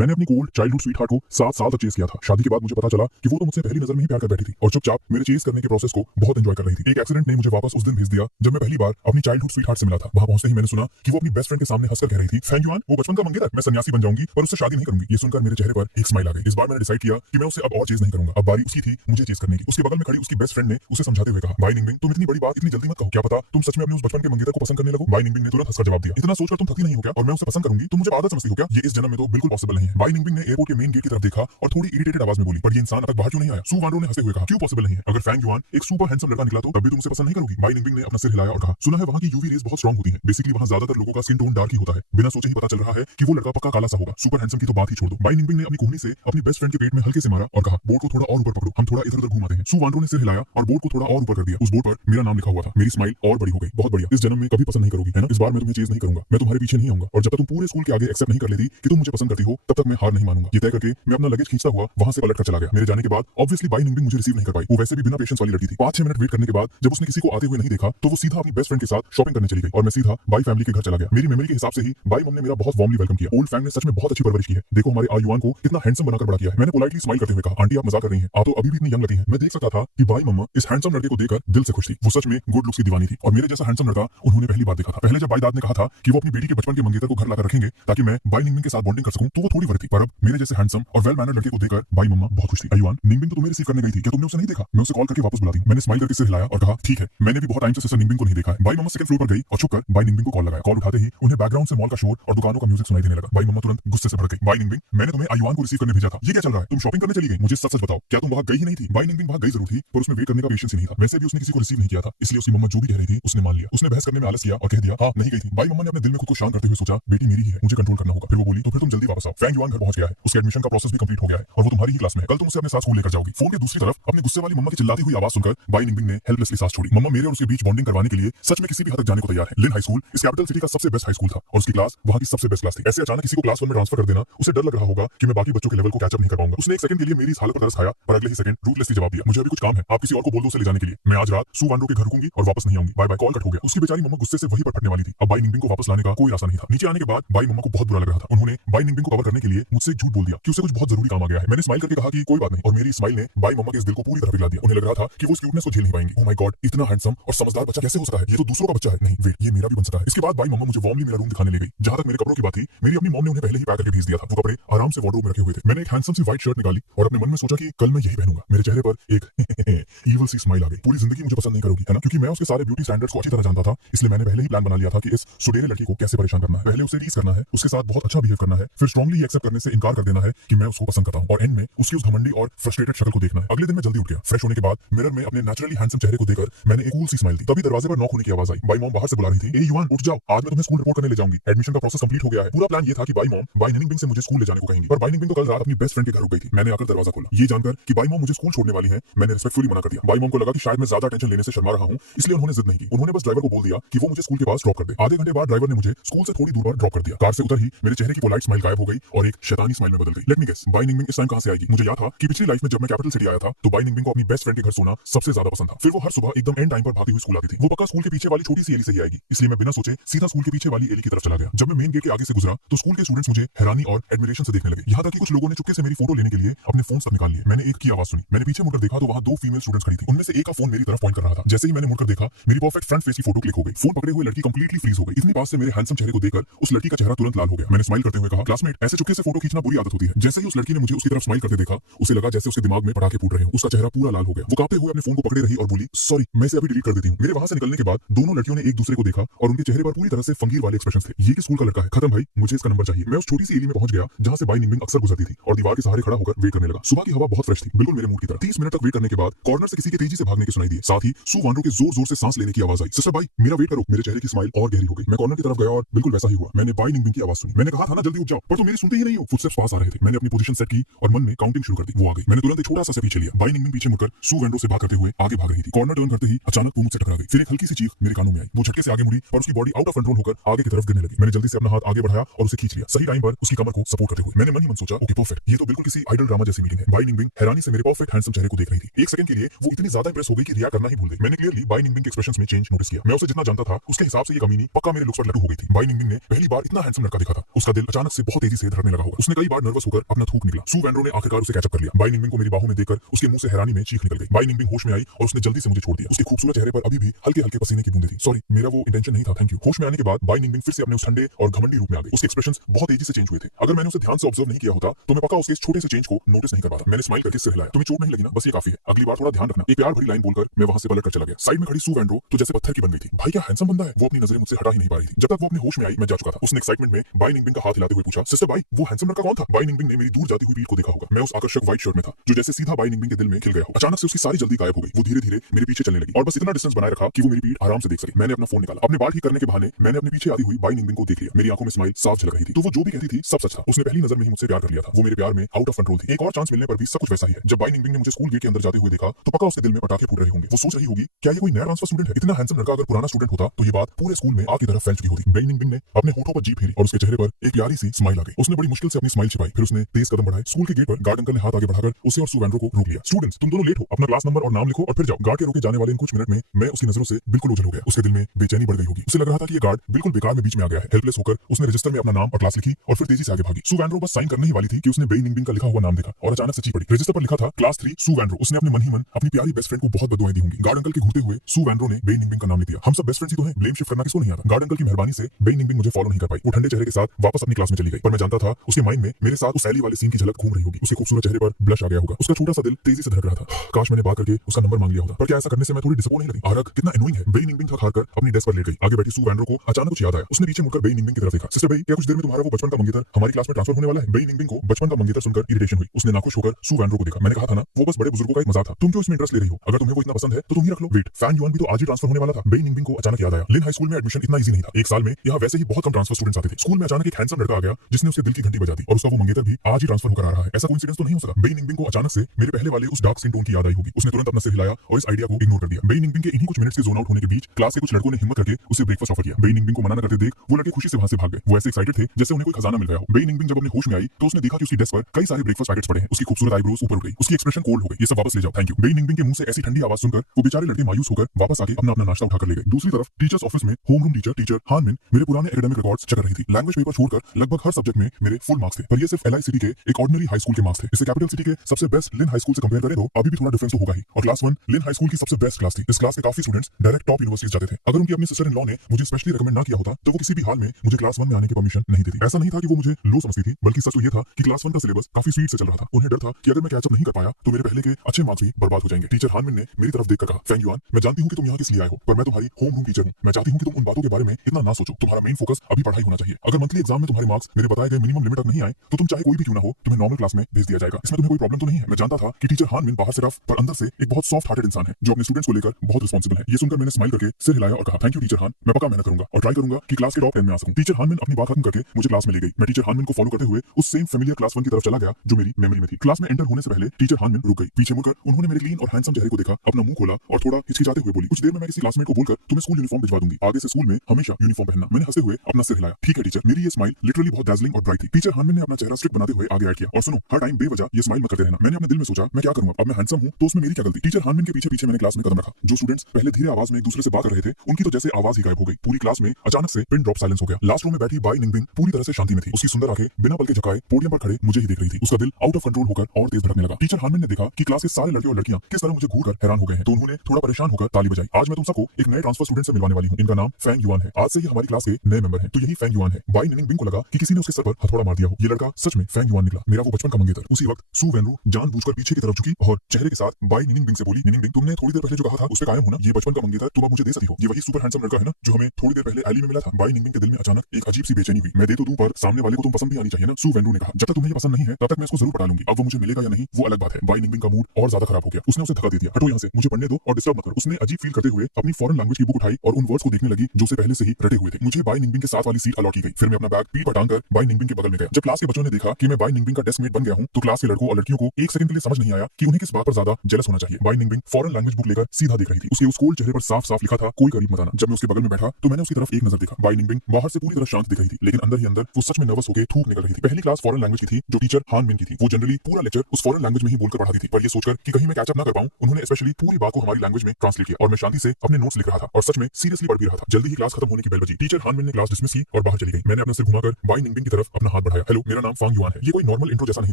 मैंने अपनी cold childhood sweet heart को 7 साल तक चेस किया था। शादी के बाद मुझे पता चला कि वो तो मुझसे पहली नजर में ही प्यार कर बैठी थी और चुपचाप मेरे चेस करने के प्रोसेस को बहुत एंजॉय कर रही थी। एक एक्सीडेंट ने मुझे वापस उस दिन भेज दिया जब मैं पहली बार अपनी चाइल्डहुड स्वीट हार्ट से मिला था। वहां पहुंचते ही मैंने सुना कि वो अपनी बेस्ट फ्रेंड के सामने हंसकर कह रही थी, फैंग युआन, वो बचपन का मंगेतर, मैं सन्यासी बन जाऊंगी पर उससे शादी नहीं करूंगी। ये सुनकर मेरे चेहरे पर एक स्माइल आ गई। इस बार मैंने डिसाइड किया कि मैं उससे अब और चेस नहीं करूंगा। अब बारी उसकी थी मुझे चेस करने की। उसके बगल में खड़ी उसकी बेस्ट फ्रेंड ने उसे समझाते हुए कहा, बाई निंगबिंग, तुम इतनी बड़ी बात इतनी जल्दी मत कहो, क्या पता तुम सच में अपने उस बचपन के मंगेतर को पसंद करने लगो। बाई निंगबिंग ने तुरंत हंसकर जवाब दिया, इतना सोचकर तुम थकी नहीं हो क्या और मैं उसे पसंद करूंगी? तुम मुझे पागल समझती हो क्या? ये इस जन्म में तो बिल्कुल पॉसिबल नहीं है। बाई निंगबिंग ने एयरपोर्ट के मेन गेट की तरफ देखा और थोड़ी इरिटेटेड आवाज में बोली, पर ये इंसान अब तक बाहर क्यों नहीं आया? सू वांडो ने हंसते हुए कहा, क्यों पॉसिबल नहीं है? अगर फैंग युआन एक सुपर हैंडसम लड़का निकला तो तब भी तुम उसे पसंद नहीं करोगी? बाई निंगबिंग ने अपना सिर हिलाया और कहा, सुना है वहां की यूवी रेज बहुत स्ट्रांग होती है। बेसिकली वहां ज्यादातर लोगों का स्किन टोन डार्क ही होता है। बिना सोचे ही पता चल रहा है कि वो लड़का पक्का काला सा होगा। सुपर हैंडसम की तो बात ही छोड़ दो। बाई निंगबिंग ने अपनी कोहनी से अपनी बेस्ट फ्रेंड के पेट में हल्के से मारा और कहा, बोर्ड को थोड़ा और ऊपर पकड़ो, हम थोड़ा इधर उधर घुमाते हैं। सू वांडो ने सिर हिलाया और बोर्ड को थोड़ा और ऊपर कर दिया। उस बोर्ड पर मेरा नाम लिखा हुआ था। मेरी स्माइल और बड़ी हो गई। बहुत बढ़िया, इस जन्म में कभी पसंद नहीं करोगी, है ना? इस बार मैं तुम्हें चेज नहीं करूंगा, मैं तुम्हारे पीछे नहीं आऊंगा और जब तक तुम पूरे स्कूल के आगे एक्सेप्ट नहीं कर लेती कि तुम मुझे पसंद करती हो तब तक मैं हार नहीं मानूंगा। ये तय करके मैं अपना लगेज खींचता हुआ वहां से पलट कर चला गया। मेरे जाने के बाद ऑब्वियसली बाई निंगबिंग मुझे रिसीव नहीं कर पाई। वो वैसे भी बिना पेशेंस वाली लड़की थी। 5-6 मिनट वेट करने के बाद जब उसने किसी को आते हुए नहीं देखा तो वो सीधा अपनी बेस्ट फ्रेंड के साथ शॉपिंग करने चली गई और मैं सीधा बाई फैमिली के घर चला गया। मेरी मेमोरी के हिसाब से ही बाई मम ने मेरा बहुत वार्मली वेलकम किया। ओल्ड फैंग ने सच में बहुत अच्छी परवरिश की है। देखो हमारे आयुआन को कितना हैंडसम बनाकर बड़ा किया है। मैंने पोलाइटली स्माइल करते हुए कहा, आंटी आप मजाक कर रही हैं, आप तो अभी भी इतनी यंग लगी हैं। मैं देख सकता था कि बाई मम्मा इस हैंडसम लड़के को देखकर दिल से खुश थी। वो सच में गुड लुक्स की दीवानी थी और मेरे जैसा हैंडसम लड़का उन्होंने पहली बार देखा था। पहले जब बाई दाद ने कहा था कि वो अपनी बेटी के बचपन के मंगेतर को घर लाकर रखेंगे ताकि मैं बाई निंगबिंग के साथ बॉन्डिंग कर सकूं तो वो थोड़ी वर्थ थी, पर अब मेरे जैसे हैंडसम और वेल मैनर्ड लड़के को देखकर बाई मम्मा बहुत खुश थी। आयुआन, निंगबिंग तो तुम्हें रिसीव करने गई थी, क्या तुमने उसे नहीं देखा? मैं उसे कॉल करके वापस बुलाती हूं। मैंने स्माइल करके सिर हिलाया और कहा, ठीक है, मैंने भी बहुत टाइम से सिस्टर निंगबिंग को नहीं देखा है। बाई मम्मा सेकंड फ्लोर पर गई और छुपकर बाई निंगबिंग को कॉल लगाया। कॉल उठाते ही उन्हें बैकग्राउंड से मॉल का शोर और दुकानों का म्यूजिक सुनाई देने लगा। बाई मम्मा तुरंत गुस्से से भड़क गई। बाई निंगबिंग, मैंने तुम्हें आयुआन को रिसीव करने भेजा था, ये क्या चल रहा है? तुम शॉपिंग करने चली गई? मुझे सच सच बताओ, क्या तुम वहां गई ही नहीं थी? बाई निंगबिंग वहां गई जरूर थी पर उसमें वेट करने का पेशेंस ही नहीं था। वैसे भी उसने किसी को रिसीव नहीं किया था, इसलिए उसकी मम्मा जो भी कह रही थी उसने मान लिया। उसने बहस करने में आलस किया और कह दिया, हाँ नहीं गई थी। बाई मम्मा ने अपने दिल में खुद को शांत करते हुए सोचा, बेटी मेरी ही है, मुझे कंट्रोल करना होगा। फिर वो बोली, तो फिर तुम जल्दी वापस आओ, फैंग युआन घर पहुंच गया है, उसके एडमिशन का प्रोसेस भी कंप्लीट हो गया है और वो तुम्हारी ही क्लास में है। कल तुम उसे अपने साथ स्कूल लेकर जाओगी। फोन के दूसरी तरफ अपनी गुस्से वाली मम्मा की चिल्लाती हुई आवाज सुनकर बाई निंगबिंग ने हेल्पलेसली सांस छोड़ी। मम्मा मेरे और उसके बीच बॉन्डिंग करवाने के लिए सच में किसी भी हद तक जाने को तैयार है। लिन हाई स्कूल इस कैपिटल सिटी का सबसे बेस्ट हाई स्कूल था और उसकी क्लास वहां की सबसे बेस्ट क्लास थी। ऐसे अचानक किसी को क्लास 1 में ट्रांसफर कर देना, उसे डर लग रहा होगा कि मैं बाकी बच्चों के लेवल को कैचअप नहीं कर पाऊंगा। उसने एक सेकंड के लिए मेरी इस हालत पर तरस खाया पर अगले ही सेकंड रूथलेसली जवाब दिया, मुझे अभी कुछ काम है, आप किसी और को बोल दो उसे ले जाने के लिए। मैं आज रात सू वांडो के घर रुकूंगी और वापस नहीं आऊंगी। Bye bye. कॉल कट हो गया। उसकी बेचारी मम्मा गुस्से से वहीं पर फटने वाली थी। अब बाई निंगबिंग को वापस लाने का कोई रास्ता नहीं था। नीचे आने के बाद बाई मम्मा को बहुत बुरा लग रहा था। उन्होंने बाई निंगबिंग को कवर करने के लिए मुझसे एक झूठ बोल दिया कि उसे कुछ बहुत जरूरी काम आ गया है। मैंने स्माइल करके कहा कि कोई बात नहीं और मेरी स्माइल ने बाई मम्मा के इस दिल को पूरी तरह पिघला दिया। उन्हें लग रहा था कि वो इस क्यूटनेस को झेल नहीं पाएंगी। ओह माय गॉड, इतना हैंडसम और समझदार बच्चा कैसे हो सकता है? ये तो दूसरों का बच्चा है। नहीं वेट, ये मेरा भी बन सकता है। इसके बाद बाई मम्मा मुझे वार्मली मेरा रूम दिखाने ले गई। जहां तक मेरे कपड़ों की बात थी, मेरी अपनी मॉम ने उन्हें पहले ही पैक करके भेज दिया था। वो कपड़े आराम से वार्डरोब में रखे हुए थे। मैंने एक हैंडसम सी व्हाइट शर्ट निकाली और अपने मन में सोचा कि कल मैं यही पहनूंगा। मेरे चेहरे पर एक ईविल सी स्माइल आ गई। पूरी जिंदगी मुझे पसंद नहीं करोगी, है ना? क्योंकि मैं उसके सारे ब्यूटी स्टैंडर्ड्स को अच्छी तरह जानता था, इसलिए मैंने पहले ही प्लान बना लिया था कि इस सुडेरे लड़की को कैसे परेशान करना है। पहले उसे टीज करना है, उसके साथ बहुत अच्छा बिहेव करना है, फिर स्ट्रांगली ये एक्सेप्ट करने से इनकार कर देना है कि मैं उसको पसंद करता हूं और एंड में उसकी उस घमंडी और फ्रस्ट्रेटेड शक्ल को देखना है। अगले दिन मैं जल्दी उठ गया। फ्रेश होने के बाद मिरर में अपने नेचुरली हैंडसम चेहरे को देखकर मैंने एक कूल सी स्माइल दी। तभी दरवाजे पर नॉक होने की आवाज आई। बाई मॉम बाहर से बुला रही थी, ए युआन उठ जाओ, आज मैं तुम्हें स्कूल रिपोर्ट करने ले जाऊंगी। एडमिशन का प्रोसेस कंप्लीट हो गया है। पूरा प्लान ये था कि बाई मॉम बाई निंगबिंग से मुझे स्कूल ले जाने को कहेंगी, पर बाई निंगबिंग तो कल रात अपनी बेस्ट फ्रेंड के घर रुक गई थी। मैंने आकर दरवाजा खोला। ये जानकर कि बाई मॉम मुझे स्कूल छोड़ने वाली है, मैंने रिस्पेक्टफुली मना कर दिया। बाई मॉम को लगा कि शायद मैं ज्यादा टेंशन लेने से शर्मा रहा हूं, इसलिए उन्होंने जिद नहीं की। उन्होंने बस ड्राइवर को बोल दिया कि वो मुझे स्कूल के पास ड्रॉप कर दे। आधे घंटे बाद ड्राइवर ने मुझे स्कूल से थोड़ी दूर पर ड्रॉप कर दिया। कार से उतर ही मेरे चेहरे की पोलाइट स्माइल गायब हो गई और एक शैतानी स्माइल में बदल गई। लेट मी गेस, बाई निंगबिंग इस टाइम कहां से आएगी? मुझे याद था कि पिछली लाइफ में जब मैं कैपिटल सिटी आया था तो बाई निंगबिंग को अपनी बेस्ट फ्रेंड के घर सोना सबसे ज्यादा पसंद था। फिर वो हर सुबह एकदम एंड टाइम पर भागती हुई स्कूल आती थी। वो पक्का स्कूल के पीछे वाली छोटी सी एली से ही आएगी, इसलिए मैं बिना सोचे सीधा स्कूल के पीछे वाली एली की तरफ चला गया। जब मैं मेन गेट के आगे से गुजरा तो स्कूल के स्टूडेंट्स मुझे हैरानी और एडमिरेशन से देखने लगे। यहाँ तक कि कुछ लोगों ने चुपके से मेरी फोटो लेने के लिए अपने फोन तक निकाल लिए। मैंने एक की आवाज सुनी। मैंने पीछे मुड़कर देखा तो वहां 2 फीमेल स्टूडेंट्स खड़ी थी। उनमें से एक का फोन मेरी तरफ पॉइंट कर रहा था। जैसे ही मैंने मुड़कर देखा, मेरी परफेक्ट फ्रंट फेस की फोटो क्लिक हो गई। फोन पकड़े हुए लड़की कंप्लीटली फ्रीज हो गई। इतनी पास से मेरे हैंडसम चेहरे को देखकर उस लड़की का चेहरा तुरंत लाल हो गया। मैंने स्माइल करते हुए कहा, क्लासमेट, ऐसे चुपके से फोटो खींचना बुरी आदत होती है। जैसे ही उस लड़की ने मुझे उसकी तरफ स्माइल करते देखा, उसे लगा जैसे उसके दिमाग में पटाखे फूट रहे हो। उसका चेहरा पूरा लाल हो गया। वो कांपते हुए अपने फोन को पकड़े रही और बोली, सॉरी, मैं इसे अभी डिलीट कर देती हूँ। मेरे वहां से निकलने के बाद दोनों लड़कियों ने एक दूसरे को देखा और उनके चेहरे पर पूरी तरह से फंगीर वाले एक्सप्रेशन थे। ये किस स्कूल का लड़का है? खत्म भाई, मुझे इसका नंबर चाहिए। मैं उस छोटी सी एरिया में पहुंच गया जहां से बाई निंगबिंग अक्सर गुजरती थी और दीवार के सहारे खड़ा होकर वेट करने लगा। सुबह की हवा बहुत फ्रेश थी, बिल्कुल मेरे मूड की तरह। 30 मिनट तक वेट करने के बाद कॉर्नर से किसी के तेजी से भागने की सुनाई दी। साथ ही सू वांडो के जोर जोर से सांस लेने की आवाज आई। सिस्टर बाई, मेरा वेट करो। मेरे चेहरे की स्माइल और गहरी हो गई। मैं कॉर्नर की तरफ गया और बिल्कुल वैसा ही हुआ। मैंने बाई निंगबिंग की आवाज सुनी। मैंने कहा था ना जल्दी उठ जाओ, पर तुम मेरी सुनते ही नहीं हो। फुटस्टेप्स पास आ रहे थे। मैंने अपनी पोजीशन सेट की और मन में काउंटिंग शुरू कर दी। वो आ गई। मैंने तुरंत एक छोटा सा पीछे लिया। बाई निंगबिंग पीछे मुड़कर सू वांडो से बात करते हुए आगे भाग रही थी। कॉर्नर टर्न करते ही अचानक वो मुझसे टकरा गई। फिर एक हल्की सी चीख मेरे कानों में आई। वो झटके से आगे मुड़ी और उसकी बॉडी आउट ऑफ कंट्रोल होकर आगे की तरफ गिरने लगी। मैंने जल्दी से अपना हाथ आगे बढ़ाया और उसे खींच लिया, सही टाइम पर उसकी कमर को सपोर्ट करते हुए। मैंने मन ही मन सोचा, ओके परफेक्ट, ये तो बिल्कुल किसी आइडल ड्रामा जैसी मीटिंग है। बाई निंगबिंग हैरानी से मेरे परफेक्ट हैंडसम चेहरे को देख रही थी। एक सेकंड के लिए वो इतनी ज्यादा इंप्रेस हो गई कि रिएक्ट करना ही भूल गई। मैंने क्लियरली बाई निंगबिंग के एक्सप्रेशंस में चेंज नोटिस किया। मैं उसे जितना जानता था उसके हिसाब से ये कमीनी पक्का मेरे लुक्स पर लटू हो गई थी। बाई निंगबिंग ने पहली बार इतना हैंडसम लड़का देखा था। उसका दिल अचानक से बहुत तेजी से धड़कने थूकने लगा होगा। उसने कई बार नर्वस होकर अपना थूक निकला। सू वैनरो ने आखिरकार उसे कैचअप कर लिया। बाई निंगबिंग को मेरी बाहों में देखकर उसके मुंह से हैरानी में चीख निकल गई। बाई निंगबिंग होश में आई और उसने जल्दी से मुझे छोड़ दिया। उसके खूबसूरत चेहरे पर अभी भी हल्के हल्के पसीने की बूंदें थी। सॉरी, मेरा वो इंटेंशन नहीं था, थैंक यू। होश में आने के बाद बाई निंगबिंग फिर से अपने उस ठंडे और घमंडी रूप में आ गई। उसके एक्सप्रेशंस बहुत तेजी से चेंज हुए थे। अगर मैंने उसे ध्यान से ऑब्जर्व नहीं किया होता तो मैं पक्का उसके इस छोटे से चेंज को नोटिस नहीं कर पाता। मैंने स्माइल करके सिर हिलाया। तुम्हें चोट नहीं लगी ना? बस ये काफी है, अगली बार थोड़ा ध्यान रखना। एक प्यार भरी लाइन बोलकर मैं वहां से पलट कर चला गया। साइड में खड़ी सू वैनरो तो जैसे पत्थर की बन गई थी। भाई क्या हैंडसम बंदा है। वो अपनी नजरें मुझसे हटा ही नहीं पा रही थी। जब तक वो अपने होश में आई मैं जा चुका था। उसने एक्साइटमेंट में बाई निंगबिंग का हाथ हिलाते हुए पूछा, सिस्टर बाई, वो हैंडसम लड़का कौन था? बाई निंगबिंग ने मेरी दूर जाती हुई पीठ को देखा होगा। मैं उस आकर्षक व्हाइट शर्ट में था जो जैसे सीधा बाई निंगबिंग के दिल में खिल गया हो। अचानक से उसकी सारी जल्दी गायब हो गई। वो धीरे धीरे मेरे पीछे चलने लगी और बस इतना डिस्टेंस बनाए रखा कि वो मेरी पीठ आराम से देख सके। मैंने अपना फोन निकाला। अपने बाल ठीक करने के बहाने मैंने अपने पीछे आती हुई बाई निंगबिंग को देख लिया। मेरी आंखों में स्माइल साफ झलक रही थी। तो वो जो भी कहती थी सब सच था। उसने पहली नजर में ही मुझसे प्यार कर लिया था। वो मेरे प्यार में आउट ऑफ कंट्रोल थी। एक और चांस मिलने पर भी सब कुछ वैसा ही है। जब बाई निंगबिंग ने मुझे स्कूल गेट के अंदर जाते हुए देखा तो पक्का उसके दिल में पटाखे फूट रहे होंगे। वो सोच रही होगी क्या ये कोई नया ट्रांसफर स्टूडेंट है? इतना हैंडसम लड़का अगर पुराना स्टूडेंट होता तो ये बात पूरे स्कूल में आग की तरफ फैल चुकी होती। बाई निंगबिंग ने अपने होठों पर जीभ फेरी और उसके चेहरे पर एक प्यारी सी स्माइल आ गई। उसने बड़ी मुश्किल से अपनी स्माइल छिपाई। फिर उसने तेज कदम बढ़ाए। स्कूल के गेट पर गार्ड अंकल ने हाथ आगे बढ़ाकर उसे और सू वैनरो को रोक लिया। स्टूडेंट्स, तुम दोनों लेट हो, अपना क्लास नंबर और नाम लिखो और फिर जाओ। गार्ड के रोके जाने वाले इन कुछ मिनट में मैं उसकी नजरों से बिल्कुल ओझल हो गया। उसके दिल में बेचैनी बढ़ गई होगी। उसे लग रहा था कि ये गार्ड बिल्कुल बेकार में बीच में आ गया है। हेल्पलेस होकर उसने रजिस्टर में अपना नाम और क्लास लिखी और फिर तेजी से आगे भागी। सू वैनरो बस साइन करने ही वाली थी कि उसने बाई निंगबिंग का लिखा हुआ नाम देखा और अचानक सच्ची पड़ी। रजिस्टर पर लिखा था क्लास 3 सू वैनरो। उसने अपने मन ही मन अपनी प्यारी बेस्ट फ्रेंड को बहुत बददुआएं दी होंगी। गार्ड अंकल के घूरते हुए सू वैनरो ने बाई निंगबिंग का नाम लिख दिया। हम सब बेस्ट फ्रेंड्स ही तो हैं, ब्लेम शिफ्ट करना किसको नहीं आता। गार्ड अंकल की मेहरबानी से बाई निंगबिंग मुझे फॉलो नहीं कर पाई। वो ठंडे चेहरे के साथ वापस अपनी क्लास में चली गई। पर मैं जानता था उसके माइंड में मेरे साथ उस सैली वाले सीन की झलक घूम रही होगी। उसके खूबसूरत चेहरे पर ब्लश आ गया होगा। उसका छोटा सा दिल तेजी से धड़क रहा था। काश मैंने बात करके उसका नंबर मांग लिया होता। पर क्या ऐसा करने से मैं थोड़ी डिसअपॉइंट नहीं लगी? आरक कितना एनोइंग है। बाई निंगबिंग थक हारकर अपनी डेस्क पर लेट गई। आगे बैठी सू वैनरो को अचानक कुछ याद आया। उसने पीछे मुड़कर बाई निंगबिंग की तरफ देखा। सिस्टर बाई, क्या कुछ देर में तुम्हारा वो बचपन का मंगेतर हमारी क्लास में ट्रांसफर होने वाला है? बाई निंगबिंग को बचपन का मंगेतर सुनकर इरिटेशन हुई। उसने नाखुश होकर सू वैनरो को देखा। मैंने कहा था ना, वो बस बड़े बुजुर्गों का एक मजाक था। तुम क्यों इसमें इंटरेस्ट ले रही हो? अगर तुम्हें वो इतना पसंद है तो तुम ही रख लो। वेट, फैन युआन भी तो आज ही ट्रांसफर होने वाला था। बाई निंगबिंग को अचानक याद आया, लिन हाई स्कूल में एडमिशन इतना इजी नहीं था। एक साल में यहाँ वैसे ही बहुत कम ट्रांसफर स्टूडेंट्स आते थे। स्कूल में अचानक एक हैंडसम लड़का आ गया जिसने उसके दिल की घंटी बजा दी और उसका वो मंगेतर भी आज ही ट्रांसफर होकर आ रहा है। ऐसा कोइंसिडेंस तो नहीं हो सकता। बाई निंगबिंग को अचानक से मेरे पहले वाले उस डार्क स्किन टोन की याद आई होगी। उसने तुरंत अपना सिर हिलाया और इस आइडिया को इग्नोर कर दिया। बाई निंगबिंग के इन्हीं कुछ मिनट्स के जोन आउट होने के बीच क्लास के कुछ लड़कों ने हिम्मत करके उसे ब्रेकफास्ट ऑफर किया। बाई निंगबिंग को मना न करते देख वो लड़के खुशी से वहां से भाग गए। वो ऐसे एक्साइटेड थे जैसे उन्हें कोई खजाना मिल गया हो। बाई निंगबिंग जब अपने होश में आई तो उसने देखा कि उसकी डेस्क पर कई सारे ब्रेकफास्ट पैकेट्स पड़े हैं। उसकी खूबसूरत आईब्रोज ऊपर उठ गई। उसकी एक्सप्रेशन कोल्ड हो गई। ये सब वापस ले जाओ, थैंक यू। बाई निंगबिंग के मुंह से ऐसी ठंडी आवाज सुनकर वो बेचारे लड़के मायूस होकर वापस आके अपना नाश्ता उठाकर ले गए। दूसरी तरफ टीचर्स ऑफिस में होमरूम टीचर हान मिन मेरे पुराने एकेडमिक रिकॉर्ड्स चेक कर रही थी। लैंग्वेज पेपर छोड़कर लगभग हर सब्जेक्ट में मेरे फुल मार्क्स थे। पर ये सिर्फ एलआई सिटी के एक ऑर्डिनरी हाई स्कूल के मार्क्स थे। इसे कैपिटल सिटी के सबसे बेस्ट लिन हाई स्कूल से कंपेयर करें तो अभी भी थोड़ा डिफरेंस तो होगा ही। और क्लास 1 लिन हाई स्कूल की सबसे बेस्ट क्लास थी। इस क्लास के काफी स्टूडेंट्स डायरेक्ट टॉप यूनिवर्सिटीज जाते थे। अगर उनकी अपनी सिस्टर इन लॉ ने मुझे स्पेशली रिकमेंड ना किया होता तो वो किसी भी हाल में मुझे क्लास 1 में आने की परमिशन नहीं देती। ऐसा नहीं था कि वो मुझे लो समझती थी, बल्कि सच तो ये था कि क्लास 1 का सिलेबस काफी स्पीड से चल रहा था। उन्हें डर था कि अगर मैं कैचअप नहीं कर पाया तो मेरे पहले के अच्छे मार्क्स भी बर्बाद हो जाएंगे। टीचर हान मिन ने मेरी तरफ देखकर कहा, फैंग युआन, मैं जानती हूँ कि तुम यहाँ किस लिए आए हो, पर मैं तुम्हारी होम रूम टीचर हूँ। मैं चाहती हूँ कि तुम उन बातों के बारे में इतना ना सोचो। तुम्हारा मेन फोकस अभी पढ़ाई होना चाहिए। अगर मंथली एग्जाम में तुम्हारे मार्क्स मेरे बताए गए मिनिमम लिमिट तक नहीं आए तो तुम चाहे कोई भी क्यों ना हो तुम्हें नॉर्मल क्लास में भेज दिया जाएगा। इसमें तुम्हें कोई प्रॉब्लम तो नहीं है। मैं जानता था कि टीचर हान मिन बाहर से रफ पर अंदर से एक बहुत सॉफ्ट हार्टेड इंसान है जो अपने स्टूडेंट्स को लेकर बहुत रिस्पॉन्सिबल है। ये सुनकर मैंने स्माइल करके सिर हिलाया और कहा, थैंक यू टीचर हान, मैं पक्का मेहनत करूंगा और ट्राई करूंगा कि क्लास के टॉप 10 में आ सकूं। टीचर हान मिन अपनी बात खत्म करके मुझे क्लास में ले गई। मैं टीचर हान मिन को फॉलो करते हुए उस सेम फेमिलियर क्लास 1 की तरफ चला गया जो मेरी मेमोरी में थी। क्लास में एंटर होने से पहले टीचर हान मिन रुक गई। पीछे मुड़कर उन्होंने मेरे क्लीन और हैंडसम चेहरे को देखा, अपना मुंह खोला और थोड़ा हिचकिचाते हुए बोली, कुछ देर में मैं किसी क्लासमेट को बोलकर तुम्हें स्कूल यूनिफॉर्म भिजवा दूंगी। आगे से स्कूल में हमेशा यूनिफॉर्म पहनना। मैंने हंसते हुए अपना सिर हिलाया। ठीक है टीचर। मेरी ये स्माइल लिटरली बहुत डैज़लिंग और ब्राइट थी। टीचर हान मिन ने अपना चेहरा स्ट्रिक्ट बनाते हुए आगे ऐड किया, और सुनो, हर टाइम बेवजह ये स्माइल मत करते रहना। मैंने अपने दिल में सोचा, मैं क्या करूंगा, अब मैं हैंडसम हूं तो उसमें मेरी क्या गलती। टीचर हान मिन के पीछे मैंने क्लास में कदम रखा। जो स्टूडेंट्स पहले धीरे आवाज में एक दूसरे से बात कर रहे थे उनकी तो जैसे आवाज ही गायब हो गई। पूरी क्लास में अचानक से पिन ड्रॉप साइलेंस हो गया। लास्ट रो में बैठी बाई निंगबिंग पूरी तरह से शांति में थी। उसकी सुंदर आंखें बिना पलके झपकाए पोडियम पर खड़े मुझे ही देख रही थी। उसका दिल आउट ऑफ कंट्रोल होकर और तेज धड़कने लगा। टीचर हान मिन ने देखा कि क्लास के सारे लड़के और लड़कियां किस तरह मुझे घूरकर हैरान हो गए हैं तो उन्होंने थोड़ा परेशान होकर ताली बजाई। आज मैं तुम सबको एक नए ट्रांसफर स्टूडेंट से मिलवाने वाली हूं। इनका नाम फैंग युआन है। आज से ये हमारी क्लास के नए मेंबर हैं। तो यही फैंग युआन है। बाई निंगबिंग को लगा कि किसी ने उसके सर पर हथौड़ा मार दिया हो। ये लड़का सच में फैंग युआन निकला, मेरा वो बचपन का मंगेतर। उसी वक्त सू वैनरो जानबूझकर पीछे की तरफ झुकी और चेहरे के साथ बाई निंगबिंग से बोली, निंगबिंग, तुमने थोड़ी देर पहले जो कहा था उस पे कायम हो ना? ये बचपन का मंगेतर तुम अब मुझे दे सकती हो। ये वही सुपर हैंडसम लड़का है ना जो हमें थोड़ी देर पहले एली में मिला था। बाई निंगबिंग के दिल में अचानक एक अजीब सी बेचैनी हुई। मैं दे तो दूं पर सामने वाले को तुम पसंद भी आनी चाहिए ना। सू वैनरो ने कहा, जब तक तुम्हें ये पसंद नहीं है तब तक मैं इसको जरूर पटा लूंगी। अब वो मुझे मिलेगा या नहीं वो अलग बात है। बाई निंगबिंग का मूड और ज्यादा खराब हो गया। उसने उसे धक्का दे दिया, हटो यहाँ से, मुझे पढ़ने दो और डिस्टर्ब मत करो। उसने अजीब फील करते हुए अपनी फॉरेन लैंग्वेज की बुक उठाई और उन वर्ड्स को देखने लगी जो उसे पहले से ही रटे हुए थे। मुझे बाई निंगबिंग के साथ वाली सीट अलॉट की गई। फिर मैं अपना बैग पीठ पर टांगकर बाई निंगबिंग के बगल में गया। जब क्लास के बच्चों ने देखा कि मैं बाई निंगबिंग का डेस्कमेट बन गया हूं तो क्लास के लड़कों और लड़कियों को एक सेकंड के लिए समझ नहीं आया कि उन्हें किस बात पर ज्यादा जेलस होना चाहिए। बाई निंगबिंग फॉरेन लैंग्वेज बुक लेकर सीधा देख रही थी। उसके उस कोल्ड चेहरे पर साफ साफ लिखा था, कोई करीब मत आना। जब मैं उसके बगल में बैठा तो मैंने उसकी तरफ एक नजर देखा। बाई निंगबिंग बाहर से पूरी तरह शांत दिख रही थी लेकिन अंदर ही अंदर वो सच में नर्वस होकर थूक निकल रही थी। पहली क्लास फॉरेन लैंग्वेज की थी जो टीचर हान मिन की थी। वो जनरली पूरा लेक्चर उस फॉरेन लैंग्वेज में ही बोलकर पढ़ाती थी, पर ये सोचकर कि कहीं मैं कैचअप ना कर पाऊं उन्होंने स्पेशली पूरी बात को हमारी लैंग्वेज में ट्रांसलेट किया और मैं शांति से अपने नोट्स लिख रहा था और सच में सीरियसली पढ़ भी रहा था। जल्दी ही क्लास खत्म होने की बेल बजी। टीचर हान मिन ने क्लास डिसमिस की और बाहर चली गई। मैंने अपना सिर घुमाकर बाई निंगबिंग की तरफ अपना अपना हाथ बढ़ाया। हेलो, मेरा नाम फांग युआन है। ये कोई नॉर्मल इंट्रो जैसा नहीं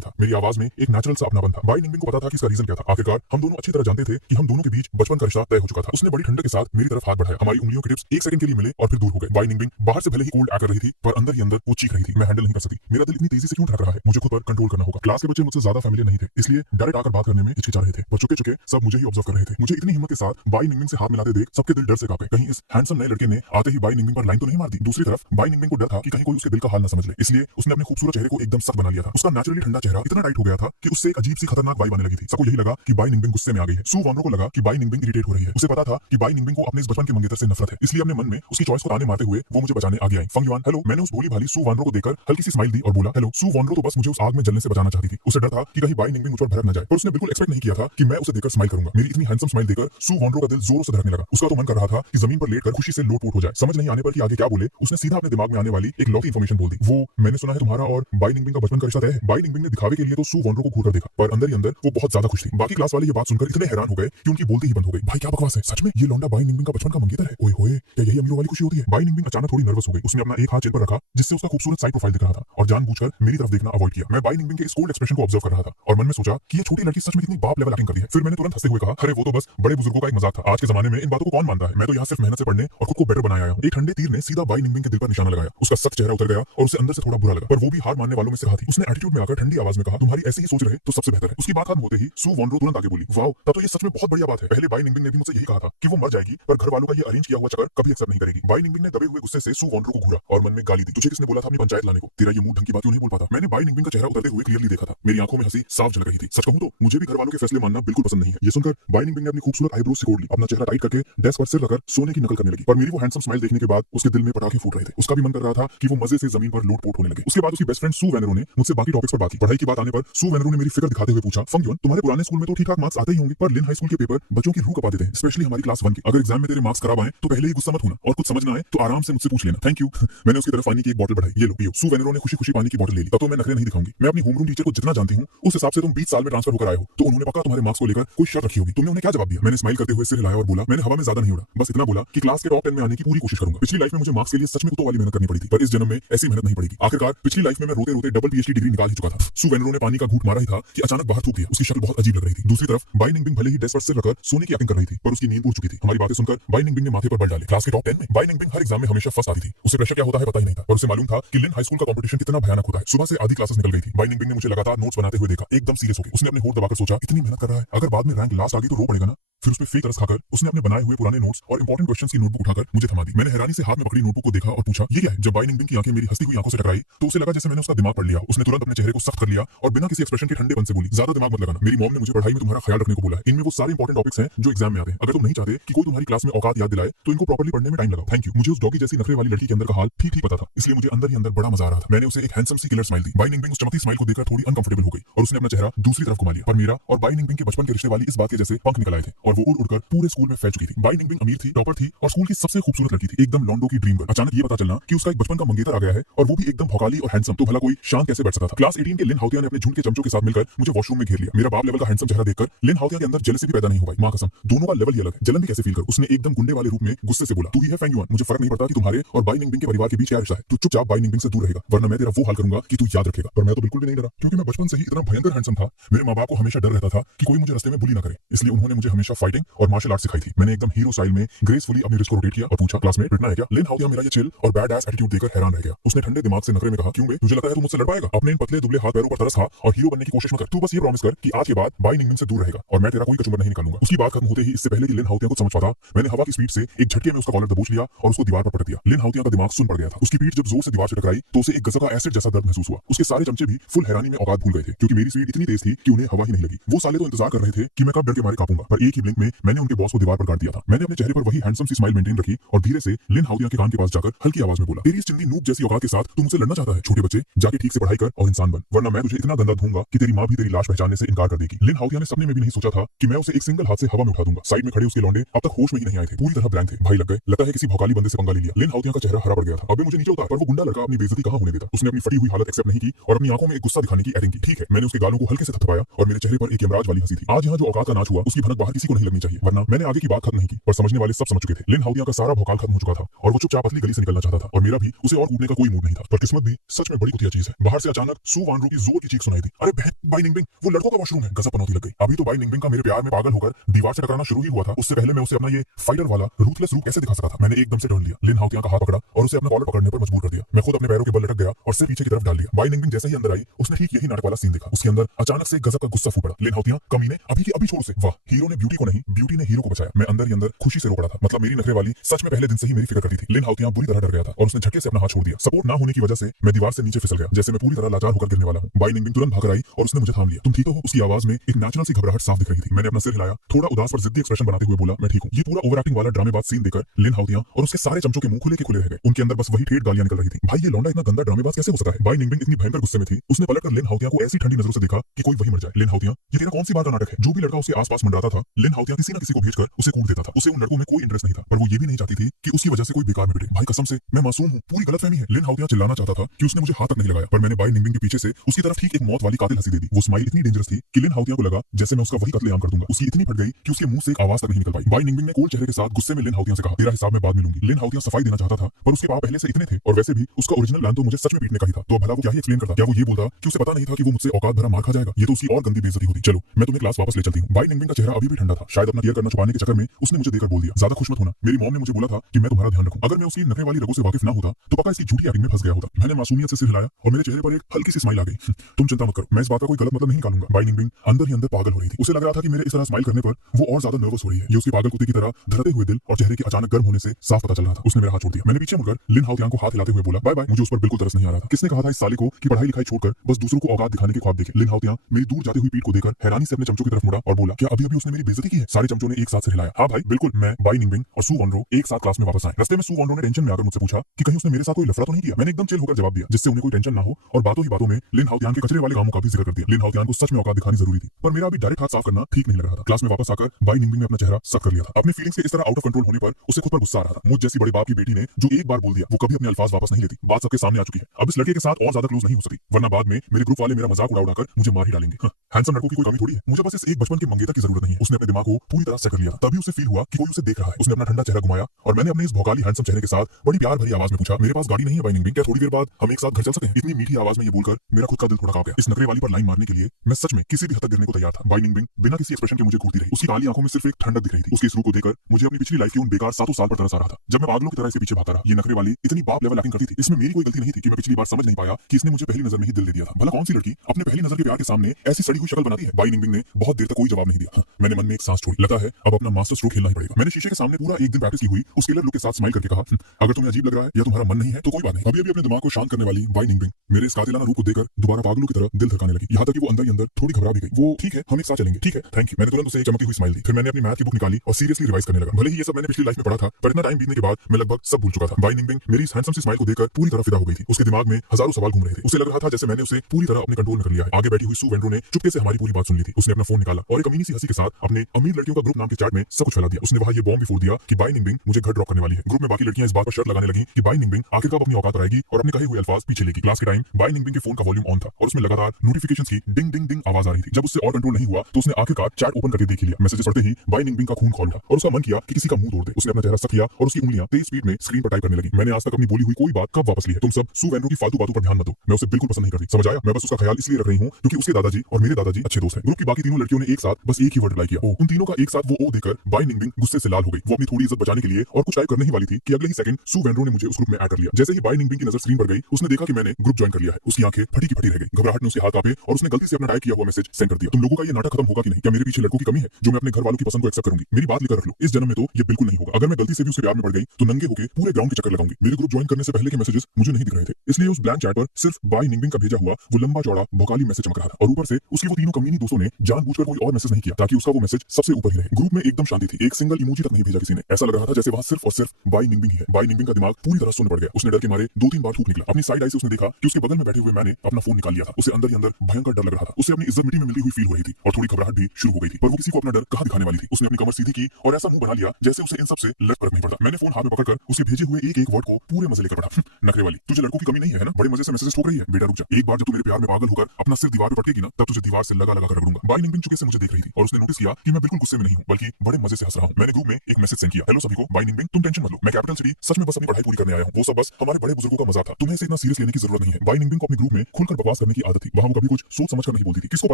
था। मेरी आवाज में एक नेचुरल सा अपनापन था। बाई निंगबिंग को पता था कि इसका रीजन क्या था। आखिरकार हम दोनों अच्छी तरह जानते थे कि हम दोनों के बीच बचपन का रिश्ता तय हो चुका था। उसने बड़ी ठंडक के साथ मेरी तरफ हाथ बढ़ाया। हमारी उंगलियों के टिप्स एक सेकंड के लिए मिले और फिर दूर हो गए। बाई निंगबिंग बाहर से भले ही कोल्ड कर रही थी, पर अंदर ही अंदर वो चीख रही थी। मैं हैंडल नहीं कर सकी। मेरा दिल इतनी तेजी से क्यों धड़क रहा है? मुझे खुद पर कंट्रोल करना होगा। क्लास के बच्चे मुझसे ज्यादा फैमिलियर नहीं थे, इसलिए डायरेक्ट आकर बात करने में हिचकिचा रहे थे। पर चुके चुके सब मुझे ही ऑब्जर्व कर रहे थे। मुझे इतनी हिम्मत के साथ बाई निंगबिंग से हाथ मिलाते देख सबके दिल डर से कांपे। कहीं इस हैंडसम नए लड़के ने आते ही बाई निंगबिंग पर लाइन तो नहीं मार दी। दूसरी तरफ बाई निंगबिंग को डर था कि कहीं कोई उसके दिल का हाल न समझ ले, इसलिए उसने अपने खूबसूरत चेहरे को एकदम सख्त बना लिया था। उसका नेचुरली ठंडा चेहरा इतना टाइट हो गया था कि उससे एक अजीब सी खतरनाक वाइब आने लगी थी। सबको यही लगा कि बाई निंगबिंग गुस्से में आ गई है। सू वॉनरो को लगा कि बाई निंगबिंग इरिटेट हो रही है। उसे पता था कि बाई निंगबिंग को अपने इस बचपन के मंगेतर से नफरत है, इसलिए अपने मन में उसकी चॉइस को ताने मारते हुए वो मुझे बचाने आगे आई। फंग युआन, हेलो। मैंने उस भोली भाली सू वॉनरो को देखकर हल्की सी स्माइल दी और बोला, हेलो। सू वॉनरो तो बस मुझे उस आग में जलने से बचाना चाहती थी। उसे डर था कि कहीं बाई निंगबिंग मुझ पर भड़क न जाए, पर उसने बिल्कुल एक्सपेक्ट नहीं किया था कि मैं उसे देखकर स्माइल करूंगा। मेरी इतनी हैंडसम स्माइल देखकर सू वॉनरो का दिल जोरों से धड़कने लगा। उसका तो मन कर रहा था कि जमीन पर लेटकर खुशी से लोटपोट हो जाए। समझ नहीं आने पर कि आगे क्या बोले, उसने सीधा अपने दिमाग में आने वाली एक लौती इंफॉर्मेशन बोल दी। वो, मैंने सुना है तुम्हारा और बाई निंगबिंग का बचपन का रिश्ता तय है। बाई निंगबिंग ने दिखावे के लिए तो सू वॉनरो को घूरकर देखा, पर अंदर ही अंदर वो बहुत ज्यादा खुश थी। बाकी क्लास वाले ये बात सुनकर इतने हैरान हो गए कि उनकी बोलती ही बंद हो गई। भाई क्या बकवास है, सच में ये लौंडा बाई निंगबिंग का बचपन का मंगेतर है? ओए होए, क्या यही अमीरों वाली खुशी होती है? बाई निंगबिंग अचानक थोड़ी नर्वस हो गई। उसने अपना एक हाथ चेहरे पर रखा जिससे उसका खूबसूरत साइड प्रोफाइल दिख रहा था और जानबूझकर मेरी तरफ देखना अवॉइड किया। मैं बाई निंगबिंग के इस कोल्ड एक्सप्रेशन को ऑब्जर्व कर रहा था और मन में सोचा कि ये छोटी लड़की सच में कितनी बाप लेवल एक्टिंग कर रही है। फिर मैंने तुरंत हंसते हुए कहा, अरे वो तो बस बड़े बुजुर्गों का एक मजाक था। आज के जमाने में इन बातों को कौन मानता है? मैं तो यहाँ सिर्फ मेहनत से पढ़ने और खुद को बेटर बनाया आया हूँ। एक ठंडे तीर ने सीधा बाई निंगबिंग के दिल पर निशाना लगाया। उसका सख्त चेहरा उतर गया और उसे अंदर से थोड़ा बुरा लगा, पर वो भी हार मानने वालों में से रहा थी। उसने एटीट्यूड में आकर ठंडी आवाज में कहा, तुम्हारी ऐसी ही सोच रहे तो सबसे बेहतर है। उसकी बात खत्म होते ही सू वॉनरो तुरंत आगे बोली, वाओ, तब तो ये सच में बहुत बढ़िया बात है। पहले बाई निंगबिंग ने भी मुझसे यही कहा था कि वो मर जाएगी, पर घर वालों का ये अरेंज किया हुआ चक्कर कभी एक्सेप्ट नहीं करेगी। बाई निंगबिंग ने दबे हुए गुस्से से सू वॉनरो को घूरा और मन में गाली दी, तुझे किसने बोला था अपनी पंचायत लाने को? तेरा ये मुंह ढंग की बात क्यों नहीं बोल पाता? मैंने बाई निंगबिंग का चेहरा उतरते हुए क्लियरली देखा था। मेरी आंखों में हंसी साफ झलक रही थी। सच कहूं तो मुझे भी घर वालों के फैसले मानना बिल्कुल पसंद नहीं है। ये सुनकर बाई निंगबिंग ने अपनी खूबसूरत आईब्रोज सिकोड़ ली, अपना चेहरा टाइट करके डेस्क पर सिर रखकर सोने की नकल करने लगी। पर मेरी वो हैंडसम स्माइल देखने के बाद उसके दिल में पटाखे फूट रहे थे। उसका भी मन कर रहा था कि वो मजे से जमीन पर लोटपोट होने लगे। उसके बाद उसकी बेस्ट फ्रेंड सू वैनरो ने मुझसे बाकी टॉपिक्स पर बात की। पढ़ाई की बात आने पर सू वैनरो ने मेरी फिक्र दिखाते हुए पूछा, फंग युआन, तुम्हारे पुराने स्कूल में तो ठीक-ठाक मार्क्स आते ही होंगे, पर लिन हाई स्कूल के पेपर बच्चों की रूह कपा देते हैं, स्पेशली हमारी क्लास 1 की। अगर एग्जाम में तेरे मार्क्स खराब आए तो पहले ही गुस्सा मत होना और कुछ समझ ना आए तो आराम से मुझसे पूछ लेना। Thank you. मैंने उसकी तरफ पानी की एक बोतल बढ़ाई। ये लो पियो। सू वैनरो ने खुशी-खुशी पानी की बोतल ले ली। तब तो मैं नखरे नहीं दिखाऊंगी। मैं अपनी होमरूम टीचर को जितना जानती हूँ उस हिसाब से तुम 20 साल में ट्रांसफर होकर आए हो, तो उन्होंने पक्का तुम्हारे मार्क्स को लेकर कोई शर्त रखी होगी। तुमने उन्हें क्या जवाब दिया? मैंने स्माइल करते हुए सिर हिलाया और बोला, मैंने हवा में ज्यादा नहीं उड़ा, बस इतना बोला कि क्लास के टॉप 10 में आने की पूरी कोशिश करूंगा। पिछली लाइफ में मुझे मार्क्स के लिए सच में कुत्तों वाली मेहनत करनी पड़ी थी, पर इस जन्म में ऐसी मेहनत नहीं पड़ेगी। आखिरकार पिछली लाइफ में मैं रोते रोते डबल पीएचडी डिग्री निकाल ही चुका था। सू वैनरो ने पानी का घूंट मारा ही था कि अचानक बाहर थूक दिया। उसकी शक्ल बहुत अजीब लग रही थी। दूसरी तरफ बाई निंगबिंग भले ही डेस्क पर सिर रखकर सोने की एक्टिंग कर रही थी, पर उसकी नींद उड़ चुकी थी। हमारी बातें सुनकर बाई निंगबिंग ने माथे पर बल डाले। क्लास के टॉप 10 में बाई निंगबिंग हर एग्जाम में हमेशा फर्स्ट आती थी। उसे प्रेशर क्या होता है पता ही नहीं था, पर उसे मालूम था कि लिन हाई स्कूल का कंपटीशन कितना भयानक होता है। सुबह से आधी क्लासेस निकल गई थी। बाई निंगबिंग ने मुझे लगातार नोट्स बनाते हुए देखा। एकदम सीरियस हो गई। उसने अपने होंठ दबाकर सोचा, इतनी मेहनत कर रहा है, अगर बाद में रैंक लास्ट आ गई तो रो पड़ेगा ना। फिर उस पे फेक रस खाकर उसने अपने बनाए हुए पुराने नोट्स और इंपॉर्टेंट क्वेश्चंस की नोटबुक उठाकर मुझे थमा दी। मैंने हैरानी से हाथ में पकड़ी नोटबुक को देखा और पूछा, ये क्या है? जब बाई निंगबिंग की आंखें मेरी हंसती हुई आंखों से टकराई तो उसे लगा जैसे मैंने उसका दिमाग पढ़ लिया। उसने तुरंत अपने चेहरे को सख्त कर लिया और बिना किसी एक्सप्रेशन के ठंडेपन से बोली, ज्यादा दिमाग मत लगाना। मेरी मॉम ने मुझे पढ़ाई में तुम्हारा ख्याल रखने को बोला है। इनमें वो सारे इंपॉर्टेंट टॉपिक्स हैं जो एग्जाम में आते हैं। अगर तुम नहीं चाहते कि कोई तुम्हारी क्लास में औकात याद दिलाए तो इनको प्रॉपर्ली पढ़ने में टाइम लगाओ। Thank you. मुझे उस डॉगी जैसी नखरे वाली लड़की के अंदर का हाल ठीक ठीक पता था, इसलिए मुझे अंदर ही अंदर बड़ा मजा आ रहा था। मैंने उसे एक हैंडसम सी किलर स्माइल दी। बाई निंगबिंग उस चमकती स्माइल को देखकर थोड़ी अनकंफर्टेबल हो गई और उसने अपना चेहरा दूसरी तरफ घुमा लिया। पर मेरा और बाई निंगबिंग के बचपन के रिश्ते वाली इस बात के जैसे पंख निकल आए थे और वो उड़ उड़कर पूरे स्कूल में फैल चुकी थी। बाई निंगबिंग अमीर थी, टॉपर थी और स्कूल की सबसे खूबसूरत लड़की थी। एकदम लॉन्डो की ड्रीम गर्ल। अचानक ये पता चलना कि उसका एक बचपन का मंगेतर आ गया है और वो भी एकदम भौकाली और हैंडसम, तो भला कोई शांत कैसे बैठ सकता था? क्लास 18 के लिन हाउतिया ने अपने झुंड के चमचों के साथ मिलकर मुझे वॉशरूम में घेर लिया। मेरा बाप लेवल का हैंडसम चेहरा देखकर लिन हाउतिया के अंदर जेलसी भी पैदा नहीं हो पाई। मां कसम, दोनों का लेवल ही अलग है। जलन भी कैसे फील कर। उसने एकदम गुंडे वाले रूप में गुस्से से बोला, तू ही है फैंग युआन, मुझे फर्क नहीं पड़ता कि तुम्हारे और बाई निंगबिंग के परिवार के बीच क्या रिश्ता है। तू चुपचाप बाई निंगबिंग से दूर रहेगा, वरना मैं तेरा वो हाल करूंगा कि तू याद रखेगा। पर मैं तो बिल्कुल भी नहीं डरा, क्योंकि मैं बचपन से ही इतना भयंकर हैंडसम था। मेरे माँ बाप को हमेशा डर रहता था कि कोई मुझे रास्ते में बुली ना करे, इसलिए उन्होंने मुझे हमेशा फाइटिंग और मार्शल आर्ट सिखाई थी। मैंने एकदम हीरो स्टाइल में ग्रेसफुली अपनी रिस्ट को रोटेट किया और पूछा, क्लास में पिटना है क्या? लिन हाउतिया मेरा ये चिल और बैड एस एटीट्यूड देखकर हैरान रह गया। उसने ठंडे दिमाग से नखरे में कहा, क्यों बे, तुझे लगता है तू मुझसे लड़ पाएगा? अपने इन पतले दुबले हाथ पैरों पर तरस खा और हीरो बनने की कोशिश मत कर। तू बस ये प्रॉमिस कर कि आज के बाद बाई निंगबिंग से दूर रहेगा और मैं तेरा कोई कचुम्बर नहीं निकालूंगा। उसकी बात खत्म होते ही इससे पहले कि लिन हाउतिया को समझ पाता, मैंने हवा की स्पीड से एक झटके में उसका कॉलर दबोच लिया और उसको दीवार पर पटक दिया। लिन हाउतिया का दिमाग सुन पड़ गया था। उसकी पीठ जब जोर से दीवार से टकराई तो उसे एक गजब का एसिड जैसा दर्द महसूस हुआ। उसके सारे चमचे भी फुल हैरानी में औकात भूल गए थे, क्योंकि मेरी स्पीड इतनी तेज थी कि उन्हें हवा ही नहीं लगी। वो साले तो इंतजार कर रहे थे कि मैं कब डर के मारे कांपूंगा, पर एक ही ब्लिंक में मैंने उनके बॉस को दीवार पर काट दिया था। मैंने अपने चेहरे पर वही हैंडसम सी स्माइल मेंटेन रखी और धीरे से लिन हाउतिया के कान के पास जाकर हल्की आवाज में बोला, तेरी इस चिंदी नूब जैसी औकात के साथ तू मुझसे लड़ना चाहता है? छोटे बच्चे, जाके ठीक से पढ़ाई कर और इंसान बन, वरना मैं तुझे इतना गंदा दूंगा कि तेरी माँ भी तेरी लाश पहचानने से इनकार कर देगी। लिन हाउतिया ने सपने में भी नहीं सोचा था कि मैं उसे एक सिंगल हाथ से हवा में उठा दूंगा। साइड में खड़े उसके लौंडे अब तक होश में ही नहीं आए थे, पूरी तरह ब्लैंक थे। भाई लग गए, लगता है किसी भौकाली बंदे से पंगा ले लिया। लिन हाउतिया का चेहरा हरा पड़ गया था। अबे मुझे नीचे उतार, पर वो गुंडा लड़का अपनी बेइज्जती कहां होने देता। उसने अपनी फटी हुई हालत एक्सेप्ट नहीं की और अपनी आंखों में एक गुस्सा दिखाने की एक्टिंग की। ठीक है, मैंने उसके गालों को हल्के से थपथपाया और मेरे चेहरे पर एक यमराज वाली हंसी थी। आज यहाँ जो औकात का नाच हुआ उसकी भनक बाहर किसी को नहीं लगनी चाहिए, वरना मैंने आगे की बात खत्म नहीं की पर समझने वाले सब समझ चुके थे। लिन हाउतिया का सारा भौकाल खत्म हो चुका था और वो चुपचाप असली गली से निकलना चाहता था और मेरा भी उसे और कूदने का कोई मूड नहीं था। पर किस्मत भी सच में बड़ी कुतिया चीज है। बाहर से अचानक सू वानरू की जोर की चीख सुनाई दी। अरे बहन बाई निंगबिंग, वो लड़कों का वॉशरूम है। गजब पनौती लग गई। अभी तो बाई निंगबिंग का मेरे प्यार में पागल होकर दीवार से टकराना शुरू ही हुआ था, उससे पहले मैं उसे अपना ये फाइटर वाला रूथलेस रूप कैसे दिखा सका था। मैंने एकदम से टर्न लिया, लिन हाउतिया का हाथ पकड़ा और उसे अपना कॉलर पकड़ने पर मजबूर कर दिया। मैं खुद अपने पैरों के बल लटक गया और सिर पीछे की तरफ डाल लिया। बाई निंगबिंग जैसे ही अंदर आई उसने ठीक यही नाटक वाला सीन देखा। उसके अंदर अचानक से गजब का गुस्सा फूट पड़ा। लिन हाउतिया कमीने, अभी की अभी छोड़ उसे। वाह, हीरो ने ब्यूटी को नहीं, ब्यूटी ने हीरो को बचाया। मैं अंदर ही अंदर खुशी से रो पड़ा था। मतलब मेरी नखरे वाली सच में पहले दिन से ही मेरी फिक्र करती थी। लिन हाउतिया बुरी तरह डर गया था और उसने झटके से अपना हाथ छोड़ दिया। सपोर्ट ना होने की वजह से मैं दीवार से नीचे फिसल गया, जैसे मैं पूरी तरह लाचार होकर गिरने वाला हूं। बाई निंगबिंग तुरंत भाग आई और उसने मुझे थाम लिया। तुम ठीक हो? उसकी आवाज में एक नेचुरल सी घबराहट साफ दिख रही थी। मैंने अपना सिर हिलाया, थोड़ा उदास पर जिद्दी एक्सप्रेशन बनाते हुए बोला, मैं ठीक हूं। ये पूरा ओवर एक्टिंग वाला ड्रामेबाज सीन देखकर लिन हाउतिया और उसके सारे चमचों के मुंह खुले के खुले रह गए। उनके अंदर बस वही ठेठ गालियां निकल रही थी। भाई ये लौंडा इतना गंदा ड्रामेबाज कैसे हो सकता है? बाई निंगबिंग इतनी भयंकर गुस्से में थी, उसने पलटकर लिन हाउतिया को ऐसी ठंडी नजरों से देखा कि कोई वही मर जाए। लिन हाउतिया, ये तेरा कौन सी बात का नाटक है? जो भी लड़का उसके आसपास मंडराता था, लिन हाउतिया किसी न किसी को भेजकर उसे कूट देता था। उसे उन लड़कों में कोई इंटरेस्ट नहीं था, पर वो ये भी नहीं चाहती थी कि उसकी वजह से कोई बेकार में पिटे। भाई कसम से मैं मासूम हूं, पूरी गलतफहमी है। लिन हाउतिया चिल्लाना चाहता था कि उसने मुझे हाथ तक नहीं लगाया, पर मैंने बाई निंगबिंग के पीछे से उसकी तरफ ठीक एक मौत वाली कातिल हंसी दे दी। वो स्माइल इतनी डेंजरस थी कि लिन हाउतिया को लगा जैसे मैं उसका वही कत्लेआम कर दूंगा। उसकी इतनी फट गई कि उसके मुंह से एक आवाज तक नहीं निकल पाई। बाई निंगबिंग ने कोल चेहरे के साथ गुस्से में लिन हाउतिया से कहा, तेरा हिसाब मैं बाद में लूंगी। लिन हाउतिया सफाई देना चाहता था, पर उसके पांव पहले से इतने थे और वैसे भी उसका ओरिजिनल प्लान तो मुझे सच में पीटने का ही था। तो भला वो क्या ही एक्सप्लेन करता? क्या वो ये बोलता कि उसे पता नहीं था कि वो मुझसे औकात भरा मार खा जाएगा? ये तो उसकी और गंदी बेइज्जती होती। चलो मैं तुम्हें क्लास वापस ले चलती हूँ। बाई निंगबिंग का चेहरा अभी भी ठंडा था। शायद अपना केयर करना छुपाने के चक्कर में उसने मुझे देकर बोल दिया, ज्यादा खुश मत होना। मेरी मॉम ने मुझे बोला था कि मैं तुम्हारा ध्यान रखूं। अगर मैं उसकी नखरे वाली रगों से वाकिफ ना होता तो पक्का इसकी झूठी एक्टिंग में फंस गया होता। मैंने मासूमियत से सिर हिलाया और मेरे चेहरे पर एक हल्की सी स्माइल आ गई। तुम चिंता मत करो, मैं इस बात का कोई गलत मतलब नहीं निकालूंगा। बाई निंगबिंग अंदर ही अंदर पागल हो रही थी। उसे लग रहा था कि मेरे इस तरह स्माइल करने पर वो और ज्यादा नर्वस हो रही है। ये उसके पागल कुत्ते की तरह धड़ते हुए दिल और चेहरे के अचानक गर्म होने से साफ पता चल रहा था। उसने मेरा हाथ छोड़ दिया। मैंने पीछे मुड़कर लिन हाउतिया को हाथ हिलाते हुए बोला, बाय बाय। मुझे उस पर बिल्कुल तरस नहीं आ रहा था। किसने कहा था इस साले को कि पढ़ाई लिखाई छोड़कर बस दूसरों को औकात दिखाने के ख्वाब देखे? लिन हाउतिया मेरी दूर जाती हुई पीठ को देखकर हैरानी से अपने चमचों की तरफ मुड़ा और बोला, क्या अभी अभी उसने मेरी बेइज्जती की है? सारे चमचों ने एक साथ से हिलाया। हाँ भाई बिल्कुल। मैं, बाई निंगबिंग और सू वॉनरो एक साथ क्लास में वापस आए। रास्ते में सू वॉनरो ने टेंशन में आकर मुझसे पूछा कि कहीं उसने मेरे साथ कोई लफड़ा तो नहीं किया। मैंने एकदम चिल होकर जवाब दिया, जिससे उन्हें कोई टेंशन ना हो, और बातों ही बातों में लिन हाउतियान के कचरे वाले कामों का भी जिक्र कर दिया। लिन हाउतियान को सच में औकात दिखानी जरूरी थी, पर मेरा अभी डायरेक्ट हाथ साफ करना ठीक नहीं लग रहा था। क्लास में वापस आकर बाई निंगबिंग ने अपना चेहरा सख्त कर लिया था। अपनी फीलिंग्स के इस तरह आउट ऑफ कंट्रोल होने पर उसे खुद पर गुस्सा आ रहा था। मुझ जैसी बड़े बाप की बेटी ने जो एक बार बोल दिया वो कभी अपने अल्फाज वापस नहीं लेती। बात सबके सामने आ चुकी है। अब इस लड़के के साथ और ज्यादा क्लोज नहीं हो सकती, वरना बाद में मेरे ग्रुप वाले मेरा मजाक उड़ाकर मुझे मार ही डालेंगे। हैंडसम लड़कों की कोई कमी थोड़ी है। मुझे बस इस एक बचपन के मंगेतर की जरूरत नहीं है। उसने अपने दिमाग को पूरी तरह से कर लिया था। तभी उसे फील हुआ कि कोई उसे देख रहा है। उसने अपना ठंडा चेहरा घुमाया और मैंने अपने इस भौकाली हैंडसम चेहरे के साथ बड़ी प्यार भरी आवाज में पूछा, मेरे पास गाड़ी नहीं है बाई निंगबिंग, क्या थोड़ी देर बाद हम एक साथ घर चल सकते हैं? इतनी मीठी आवाज में ये बोलकर मेरा खुद का दिल थोड़ा कांप गया। इस नखरे वाली पर लाइन मारने के लिए मैं सच में किसी भी हद तक गिरने को तैयार था। बाई निंगबिंग बिना किसी एक्सप्रेशन के मुझे घूरती रही। उसकी काली आंखों में सिर्फ एक ठंडक दिख रही थी। उसकी इस रूह को देखकर मुझे अपनी पिछली लाइफ की उन बेकार 7 साल पर तरस आ रहा था, जब मैं पागलों की तरह इसे पीछे भागता रहा। ये नखरे वाली इतनी बाप लेवल एक्टिंग करती थी। इसमें मेरी कोई गलती नहीं थी कि मैं पिछली बार समझ नहीं पाया कि इसने मुझे पहली नजर में ही दिल दे दिया था। भला कौन सी लड़की अपने पहली नजर के प्यार के सामने ऐसी सड़ी हुई शक्ल बनाती है? बाई निंगबिंग ने बहुत देर तक कोई जवाब नहीं दिया। मैंने मन में एक सांस छोड़ी। लगता है अब अपना मास्टर स्ट्रोक खेलना ही पड़ेगा। मैंने शीशे के सामने पूरा एक दिन प्रैक्टिस की हुई उस किलर लुक के साथ स्माइल करके कहा, अगर तुम्हें अजीब लग रहा है या तुम्हारा मन नहीं है तो कोई बात नहीं। अभी अभी अपने दिमाग को शांत करने वाली बाई निंगबिंग मेरे इस कातिलाना रूप को देखकर दोबारा पागलों की तरह दिल धड़काने लगी। यहाँ तक कि वो अंदर ही अंदर थोड़ी घबरा भी गई। वो, ठीक है हम एक साथ चलेंगे, ठीक है थैंक यू। मैंने तुरंत उसे एक चमकती हुई स्माइल दी। फिर मैंने अपनी मैथ की बुक निकाली और सीरियसली रिवाइज करने लगा। भले ही ये सब मैंने पिछली लाइफ में पढ़ा था, पर इतना टाइम बीतने के बाद मैं लगभग सब भूल चुका था। बाई निंगबिंग मेरी इस हैंडसम सी स्माइल को देखकर पूरी तरह फिदा हो गई थी। उसके दिमाग में हजारों सवाल घूम रहे थे। उसे लग रहा था जैसे मैंने उसे पूरी तरह अपने कंट्रोल में कर लिया है। आगे बैठी हुई सू वेंड्रो ने चुपके से हमारी पूरी बात सुन ली थी। उसने अपना फोन निकाला और एक अमीनी सी हंसी के साथ अपने अमीर लड़कियों का ग्रुप नाम के चैट में सब कुछ फैला दिया। उसने वहां ये बॉम्ब भी फोड़ दिया कि बाई निंगबिंग मुझे घर ड्रॉप करने वाली है। ग्रुप में बाकी लड़कियां इस बात पर शर्त लगाने लगी कि बाई निंगबिंग आखिर कब अपनी औकात पर आएगी और अपने कहे हुए अल्फाज पीछे लेगी। क्लास के टाइम बाई निंगबिंग के फोन का वॉल्यूम ऑन था और उसमें लगातार नोटिफिकेशंस की डिंग डिंग डिंग आवाज आ रही थी। जब उससे और कंट्रोल नहीं हुआ तो उसने आखिरकार चैट ओपन करके देख लिया। मैसेजेस पढ़ते ही बाई निंगबिंग का खून खौल उठा और उसका मन किया कि किसी का मुंह तोड़ दे। उसने अपना चेहरा सख्त किया और उसकी उंगलियां तेज स्पीड में स्क्रीन पर टाइप करने लगी। मैंने आज तक अपनी बोली हुई कोई बात कब वापस ली है? तुम सब सू वेंड्रो की फालतू बातों पर ध्यान मत दो। मैं उसे बिल्कुल पसंद नहीं करती, समझ आया? मैं बस उसका ख्याल इसलिए रख रही हूँ क्योंकि उसके दादाजी और मेरे दादाजी अच्छे दोस्त हैं। ग्रुप की बाकी तीनों लड़कियों ने एक साथ बस एक ही वर्ड रिप्लाई किया, ओ। उन तीनों का एक साथ वो ओ देकर बाई निंगबिंग गुस्से से लाल हो गई। वो अपनी थोड़ी इज्जत बचाने के लिए और कुछ टाइप करने ही वाली थी कि अगले ही सेकंड सू वेंड्रो ने मुझे उस ग्रुप में ऐड कर लिया। जैसे ही बाई निंगबिंग की नजर स्क्रीन पर गई उसने देखा कि मैंने ग्रुप ज्वाइन कर लिया है। उसकी आंखें फटी की फटी रह गई। घबराहट में उसके हाथ कांपे और उसने गलती से अपना टाइप किया हुआ मैसेज सेंड कर दिया। तुम लोगों का ये नाटक खत्म होगा कि नहीं? क्या मेरे पीछे लड़कों की कमी है जो मैं अपने घर वालों की पसंद को एक्सेप्ट करूंगी? मेरी बात लेकर रख लो, इस जन्म में तो ये बिल्कुल नहीं होगा। अगर मैं गलती से भी उसके प्यार में पड़ गई तो नंगे होकर पूरे ग्राउंड के चक्कर लगाऊंगी। मेरे ग्रुप ज्वाइन करने से पहले के मैसेजेस मुझे नहीं दिख रहे थे, इसलिए उस ब्लैंक चैट पर सिर्फ बाई निंगबिंग का भेजा हुआ वो लंबा चौड़ा भौकाली मैसेज चमक रहा था। और ऊपर से उसकी वो तीनों कमीनी दोस्तों ने जानबूझकर कोई और मैसेज नहीं किया ताकि उसका वो मैसेज सबसे ऊपर ही रहे। ग्रुप में एकदम शांति थी। एक सिंगल इमोजी तक नहीं भेजा किसी ने। ऐसा लग रहा था जैसे वहां सिर्फ और सिर्फ बाई निंगबिंग ही है। बाई निंगबिंग का दिमाग पूरी तरह सुन्न पड़ गया। उसने डर के मारे 2-3 बार थूक निकला। अपनी साइड आई से उसने देखा कि उसके बगल में बैठे हुए मैंने अपना फोन निकाल लिया था। उसे अंदर ही अंदर भयंकर डर लग रहा था। उसे अपनी इज्जत मिट्टी में मिलती हुई फील हो रही थी और थोड़ी घबराहट भी शुरू हो गई थी। पर वो किसी को अपना डर कहां दिखाने वाली थी। उसने अपनी कमर सीधी की और ऐसा मुंह बना लिया जैसे उसे इन सब से लग फर्क नहीं पड़ता। मैंने फोन हाथ में पकड़कर उसके भेजे हुए एक एक वर्ड को पूरे मजे लेकर पढ़ा। नखरे वाली, तुझे लड़कों की कमी नहीं है ना? बड़े मजे से मैसेजेस ठोक रही है। बेटा रुक जा, एक बार जब तू मेरे प्यार में पागल होकर अपना सिर दीवार पर पटकेगी ना तब तुझे दीवार गार्ड से लगा कर रगड़ूंगा। बाई निंगबिंग चुके से मुझे देख रही थी और उसने नोटिस किया कि मैं बिल्कुल गुस्से में नहीं हूँ बल्कि बड़े मजे से हंस रहा हूँ। मैंने ग्रुप में एक मैसेज सेंड किया, हेलो सभी को, बाई निंगबिंग तुम टेंशन मत लो, मैं कैपिटल सिटी सच में बस अपनी पढ़ाई पूरी करने आया हूँ, वो सब बस हमारे बड़े बुजुर्गों का मजाक था, तुम्हें इसे इतना सीरियस लेने की जरूरत नहीं है। बाई निंगबिंग को अपने ग्रुप में खुलकर बकवास करने की आदत थी, वहाँ वो कभी कुछ सोच समझ कर नहीं बोलती थी। किसको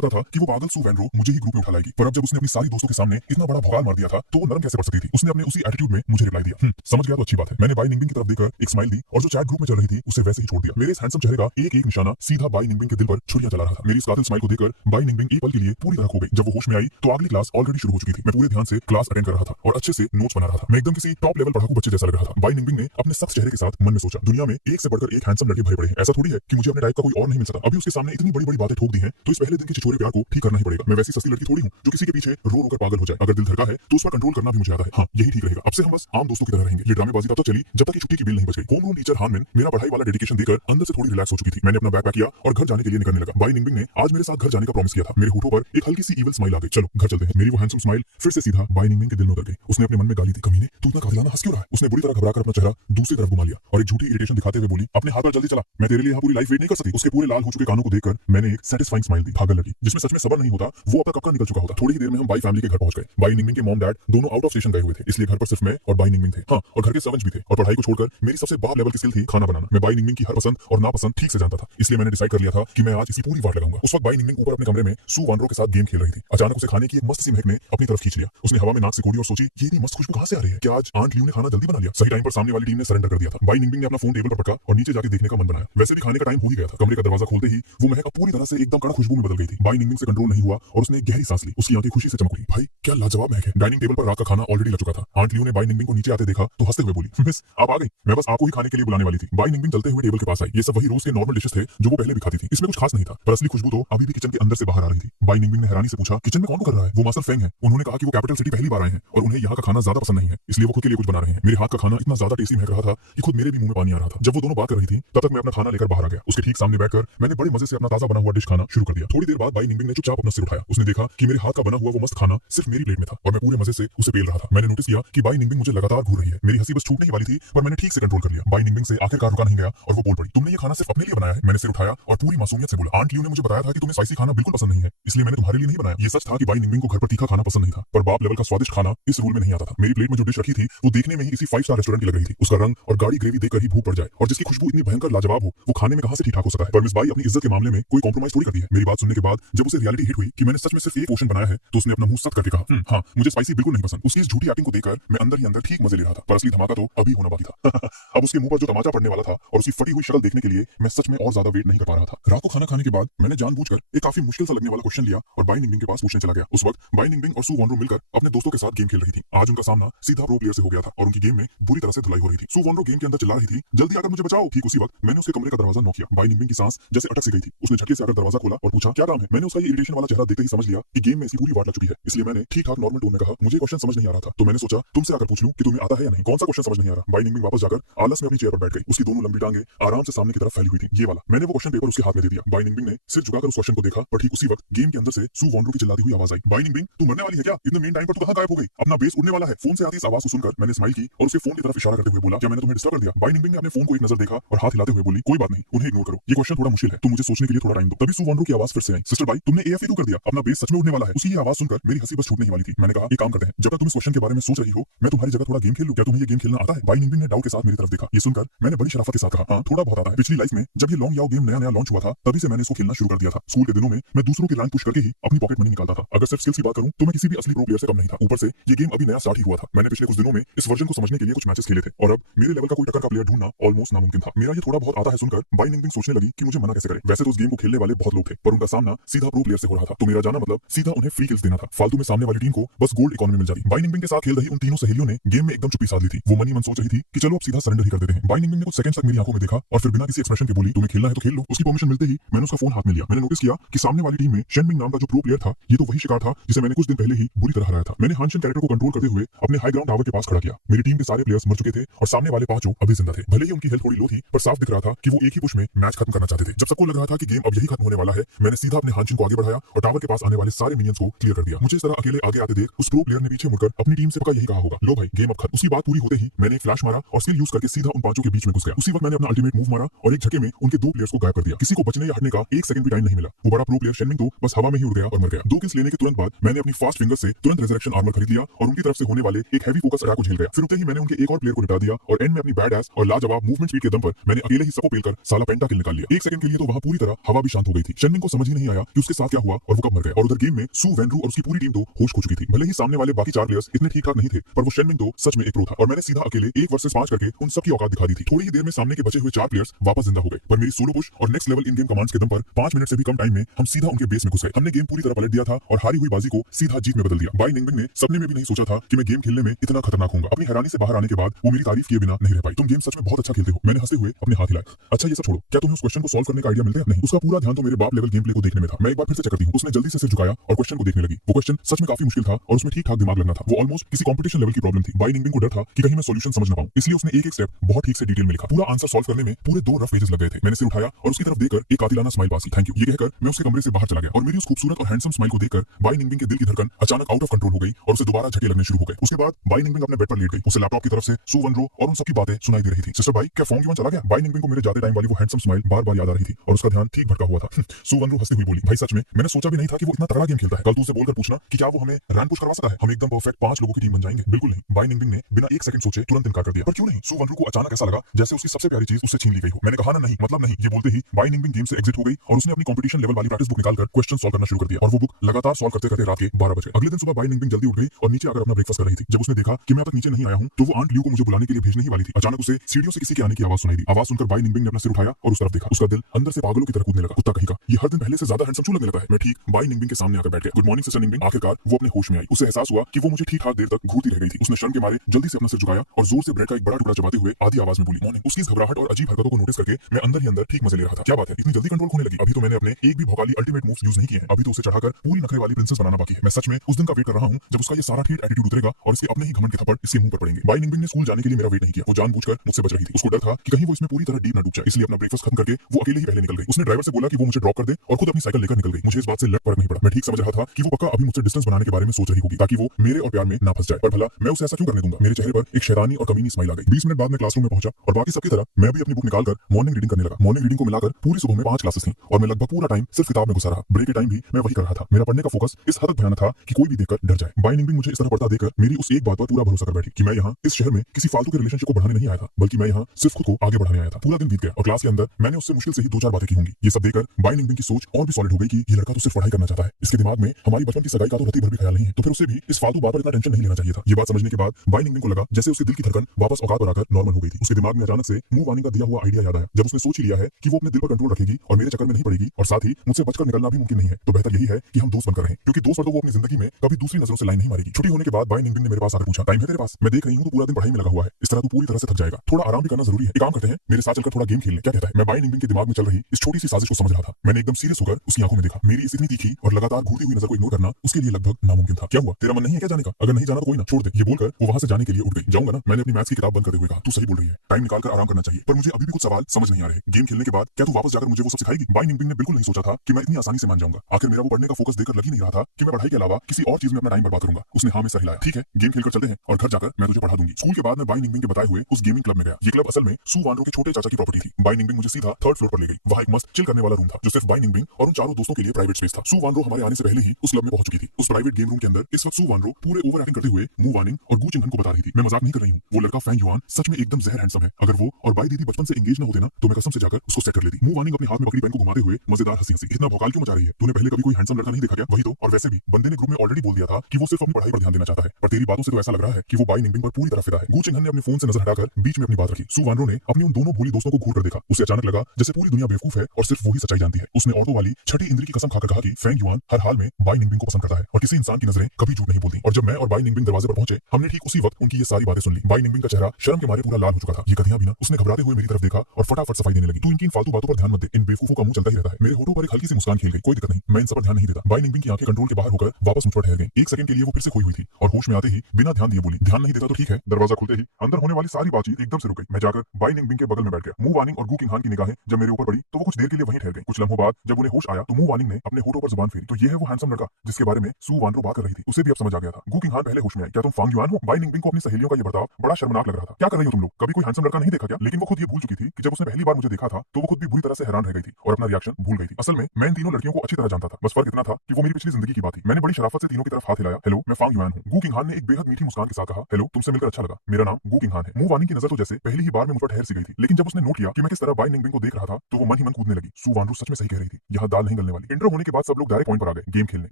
पता था कि वो पागल सू वैनरो मुझे ही ग्रुप में उठा लाएगी, पर अब जब उसने अपनी सारी दोस्तों के सामने इतना बड़ा भौकाल मार दिया था तो वो नरम कैसे पड़ सकती थी। उसने अपने उसी एटीट्यूड में मुझे रिप्लाई दिया, समझ गया तो अच्छी बात है। मैंने बाई निंगबिंग की तरफ देखकर एक स्माइल दी और जो चैट ग्रुप में चल रही थी उसे वैसे ही छोड़ दिया। मेरे इस हैंडसम चेहरे का एक एक निशाना सीधा बाई निंगबिंग के दिल पर छुरियां चला रहा था। मेरी इस कातिल स्माइल को देखकर बाई निंगबिंग एक पल के लिए पूरी तरह खो गई। जब वो होश में आई तो अगली क्लास ऑलरेडी शुरू हो चुकी थी। मैं पूरे ध्यान से क्लास अटेंड कर रहा था और अच्छे से नोट्स बना रहा था। मैं एकदम किसी टॉप लेवल पढ़ाकू बच्चे जैसा लग रहा था। बाई निंगबिंग ने अपने सख्त चेहरे के साथ मन में सोचा, दुनिया में एक से बढ़कर एक हैंडसम लड़के भरे पड़े हैं, ऐसा थोड़ी है कि मुझे अपने टाइप का कोई और नहीं मिल सकता। अभी उसके सामने इतनी बड़ी बड़ी बातें ठोक दी हैं तो इस पहले दिन के छिछोरे प्यार को ठीक करना ही पड़ेगा। मैं वैसी सस्ती लड़की थोड़ी हूँ जो किसी के पीछे रो रो कर पागल हो जाए। अगर दिल धड़का है तो उस पर कंट्रोल करना भी मुझे आता है। हाँ, यही ठीक रहेगा। अब से हम बस आम दोस्तों की तरह रहेंगे। ये ड्रामेबाजी तब तक चली जब तक कि छुट्टी की बिल नहीं बच गई। होमरूम टीचर हानमिन मेरा पढ़ाई वाला डेडिकेशन देकर अंदर से थोड़ी रिलैक्स हो चुकी थी। मैंने अपना बैग पैक किया और घर जाने के लिए निकलने लगा। बाई निंगबिंग ने आज मेरे साथ घर जाने का प्रॉमिस किया था। मेरे होठों पर एक हल्की सी इविल स्माइल आ गई। चलो घर चलते हैं। मेरी वो हैंडसम स्माइल फिर से सीधा बाई निंगबिंग के दिल में उतर गई। उसने अपने मन में गाली दी, कमीने तू इतना कातिलाना हंस क्यों रहा है। उसने बुरी तरह घबराकर अपना चेहरा दूसरी तरफ घुमा लिया और एक झूठी इरिटेशन दिखाते हुए बोली, अपने हाथ पर जल्दी चला, मैं तेरे लिए यहाँ पूरी लाइफ वेट नहीं कर सकती। उसके पूरे लाल हो चुके कानों को देखकर मैंने एक सैटिस्फाइंग स्माइल दी। पागल लड़की जिसमें सच में सबर नहीं होता वो अब तक कब का निकल चुका होता। थोड़ी ही देर में हम बाई फैमिली के घर पहुंच गए। बाई निंगबिंग के मॉम डैड दोनों आउट ऑफ स्टेशन गए हुए थे, इसलिए घर पर सिर्फ मैं और बाई निंगबिंग थे। हाँ, और घर के सर्वेंट्स भी थे। और पढ़ाई को छोड़कर मेरी सबसे बाप लेवल की स्किल थी खाना बनाना। मैं बाई निंगबिंग की हर पसंद और नापसंद ठीक से जानता था, इसलिए मैंने डिसाइड कर लिया था कि मैं आज इसी पूरी वाट लगाऊंगा। उस वक्त बाई निंगबिंग ऊपर अपने कमरे में सू वानरो के साथ गेम खेल रही थी। अचानक उसे खाने की एक मस्त सी महक ने अपनी तरफ खींच लिया। उसने हवा में नाक सिकोड़ी और सोची, ये इतनी मस्त खुशबू कहां से आ रही है, क्या आज आंट लियू ने खाना जल्दी बना लिया। सही टाइम पर सामने वाली टीम ने सरेंडर कर दिया था। बाई निंगबिंग ने अपना फोन टेबल पर रखा और नीचे जाकर देखने का मन बनाया। वैसे भी खाने का टाइम हो ही गया था। कमरे का दरवाजा खोलते ही वो महक पूरी तरह से एकदम कड़क खुशबू में बदल गई थी। बाई निंगबिंग से कंट्रोल नहीं हुआ और उसने एक गहरी सांस ली। उसकी आंखें खुशी से चमक उठी। भाई क्या लाजवाब महक है। डाइनिंग टेबल पर रात का खाना ऑलरेडी लग चुका था। आंट लियू ने बाई निंगबिंग को नीचे आते देखा तो हंसते हुए बोली, मिस आप आ गई, मैं बस आपको ही खाने के लिए बुलाने वाली थी। बाई निंगबिंग चलते हुए टेबल के पास आई। ये सब वही रोज के नॉर्मल डिशेस थे जो वो पहले भी खाती थी। इसमें कुछ खास नहीं था, पर असली खुशबू तो अभी भी किचन के अंदर से बाहर आ रही थी। बाई निंगबिंग ने हैरानी से पूछा, किचन में कौन कर रहा है। वो मास्टर फेंग है। उन्होंने कहा कि वो कैपिटल सिटी पहली बार आए हैं और उन्हें यहाँ का खाना ज्यादा पसंद नहीं है, इसलिए वो खुद के लिए कुछ बना रहे हैं। मेरे हाथ का खाना इतना ज्यादा टेस्टी महक रहा था कि खुद मेरे भी मुंह में पानी आ रहा था। जब वो दोनों बात कर रही थी तब तक मैं अपना खाना लेकर बाहर आ गया। उसके ठीक सामने बैठकर मैंने बड़े मजे से अपना ताजा बना हुआ डिश खाना शुरू कर दिया। थोड़ी देर बाद बाई निंगबिंग ने चुपचाप अपना सिर उठाया। उसने देखा कि मेरे हाथ का बना हुआ वो मस्त खाना सिर्फ मेरी प्लेट में था और मैं पूरे मजे से उसे पेल रहा था। मैंने नोटिस किया कि बाई निंगबिंग मुझे लगातार घूर रही है। मेरी हंसी बस छूटने ही वाली थी पर मैंने ठीक से कंट्रोल कर लिया। बाई निंगबिंग से आखिरकार रुका नहीं गया और वो बोल पड़ी, तुमने ये खाना सिर्फ अपने लिए बनाया है। मैंने सिर उठाया और पूरी मासूमियत से बोला, आंट लियू ने मुझे बताया था कि तुम्हें स्पाइसी खाना बिल्कुल पसंद नहीं है, इसलिए मैंने तुम्हारे लिए नहीं बनाया। ये सच था कि बाई निंगबिंग को घर पर तीखा खाना पसंद नहीं था, पर बाप लेवल का स्वादिष्ट खाना इस रूल में नहीं आता था। मेरी प्लेट में जो डिश रखी थी वो देखने में ही किसी 5 स्टार रेस्टोरेंट की लग रही थी। उसका रंग और गाढ़ी ग्रेवी देखकर ही भूख पड़ जाए और जिसकी खुशबू इतनी भयंकर लाजवाब हो वो खाने में कहां से ठीक ठाक हो सकता है। पर मिस बाई अपनी इज्जत के मामले में कोई कॉम्प्रोमाइज थोड़ी करती है। मेरी बात सुनने के बाद जब उसे रियलिटी हिट हुई कि मैंने सच में सिर्फ एक पोर्शन बनाया है तो उसने अपना मुंह सख्त करके कहा, हाँ मुझे स्पाइसी बिल्कुल नहीं पसंद। उसकी इस झूठी एक्टिंग को देखकर मैं अंदर ही अंदर ठीक मजे ले रहा था, पर असली धमाका तो अभी होना बाकी था। अब उसके मुंह पर जो तमाचा पड़ने वाला था और उसकी फटी हुई शक्ल देखने के लिए मैं सच में और ज्यादा वेट नहीं कर पा रहा था। रात को खाना खाने के बाद मैंने जानबूझकर एक काफी मुश्किल सा लगने वाला क्वेश्चन लिया और बाई निंगबिंग के पास पूछने चला गया। उस वक्त बाई निंगबिंग और सू वॉनरो मिलकर अपने दोस्तों के साथ गेम खेल रही थी। आज उनका सामना सीधा प्रो प्लेयर से हो गया था और उनकी गेम में बुरी तरह से धुलाई हो रही थी। सू वॉनरो गेम के अंदर चिल्ला रही थी, जल्दी आकर मुझे बचाओ। ठीक उसी वक्त मैंने उसके कमरे का दरवाजा नॉक किया। बाई निंगबिंग की सांस जैसे अटक सी गई थी। उसने झटके से आकर दरवाजा खोला और पूछा, क्या काम है। मैंने उसका ये इरिटेशन वाला चेहरा देखते ही समझ लिया कि गेम में इसकी पूरी वाट लग चुकी है, इसलिए मैंने ठीक ठाक नॉर्मल टोन में कहा, मुझे क्वेश्चन समझ नहीं आ रहा था तो मैंने सोचा तुमसे आकर पूछ लूं कि तुम्हें आता है या नहीं। कौन सा क्वेश्चन समझ नहीं आ रहा। बाई निंगबिंग वापस जाकर आलस में अपनी चेयर पर बैठ गई। उसकी दोनों लंबी टांगे आराम से सामने की तरफ फैली हुई थी। ये वाला। मैंने वो क्वेश्चन पेपर उसके हाथ में दे दिया। बाई निंगबिंग ने सिर झुकाकर उस क्वेश्चन को देखा पर ठीक उसी वक्त गेम के अंदर से सू वॉनरो की चिल्लाती हुई आवाज आई, बाई निंगबिंग तू मरने वाली है क्या, इतने मेन टाइम पर तू कहां गायब हो गई, अपना बेस उड़ने वाला है। फोन से आती इस आवाज को सुनकर मैंने स्माइल की और उसके फोन की तरफ इशारा करते हुए बोला, क्या मैंने तुम्हें डिस्टर्ब कर दिया। बाई निंगबिंग ने अपने फोन को एक नजर देखा और हाथ हिलाते हुए बोली, कोई बात नहीं, उन्हें इग्नोर करो, ये क्वेश्चन थोड़ा मुश्किल है, तुम मुझे सोचने के लिए थोड़ा टाइम दो। तभी सू वॉनरो की आवाज फिर से आई, सिस्टर बाई तुमने एएफई क्यों कर दिया, अपना बेस सच में उड़ने वाला है। उसकी ये आवाज सुनकर मेरी हंसी बस छूटने ही वाली थी। मैंने कहा एक काम करते हैं, जब तक तुम इस क्वेश्चन के बारे में सोच रही हो मैं तुम्हारी जगह थोड़ा गेम खेल लूं, क्या तुम्हें ये गेम खेलना आता है। बाई निंगबिंग ने डाउट के साथ मेरी तरफ देखा। ये सुनकर मैंने बड़ी शराफत के साथ कहा, हाँ थोड़ा बहुत आता है। पिछली लाइफ में जब ये लॉन्ग याओ गेम नया नया लॉन्च हुआ था तभी से मैंने इसको खेलना शुरू कर दिया था। स्कूल के दिनों में मैं दूसरों की रैंक पुश करके ही अपनी पॉकेट मनी निकालता था। अगर सिर्फ स्किल्स की बात करूं तो मैं किसी भी असली प्रो प्लेयर से कम नहीं था। ऊपर से ये गेम अभी नया स्टार्ट ही हुआ था। मैंने पिछले कुछ दिनों में इस वर्जन को समझने के लिए कुछ मैचेस खेले थे और अब मेरे लेवल का कोई टक्कर का प्लेयर ढूंढना ऑलमोस्ट नामुमकिन था। मेरा ये थोड़ा बहुत आता है सुनकर बाई निंगबिंग सोचने लगी कि मुझे मना कैसे करे। वैसे तो उस गेम को खेलने वाले बहुत लोग थे पर उनका सामना सीधा प्रो प्लेयर से हो रहा था तो मेरा जाना मतलब सीधा उन्हें फ्री किल्स देना था। फालतू में सामने वाली टीम को बस गोल्ड इकोनॉमी मिल जाती। बाई निंगबिंग के साथ खेल रही उन तीनों सहेलियों ने गेम में एकदम चुप्पी साध ली थी। वो मनी मन सोच रही थी कि चलो अब सीधा सरेंडर ही कर देते हैं। बाई निंगबिंग ने कुछ सेकंड्स तक मेरी आंखों में देखा और फिर बिना किसी एक्सप्रेशन के बोली, तुम्हें खेलना है तो खेल लो। उसकी परमिशन मिलते ही मैंने उसका फोन हाथ में लिया। मैंने नोटिस किया कि सामने वाली टीम में शेनमिंग नाम का जो प्रो प्लेयर था ये तो वही शिकार था जिसे मैंने कुछ दिन पहले ही बुरी तरह हराया था। मैंने हानशन कैरेक्टर को कंट्रोल करते हुए अपने हाई ग्राउंड टावर के पास खड़ा किया। मेरी टीम के सारे प्लेयर्स मर चुके थे और सामने वाले 5 जो अभी जिंदा थे। भले ही उनकी हेल्थ थोड़ी लो थी पर साफ दिख रहा था कि वो एक ही पुश में मैच खत्म करना चाहते थे। जब सबको लग रहा था कि गेम अब यही खत्म होने वाला है मैंने सीधा अपने हानशन को आगे बढ़ाया और टावर के पास आने वाले सारे मिनियंस को क्लियर कर दिया। मुझे इस तरह अकेले आगे आते देख उस प्रो प्लेयर ने पीछे मुड़कर अपनी टीम से पक्का यही कहा होगा, लो भाई गेम अब खत्म। उसकी बात पूरी होते ही मैंने एक फ्लैश मारा और स्किल यूज करके सीधा उन 5 के बीच में घुस गया। उसी वक्त मैंने अपना अल्टीमेट मूव मारा और एक झटके में उनके 2 प्लेयर्स को गायब कर दिया। किसी को बचने या हटने का 1 सेकंड भी टाइम नहीं मिला। वो बड़ा प्रो प्लेयर प्लेयर शेनमिंग तो बस हवा में ही उड़ गया और मर गया। 2 किल्स लेने के तुरंत बाद मैंने अपनी फास्ट फिंगर से तुरंत रेजरेक्शन आर्मर खरीद लिया और उनकी तरफ से होने वाले एक हैवी फोकस अटैक को झेल गया। फिर उतने ही मैंने उनके एक और प्लेयर को निपटा दिया और एंड में अपनी बैड एस और लाजवाब मूवमेंट स्पीड के दम पर मैंने अकेले ही सबको पेलकर साला पेंटा किल निकाल लिया। 1 सेकंड के लिए तो वहां पूरी तरह हवा भी शांत हो गई थी। शेनमिंग को समझ ही नहीं आया कि उसके साथ क्या हुआ और वो कब मर गया। और उधर गेम में सू वैनरू और उसकी पूरी टीम तो होश खो चुकी थी। भले ही सामने वाले बाकी 4 प्लेयर्स इतने ठीक ठाक नहीं थे, पर वो शेनमिंग तो सच में एक प्रो था और मैंने सीधा अकेले 1 वर्सेस 5 करके उन सबकी औकात दिखा दी थी। थोड़ी ही देर में सामने के बचे हुए 4 प्लेयर्स वापस जिंदा हो गए, पर मेरी सोलो पुश और next level in game commands के दम पर 5 मिनट से भी कम टाइम में हम सीधा उनके बेस में घुस गए। हमने गेम पूरी तरह पलट दिया था और हारी हुई बाजी को सीधा जीत में बदल दिया। बाई निंगमिंग ने सपने में भी नहीं सोचा था कि मैं गेम खेलने में इतना खतरनाक होऊंगा। अपनी हैरानी से बाहर आने के बाद वो मेरी तारीफ किए बिना नहीं रह पाई। तुम गेम सच में बहुत अच्छा खेलते हो। मैंने हंसते हुए अपने हाथ हिलाए। अच्छा ये सब छोड़ो, क्या तुम्हें उस क्वेश्चन को सॉल्व करने का आइडिया मिलता है? नहीं, उसका पूरा ध्यान तो मेरे बाप लेवल गेम प्ले को देखने में था। मैं एक बार फिर से चेक करती हूँ। उसने जल्दी से सिर झुकाया और क्वेश्चन को देखने लगी। वो क्वेश्चन सच में काफी मुश्किल था और उसमें ठीक ठाक दिमाग लगना था। वो ऑलमोस्ट किसी कंपटीशन लेवल की प्रॉब्लम थी। बाई निंगमिंग को डर था कि कहीं मैं सॉल्यूशन समझ ना पाऊं, इसलिए उसने एक एक स्टेप बहुत ठीक से डिटेल में लिखा। पूरा आंसर सॉल्व करने में पूरे 2 रफ पेजेस लग गए थे। मैंने सिर उठाया और उसकी तरफ देखकर एक कातिलाना स्माइल पास की। थैंक यू ये कहकर मैं उसके कमरे से बाहर चला गया और मेरी उस खूबसूरत और हैंडसम स्माइल को देखकर बाई निंगमिंग के दिल की धड़कन अचानक आउट ऑफ कंट्रोल हो गई और उसे दोबारा झटके लगने शुरू हो गए। उसके बाद बाई निंगमिंग अपने बेड पर लेट गई। उसे लैपटॉप की तरफ से सू वनरो और उन सबकी बातें सुनाई दे रही थी। सिस्टर बाई क्या फॉर्म चला गया? बाई निंगमिंग को मेरे जाते टाइम वाली वो हैंडसम स्माइल बार-बार याद आ रही थी और उसका ध्यान ठीक भटका हुआ था। सू वनरो हंसती हुई बोली, भाई सच में मैंने सोचा भी नहीं था कि वो इतना तगड़ा गेम खेलता है। कल तू उसे बोलकर पूछना कि क्या वो हमें रन पुश करवा सकता है। हम एकदम परफेक्ट 5 लोगों की टीम बन जाएंगे। बिल्कुल नहीं, बाई निंगमिंग ने बिना 1 सेकंड सोचे तुरंत इनकार कर दिया। पर क्यों नहीं? सू वनरो को अचानक ऐसा लगा जैसे उसकी सबसे प्यारी चीज उससे छीन ली गई हो। मैंने कहा ना नहीं मतलब नहीं। ये बोलते ही बाई निंगमिंग गेम से एग्जिट हो गई और उसने अपनी कंपटीशन लेवल वाली प्रैक्टिस बुक निकालकर क्वेश्चन सॉल्व करना शुरू कर दिया और वो बुक लगातार सॉल्व करते करते रात के 12 बजे। अगले दिन सुबह बाई निंगमिंग जल्दी उठ गई और नीचे आकर अपना ब्रेकफास्ट कर रही थी। जब उसने देखा कि मैं अब तक नीचे नहीं आया हूं तो वो आंट लियू को मुझे बुलाने के लिए भेजने ही वाली थी। अचानक उसे सीढ़ियों से किसी के आने की आवाज सुनाई दी। आवाज सुनकर बाई निंगमिंग ने अपना सिर उठाया और उस तरफ देखा। उसका दिल अंदर से पागलों की तरह कूदने लगा। कुत्ता कहीं का, ये हर दिन पहले से ज्यादा हैंडसम क्यों लगने लगा है? मैं ठीक बाई निंगमिंग के सामने आकर बैठ गया। Good morning sister Ningming. आखिरकार वो अपने होश में आई। उसे एहसास हुआ कि वो मुझे ठीक ठाक देर तक घूरती रह गई थी। उसने शर्म के मारे जल्दी से अपना सिर झुकाया और जोर से ब्रेड का एक बड़ा टुकड़ा चबाते हुए आधी आवाज में बोली, मॉर्निंग। उसकी घबराहट और अजीब हरकतों को नोटिस करके मैं अंदर ही अंदर ठीक मजे ले रहा था। क्या बात है, इतनी जल्दी कंट्रोल होने लगी? अभी तो मैंने अपने एक भी भौकाली अल्टीमेट मूव्स यूज नहीं किए हैं। अभी तो उसे चढ़ाकर पूरी नखरे वाली प्रिंसेस बनाना बाकी है। मैं सच में उस दिन का वेट कर रहा हूं जब उसका ये सारा ठीक एटीट्यूड उतरेगा और इसके अपने ही घमंड के थप्पड़ इसके मुंह पर पड़ेंगे। बाई निंगमिंग ने स्कूल जाने के लिए मेरा वेट नहीं किया। वो जानबूझकर मुझसे बच रही थी। उसको डर था कि कहीं वो इसमें पूरी तरह डीप ना डूब जाए, इसलिए अपना ब्रेकफास्ट खत्म करके वो अकेले ही पहले निकल गई। उसने ड्राइवर से बोला कि वो मुझे ड्रॉप कर दे और खुद अपनी साइकिल लेकर निकल गई। मुझे इस बात से लग फर्क नहीं पड़ा। मैं ठीक समझ रहा था कि वो पक्का अभी मुझसे डिस्टेंस बनाने के बारे में सोच रही होगी ताकि वो मेरे और प्यार में ना फंस जाए। पर भला मैं उसे ऐसा क्यों करने दूंगा? मेरे चेहरे पर एक शैतानी और कमीनी स्माइल आ गई। 20 मिनट बाद मैं क्लासरूम में पहुंचा और बाकी सबकी तरह मैं भी अपनी बुक निकालकर मॉर्निंग रीडिंग करने लगा। मॉर्निंग रीडिंग को मिलाकर पूरी सुबह में 5 क्लासेस थी और मैं लगभग पूरा टाइम सिर्फ किताब में घुसा रहा। ब्रेक के टाइम भी मैं वही कर रहा था। मेरा पढ़ने का फोकस इस हद तक भयानक था कि कोई भी देखकर डर जाए। बाई निंगमिंग मुझे इस तरह पढ़ता देखकर मेरी उस एक बात पर पूरा भरोसा कर बैठी कि मैं यहाँ इस शहर में किसी फालतू के रिलेशनशिप को बढ़ाने नहीं आया था, बल्कि मैं यहाँ सिर्फ खुद को आगे बढ़ाने आया था। पूरा दिन बीत गया और क्लास के अंदर मैंने उससे मुश्किल से ही 2-4 बातें की होंगी। ये सब देखकर बाई निंगमिंग की सोच और भी सॉलिड हो गई कि ये लड़का तो सिर्फ पढ़ाई करना चाहता है। इसके दिमाग में हमारी बचपन की सगाई का तो रत्ती भर भी ख्याल नहीं है, तो फिर उसे भी इस फालतू बात पर इतना टेंशन नहीं लेना चाहिए था। ये बात समझने के बाद बाई निंगमिंग को लगा जैसे उसके दिल की धड़कन वापस औकात पर आकर नॉर्मल हो गई थी। उसके दिमाग में अचानक से मूव वार्निंग का दिया हुआ आइडिया याद आया। जब उसने सोच ही लिया है कि वो अपने दिल पर कंट्रोल रखेगी और मेरे चक्कर में नहीं पड़ेगी और साथ ही मुझसे बचकर निकलना भी मुमकिन नहीं है, तो बेहतर यही है कि हम दोस्त बनकर रहें, क्योंकि दोस्त पर तो वो अपनी जिंदगी में कभी दूसरी नजरों से लाइन नहीं मारेगी। छुट्टी होने के बाद बाई निंगमिंग ने मेरे पास आकर पूछा, टाइम है तेरे पास? मैं देख रही हूँ तो पूरा दिन पढ़ाई में लगा हुआ है, इस तरह तो पूरी तरह से थक जाएगा, थोड़ा आराम भी करना जरूरी है। एक काम करते हैं, मेरे साथ चलकर थोड़ा गेम खेल ले, क्या कहता है? मैं बाई निंगमिंग के दिमाग में चल रही इस छोटी सी साजिश को समझ रहा था। मैंने एकदम सीरियस होकर उसकी आंखों में देखा। मेरी इस इतनी तीखी और लगातार घूरती हुई नजर को इग्नोर करना उसके लिए लगभग नामुमकिन था। क्या हुआ, तेरा मन नहीं है क्या जाने का? अगर नहीं जाना तो कोई ना, छोड़ दे। ये बोलकर वो वहां से जाने के लिए उठ गई। जाऊंगा ना, मैंने अपनी मैथ्स की किताब बंद करते हुए कहा। तू सही बोल रही है, टाइम निकालकर आराम करना चाहिए, पर मुझे अभी भी कुछ सवाल समझ नहीं आ रहे। गेम खेलने के बाद क्या तू वापस जाकर मुझे वो सब सिखाएगी? बाई निंगमिंग ने बिल्कुल नहीं सोचा था कि मैं इतनी आसानी से मान जाऊंगा। आखिर मेरा वो पढ़ने का फोकस देखकर लग ही नहीं रहा था कि मैं पढ़ाई के अलावा किसी और चीज में अपना टाइम बर्बाद करूंगा। उसने हाँ में सर हिलाया। ठीक है, गेम खेलकर चलते हैं और घर जाकर मैं तुझे पढ़ा दूंगी। स्कूल के बाद मैं बाई निंगमिंग के बताए हुए उस गेमिंग क्लब में गया। ये क्लब असल में सू वानरो के छोटे चाचा की प्रॉपर्टी थी। बाई निंगमिंग मुझे सीधा 3rd फ्लोर पर ले गई। वहां एक मस्त चिल करने वाला रूम था जो सिर्फ बाई निंगमिंग और उन चारों दोस्तों के लिए प्राइवेट स्पेस था। सू वानरो हमारे आने से पहले ही उस क्लब में पहुंच चुकी थी। उस प्राइवेट गेम रूम के अंदर इस वक्त सू वानरो पूरे ओवर एक्टिंग करते हुए मूव वार्निंग और गू चिंघन को बता रही थी। मैं मजाक नहीं कर रही हूँ, वो लड़का फैंग युआन सच में एकदम जहर हैंडसम है। अगर वो और बाई दीदी बचपन से एंगेज न होते ना तो मैं कसम से जाकर उसको सेट कर लेती। मूव वार्निंग अपने हाथ में पकड़ी पेन को घुमाते हुए मजेदार हंसी हंसी, इतना भौकाल क्यों मचा रही है? तूने पहले कभी कोई हैंडसम लड़का नहीं देखा क्या? वही तो, और वैसे भी बंदे ने ग्रुप में ऑलरेडी बोल दिया था कि वो सिर्फ अपनी पढ़ाई पर ध्यान देना चाहता है, पर तेरी बातों से तो ऐसा लग रहा है कि वो बाई निंगमिंग पर पूरी तरह फिदा है। गू चिंघन ने अपने फोन से नजर हटाकर बीच में अपनी बात रखी। सू वानरो ने अपनी उन दोनों भोली दोस्तों को घूर कर देखा। उसे अचानक लगा जैसे पूरी दुनिया बेवकूफ है और सिर्फ वही सच्चाई जानती है। उसने औरतों वाली छठी इंद्री की कसम खाकर कहा कि फैंग युआन हर हाल में बाई निंगमिंग को पसंद करता है और किसी इंसान की नजरें कभी झूठ नहीं बोलती। और जब मैं और बाई निंगमिंग दरवाजे पर पहुंचे, हमने ठीक उसी वक्त उनकी ये सारी बातें सुन ली। बाई निंगमिंग का चेहरा शर्म के मारे पूरा लाल हो चुका था। ये कथियां भी ना, उसने घबराते हुए मेरी तरफ देखा और फटाफट सफाई देने लगी। तू इनकी फालतू बातों पर ध्यान मत दे, इन बेवकूफों का मुंह चलता ही रहता है। मेरे होठों पर एक हल्की सी मुस्कान खेल गई। कोई दिक्कत नहीं, मैं इन सब पर ध्यान नहीं देता। बाई निंगमिंग की आंखें कंट्रोल के बाहर होकर वापस मुझ पर ठहर गई। एक सेकंड के लिए वो फिर से खोई हुई थी और होश में आते ही बिना ध्यान दिए बोली, ध्यान नहीं देता तो ठीक है। दरवाजा खुलते ही अंदर होने वाली सारी बातचीत एकदम से रुक गई। मैं जाकर बाई निंगमिंग के बगल में बैठ गया। मूव वार्निंग और गू किंघान की निगाहें जब मेरे ऊपर पड़ी तो वो कुछ देर के लिए वहीं ठहर गई। कुछ लम्हों बाद जब उन्हें होश आया तो मूव वार्निंग ने अपने होठों पर जुबान फेरी। तो ये है वो हैंडसम लड़का जिसके बारे में सू वानरो बात कर रही थी। उसे भी अब समझ आ गया था। गू किंघान पहले होश में आई। क्या तुम फांग युआन हो? बाई निंगमिंग को अपनी सहेलियों का ये बर्ताव बड़ा शर्मनाक लग रहा था। क्या कर रही हो तुम लोग? कभी कोई हैंडसम लड़का नहीं देखा क्या? लेकिन वो खुद ये भूल चुकी थी कि जब उसने पहली बार मुझे देखा था तो वो खुद भी बुरी तरह से हैरान रह गई थी और अपना रिएक्शन भूल गई थी। असल में मैं इन तीनों लड़कियों को अच्छी तरह जानता था, बस फर्क इतना था कि वो मेरी पिछली जिंदगी की बात थी। मैंने बड़ी शराफत से तीनों की तरफ हाथ हिलाया। हेलो, मैं फांग युआन हूँ। गू किंगहान ने एक बेहद मीठी मुस्कान के साथ कहा, हेलो, तुमसे मिलकर अच्छा लगा। मेरा नाम गू किंगहान है। मुंह वानी की नजर तो जैसे पहली ही बार में मुझ पर ठहर सी गई थी, लेकिन जब उसने नोट किया कि मैं किस तरह बाई निंगबिंग को देख रहा था तो वो मन ही मन कूदने लगी। सू वानरू सच में सही कह रही थी, यहाँ दाल नहीं गलने वाली। इंट्रो होने के बाद सब लोग डायरेक्ट पॉइंट पर आ गए गेम खेलने।